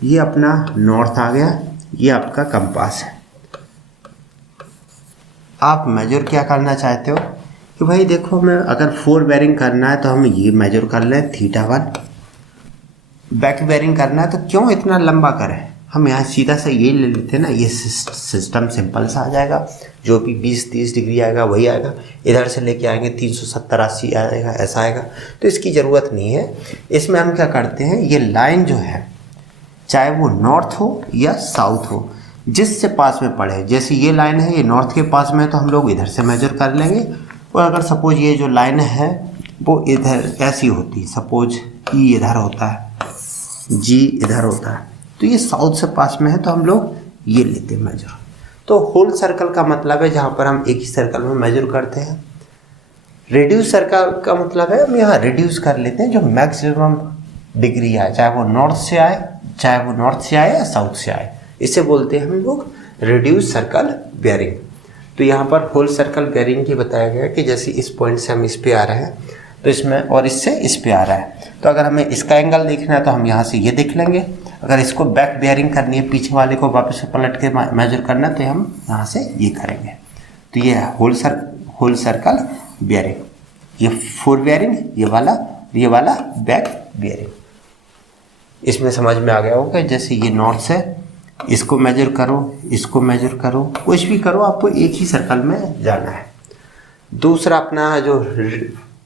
ये अपना नॉर्थ आ गया, ये आपका कंपास है। आप मेजर क्या करना चाहते हो कि भाई देखो, मैं अगर फोर बेयरिंग करना है तो हम ये मेजर कर लें θ1, बैक बेयरिंग करना है तो क्यों इतना लंबा करें, हम यहाँ सीधा से ये ले लेते हैं ना, ये सिस्टम सिंपल सा आ जाएगा, जो भी 20-30 डिग्री आएगा वही आएगा, इधर से लेके आएंगे 370-80 आएगा, ऐसा आएगा, तो इसकी ज़रूरत नहीं है। इसमें हम क्या करते हैं, ये लाइन जो है चाहे वो नॉर्थ हो या साउथ हो, जिससे पास में पड़े, जैसे ये लाइन है ये नॉर्थ के पास में है तो हम लोग इधर से मेजर कर लेंगे। और अगर सपोज ये जो लाइन है वो इधर ऐसी होती, सपोज ई इधर होता है, जी इधर होता है, तो ये साउथ से पास में है तो हम लोग ये लेते हैं मेजर। तो होल सर्कल का मतलब है जहाँ पर हम एक ही सर्कल में मेजर करते हैं। रेड्यूस सर्कल का मतलब है हम यहाँ रिड्यूस कर लेते हैं जो मैक्सिमम डिग्री आए, चाहे वो नॉर्थ से आए या साउथ से आए, इसे बोलते हैं हम लोग रिड्यूस सर्कल बेयरिंग। तो यहाँ पर होल सर्कल बेयरिंग की बताया गया कि जैसे इस पॉइंट से हम इस पे आ रहे हैं तो इसमें, और इससे इस पे आ रहा है, तो अगर हमें इसका एंगल देखना है तो हम यहाँ से ये देख लेंगे। अगर इसको बैक बेयरिंग करनी है, पीछे वाले को वापस से पलट के मेजर करना है, तो हम यहाँ से ये करेंगे। तो ये है होल सर्कल बेयरिंग, ये फोर बेयरिंग, ये वाला बैक बेयरिंग। इसमें समझ में आ गया होगा। जैसे ये नॉर्थ से इसको मेजर करो, इसको मेजर करो, कुछ भी करो, आपको एक ही सर्कल में जाना है। दूसरा अपना जो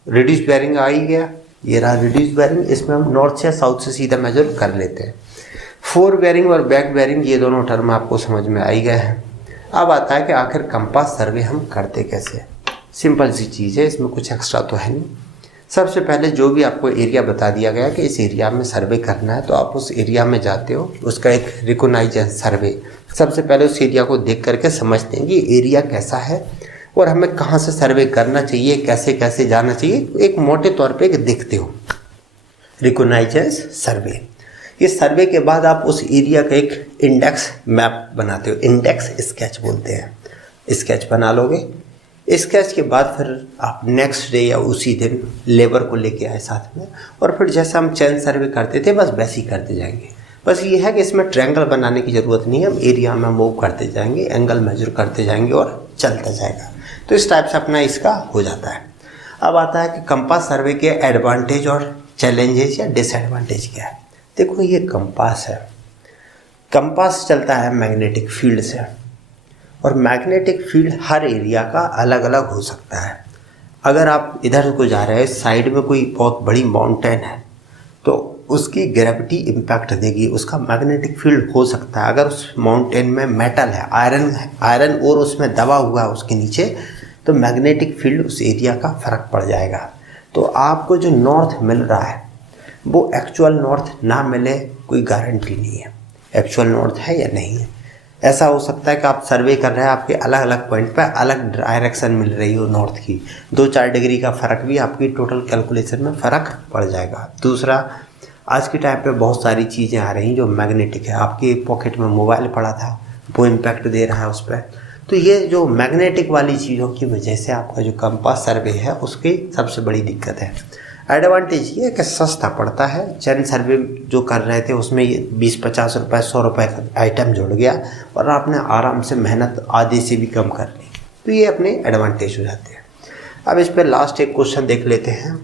रिड्यूस बेयरिंग आ ही गया, ये रहा रिड्यूस बेयरिंग, इसमें हम नॉर्थ से साउथ से सीधा मेजर कर लेते हैं। फोर बेयरिंग और बैक बेयरिंग, ये दोनों टर्म आपको समझ में आ ही गए हैं। अब आता है कि आखिर कंपास सर्वे हम करते कैसे। सिंपल सी चीज़ है, इसमें कुछ एक्स्ट्रा तो है नहीं। सबसे पहले जो भी आपको एरिया बता दिया गया कि इस एरिया में सर्वे करना है, तो आप उस एरिया में जाते हो, उसका एक रिकॉग्नाइजेशन सर्वे, सबसे पहले उस एरिया को देख करके समझते हैं कि एरिया कैसा है और हमें कहाँ से सर्वे करना चाहिए, कैसे कैसे जाना चाहिए, एक मोटे तौर पे देखते हो रिकॉग्नाइजेशन सर्वे। ये सर्वे के बाद आप उस एरिया का एक इंडेक्स मैप बनाते हो, इंडेक्स स्केच बोलते हैं। स्केच बना लोगे, स्केच के बाद फिर आप नेक्स्ट डे या उसी दिन लेबर को लेके आए साथ में, और फिर जैसे हम चेन सर्वे करते थे बस वैसे ही करते जाएंगे। बस ये है कि इसमें ट्रायंगल बनाने की ज़रूरत नहीं है, हम एरिया में मूव करते जाएंगे, एंगल मेजर करते जाएंगे और चलता जाएगा। तो इस टाइप से अपना इसका हो जाता है। अब आता है कि कंपास सर्वे के एडवांटेज और चैलेंजेस या डिसएडवांटेज क्या है। देखो ये कंपास है, कंपास चलता है मैग्नेटिक फील्ड से, और मैग्नेटिक फील्ड हर एरिया का अलग अलग हो सकता है। अगर आप इधर को जा रहे हैं, साइड में कोई बहुत बड़ी माउंटेन है, तो उसकी ग्रेविटी इम्पैक्ट देगी, उसका मैग्नेटिक फील्ड हो सकता है। अगर उस माउंटेन में मेटल है, आयरन और उसमें दबा हुआ है उसके नीचे, तो मैग्नेटिक फील्ड उस एरिया का फ़र्क पड़ जाएगा। तो आपको जो नॉर्थ मिल रहा है वो एक्चुअल नॉर्थ ना मिले, कोई गारंटी नहीं है एक्चुअल नॉर्थ है या नहीं है। ऐसा हो सकता है कि आप सर्वे कर रहे हैं, आपके अलग अलग पॉइंट पर अलग डायरेक्शन मिल रही हो नॉर्थ की, 2-4 डिग्री का फ़र्क भी आपकी टोटल कैलकुलेशन में फ़र्क पड़ जाएगा। दूसरा, आज के टाइम पे बहुत सारी चीज़ें आ रही जो मैग्नेटिक है, आपके पॉकेट में मोबाइल पड़ा था वो इम्पैक्ट दे रहा है उस पर। तो ये जो मैग्नेटिक वाली चीज़ों की वजह से आपका जो कंपास सर्वे है उसकी सबसे बड़ी दिक्कत है। एडवांटेज ये है कि सस्ता पड़ता है। चैन सर्वे जो कर रहे थे उसमें ये 20-50 रुपये 100 रुपये का आइटम जुड़ गया और आपने आराम से मेहनत आधे से भी कम कर ली, तो ये अपने एडवांटेज हो जाते हैं। अब इस पर लास्ट एक क्वेश्चन देख लेते हैं।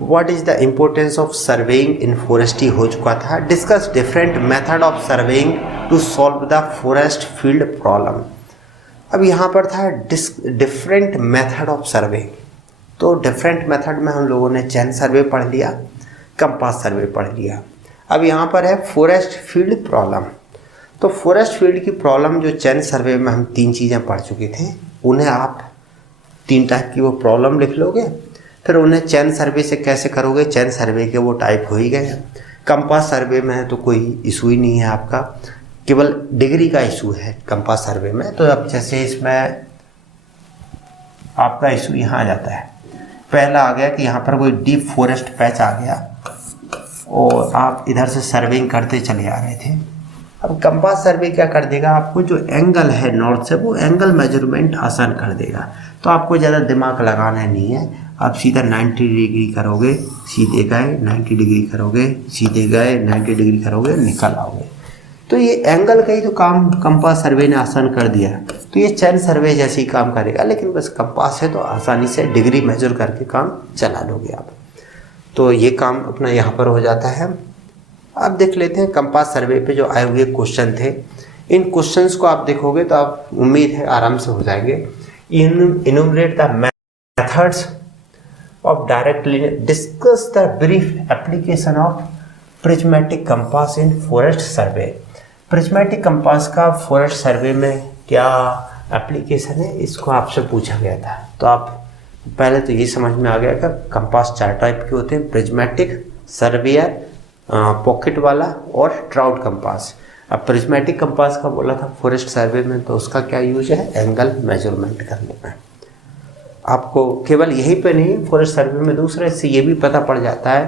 What is the importance of surveying in forestry हो चुका था। Discuss different method of surveying to solve the forest field problem. अब यहाँ पर था डिफरेंट मेथड ऑफ सर्वेइंग। तो डिफरेंट मेथड में हम लोगों ने चैन सर्वे पढ़ लिया, कंपास सर्वे पढ़ लिया। अब यहाँ पर है फॉरेस्ट फील्ड प्रॉब्लम। तो फॉरेस्ट फील्ड की प्रॉब्लम जो चैन सर्वे में हम 3 चीज़ें पढ़ चुके थे, उन्हें आप 3 टाइप की वो प्रॉब्लम लिख लोगे, फिर उन्हें चैन सर्वे से कैसे करोगे, चैन सर्वे के वो टाइप हो ही गए हैं। कंपास सर्वे में तो कोई इशू ही नहीं है आपका, केवल डिग्री का इशू है कंपास सर्वे में। तो अब जैसे इसमें आपका इशू यहाँ आ जाता है, पहला आ गया कि यहाँ पर कोई डीप फॉरेस्ट पैच आ गया और आप इधर से सर्वेइंग करते चले आ रहे थे। अब कंपास सर्वे क्या कर देगा, आपको जो एंगल है नॉर्थ से वो एंगल मेजरमेंट आसान कर देगा। तो आपको ज़्यादा दिमाग लगाना नहीं है, आप सीधा 90 डिग्री करोगे, सीधे गए, 90 डिग्री करोगे, सीधे गए, 90 डिग्री करोगे, निकल आओगे। तो ये एंगल का ही तो काम कंपास सर्वे ने आसान कर दिया। तो ये चैन सर्वे जैसे ही काम करेगा, लेकिन बस कंपास है तो आसानी से डिग्री मेजर करके काम चला लोगे आप। तो ये काम अपना यहाँ पर हो जाता है। अब देख लेते हैं कंपास सर्वे पे जो आए हुए क्वेश्चन थे, इन क्वेश्चंस को आप देखोगे तो आप उम्मीद है आराम से हो जाएंगे। इनुमरेट the methods of direct linear, discuss the brief application of prismatic compass in forest survey. Prismatic compass का फॉरेस्ट सर्वे में क्या एप्लीकेशन है, इसको आपसे पूछा गया था। तो आप पहले तो ये समझ में आ गया कि कंपास 4 टाइप के होते हैं, प्रिज्मेटिक, सर्वेयर, पॉकेट वाला और ट्राउट कंपास। अब प्रिज्मेटिक कंपास का बोला था फॉरेस्ट सर्वे में, तो उसका क्या यूज है, एंगल मेजरमेंट करने में। आपको केवल यहीं पे नहीं, फॉरेस्ट सर्वे में दूसरा इससे ये भी पता पड़ जाता है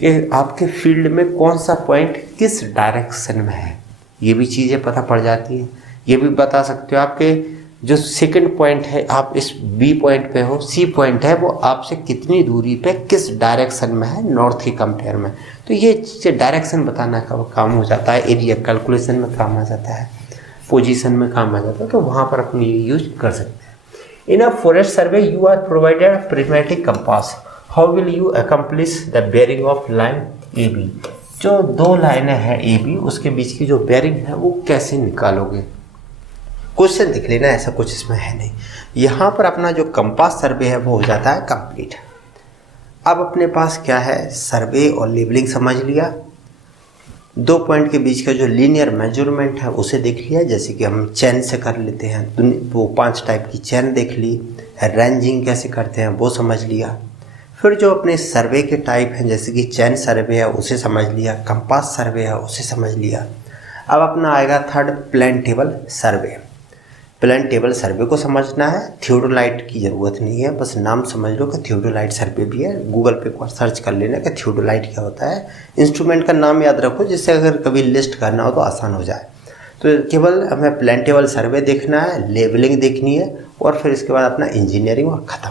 कि आपके फील्ड में कौन सा पॉइंट किस डायरेक्शन में है, ये भी चीज़ें पता पड़ जाती हैं। ये भी बता सकते हो आपके जो सेकंड पॉइंट है, आप इस बी पॉइंट पे हो, सी पॉइंट है, वो आपसे कितनी दूरी पे किस डायरेक्शन में है नॉर्थ के कंपेयर में। तो ये चीज़ें डायरेक्शन बताना का काम हो जाता है, एरिया कैलकुलेशन में काम आ जाता है, पोजीशन में काम आ जाता है, तो वहाँ पर अपन ये यूज कर सकते हैं। In a forest survey you are provided a prismatic compass, how will you accomplish the bearing of line A B. जो दो लाइनें हैं ए बी, उसके बीच की जो बेयरिंग है वो कैसे निकालोगे। क्वेश्चन देख लेना, ऐसा कुछ इसमें है नहीं। यहाँ पर अपना जो कंपास सर्वे है वो हो जाता है कंप्लीट। अब अपने पास क्या है, सर्वे और लेबलिंग समझ लिया, दो पॉइंट के बीच का जो लीनियर मेजरमेंट है उसे देख लिया, जैसे कि हम चैन से कर लेते हैं, वो 5 टाइप की चैन देख ली, रेंजिंग कैसे करते हैं वो समझ लिया। फिर जो अपने सर्वे के टाइप हैं, जैसे कि चैन सर्वे है उसे समझ लिया, कंपास सर्वे है उसे समझ लिया। अब अपना आएगा third, plane table survey. Plane table survey को समझना है, थियोडोलाइट की ज़रूरत नहीं है, बस नाम समझ लो कि थियोडोलाइट सर्वे भी है। गूगल पे एक बार सर्च कर लेना कि थियोडोलाइट क्या होता है। इंस्ट्रूमेंट का नाम याद रखो, जिससे अगर कभी लिस्ट करना हो तो आसान हो जाए। तो केवल हमें प्लेन टेबल सर्वे देखना है, लेबलिंग देखनी है, और फिर इसके बाद अपना इंजीनियरिंग और ख़त्म।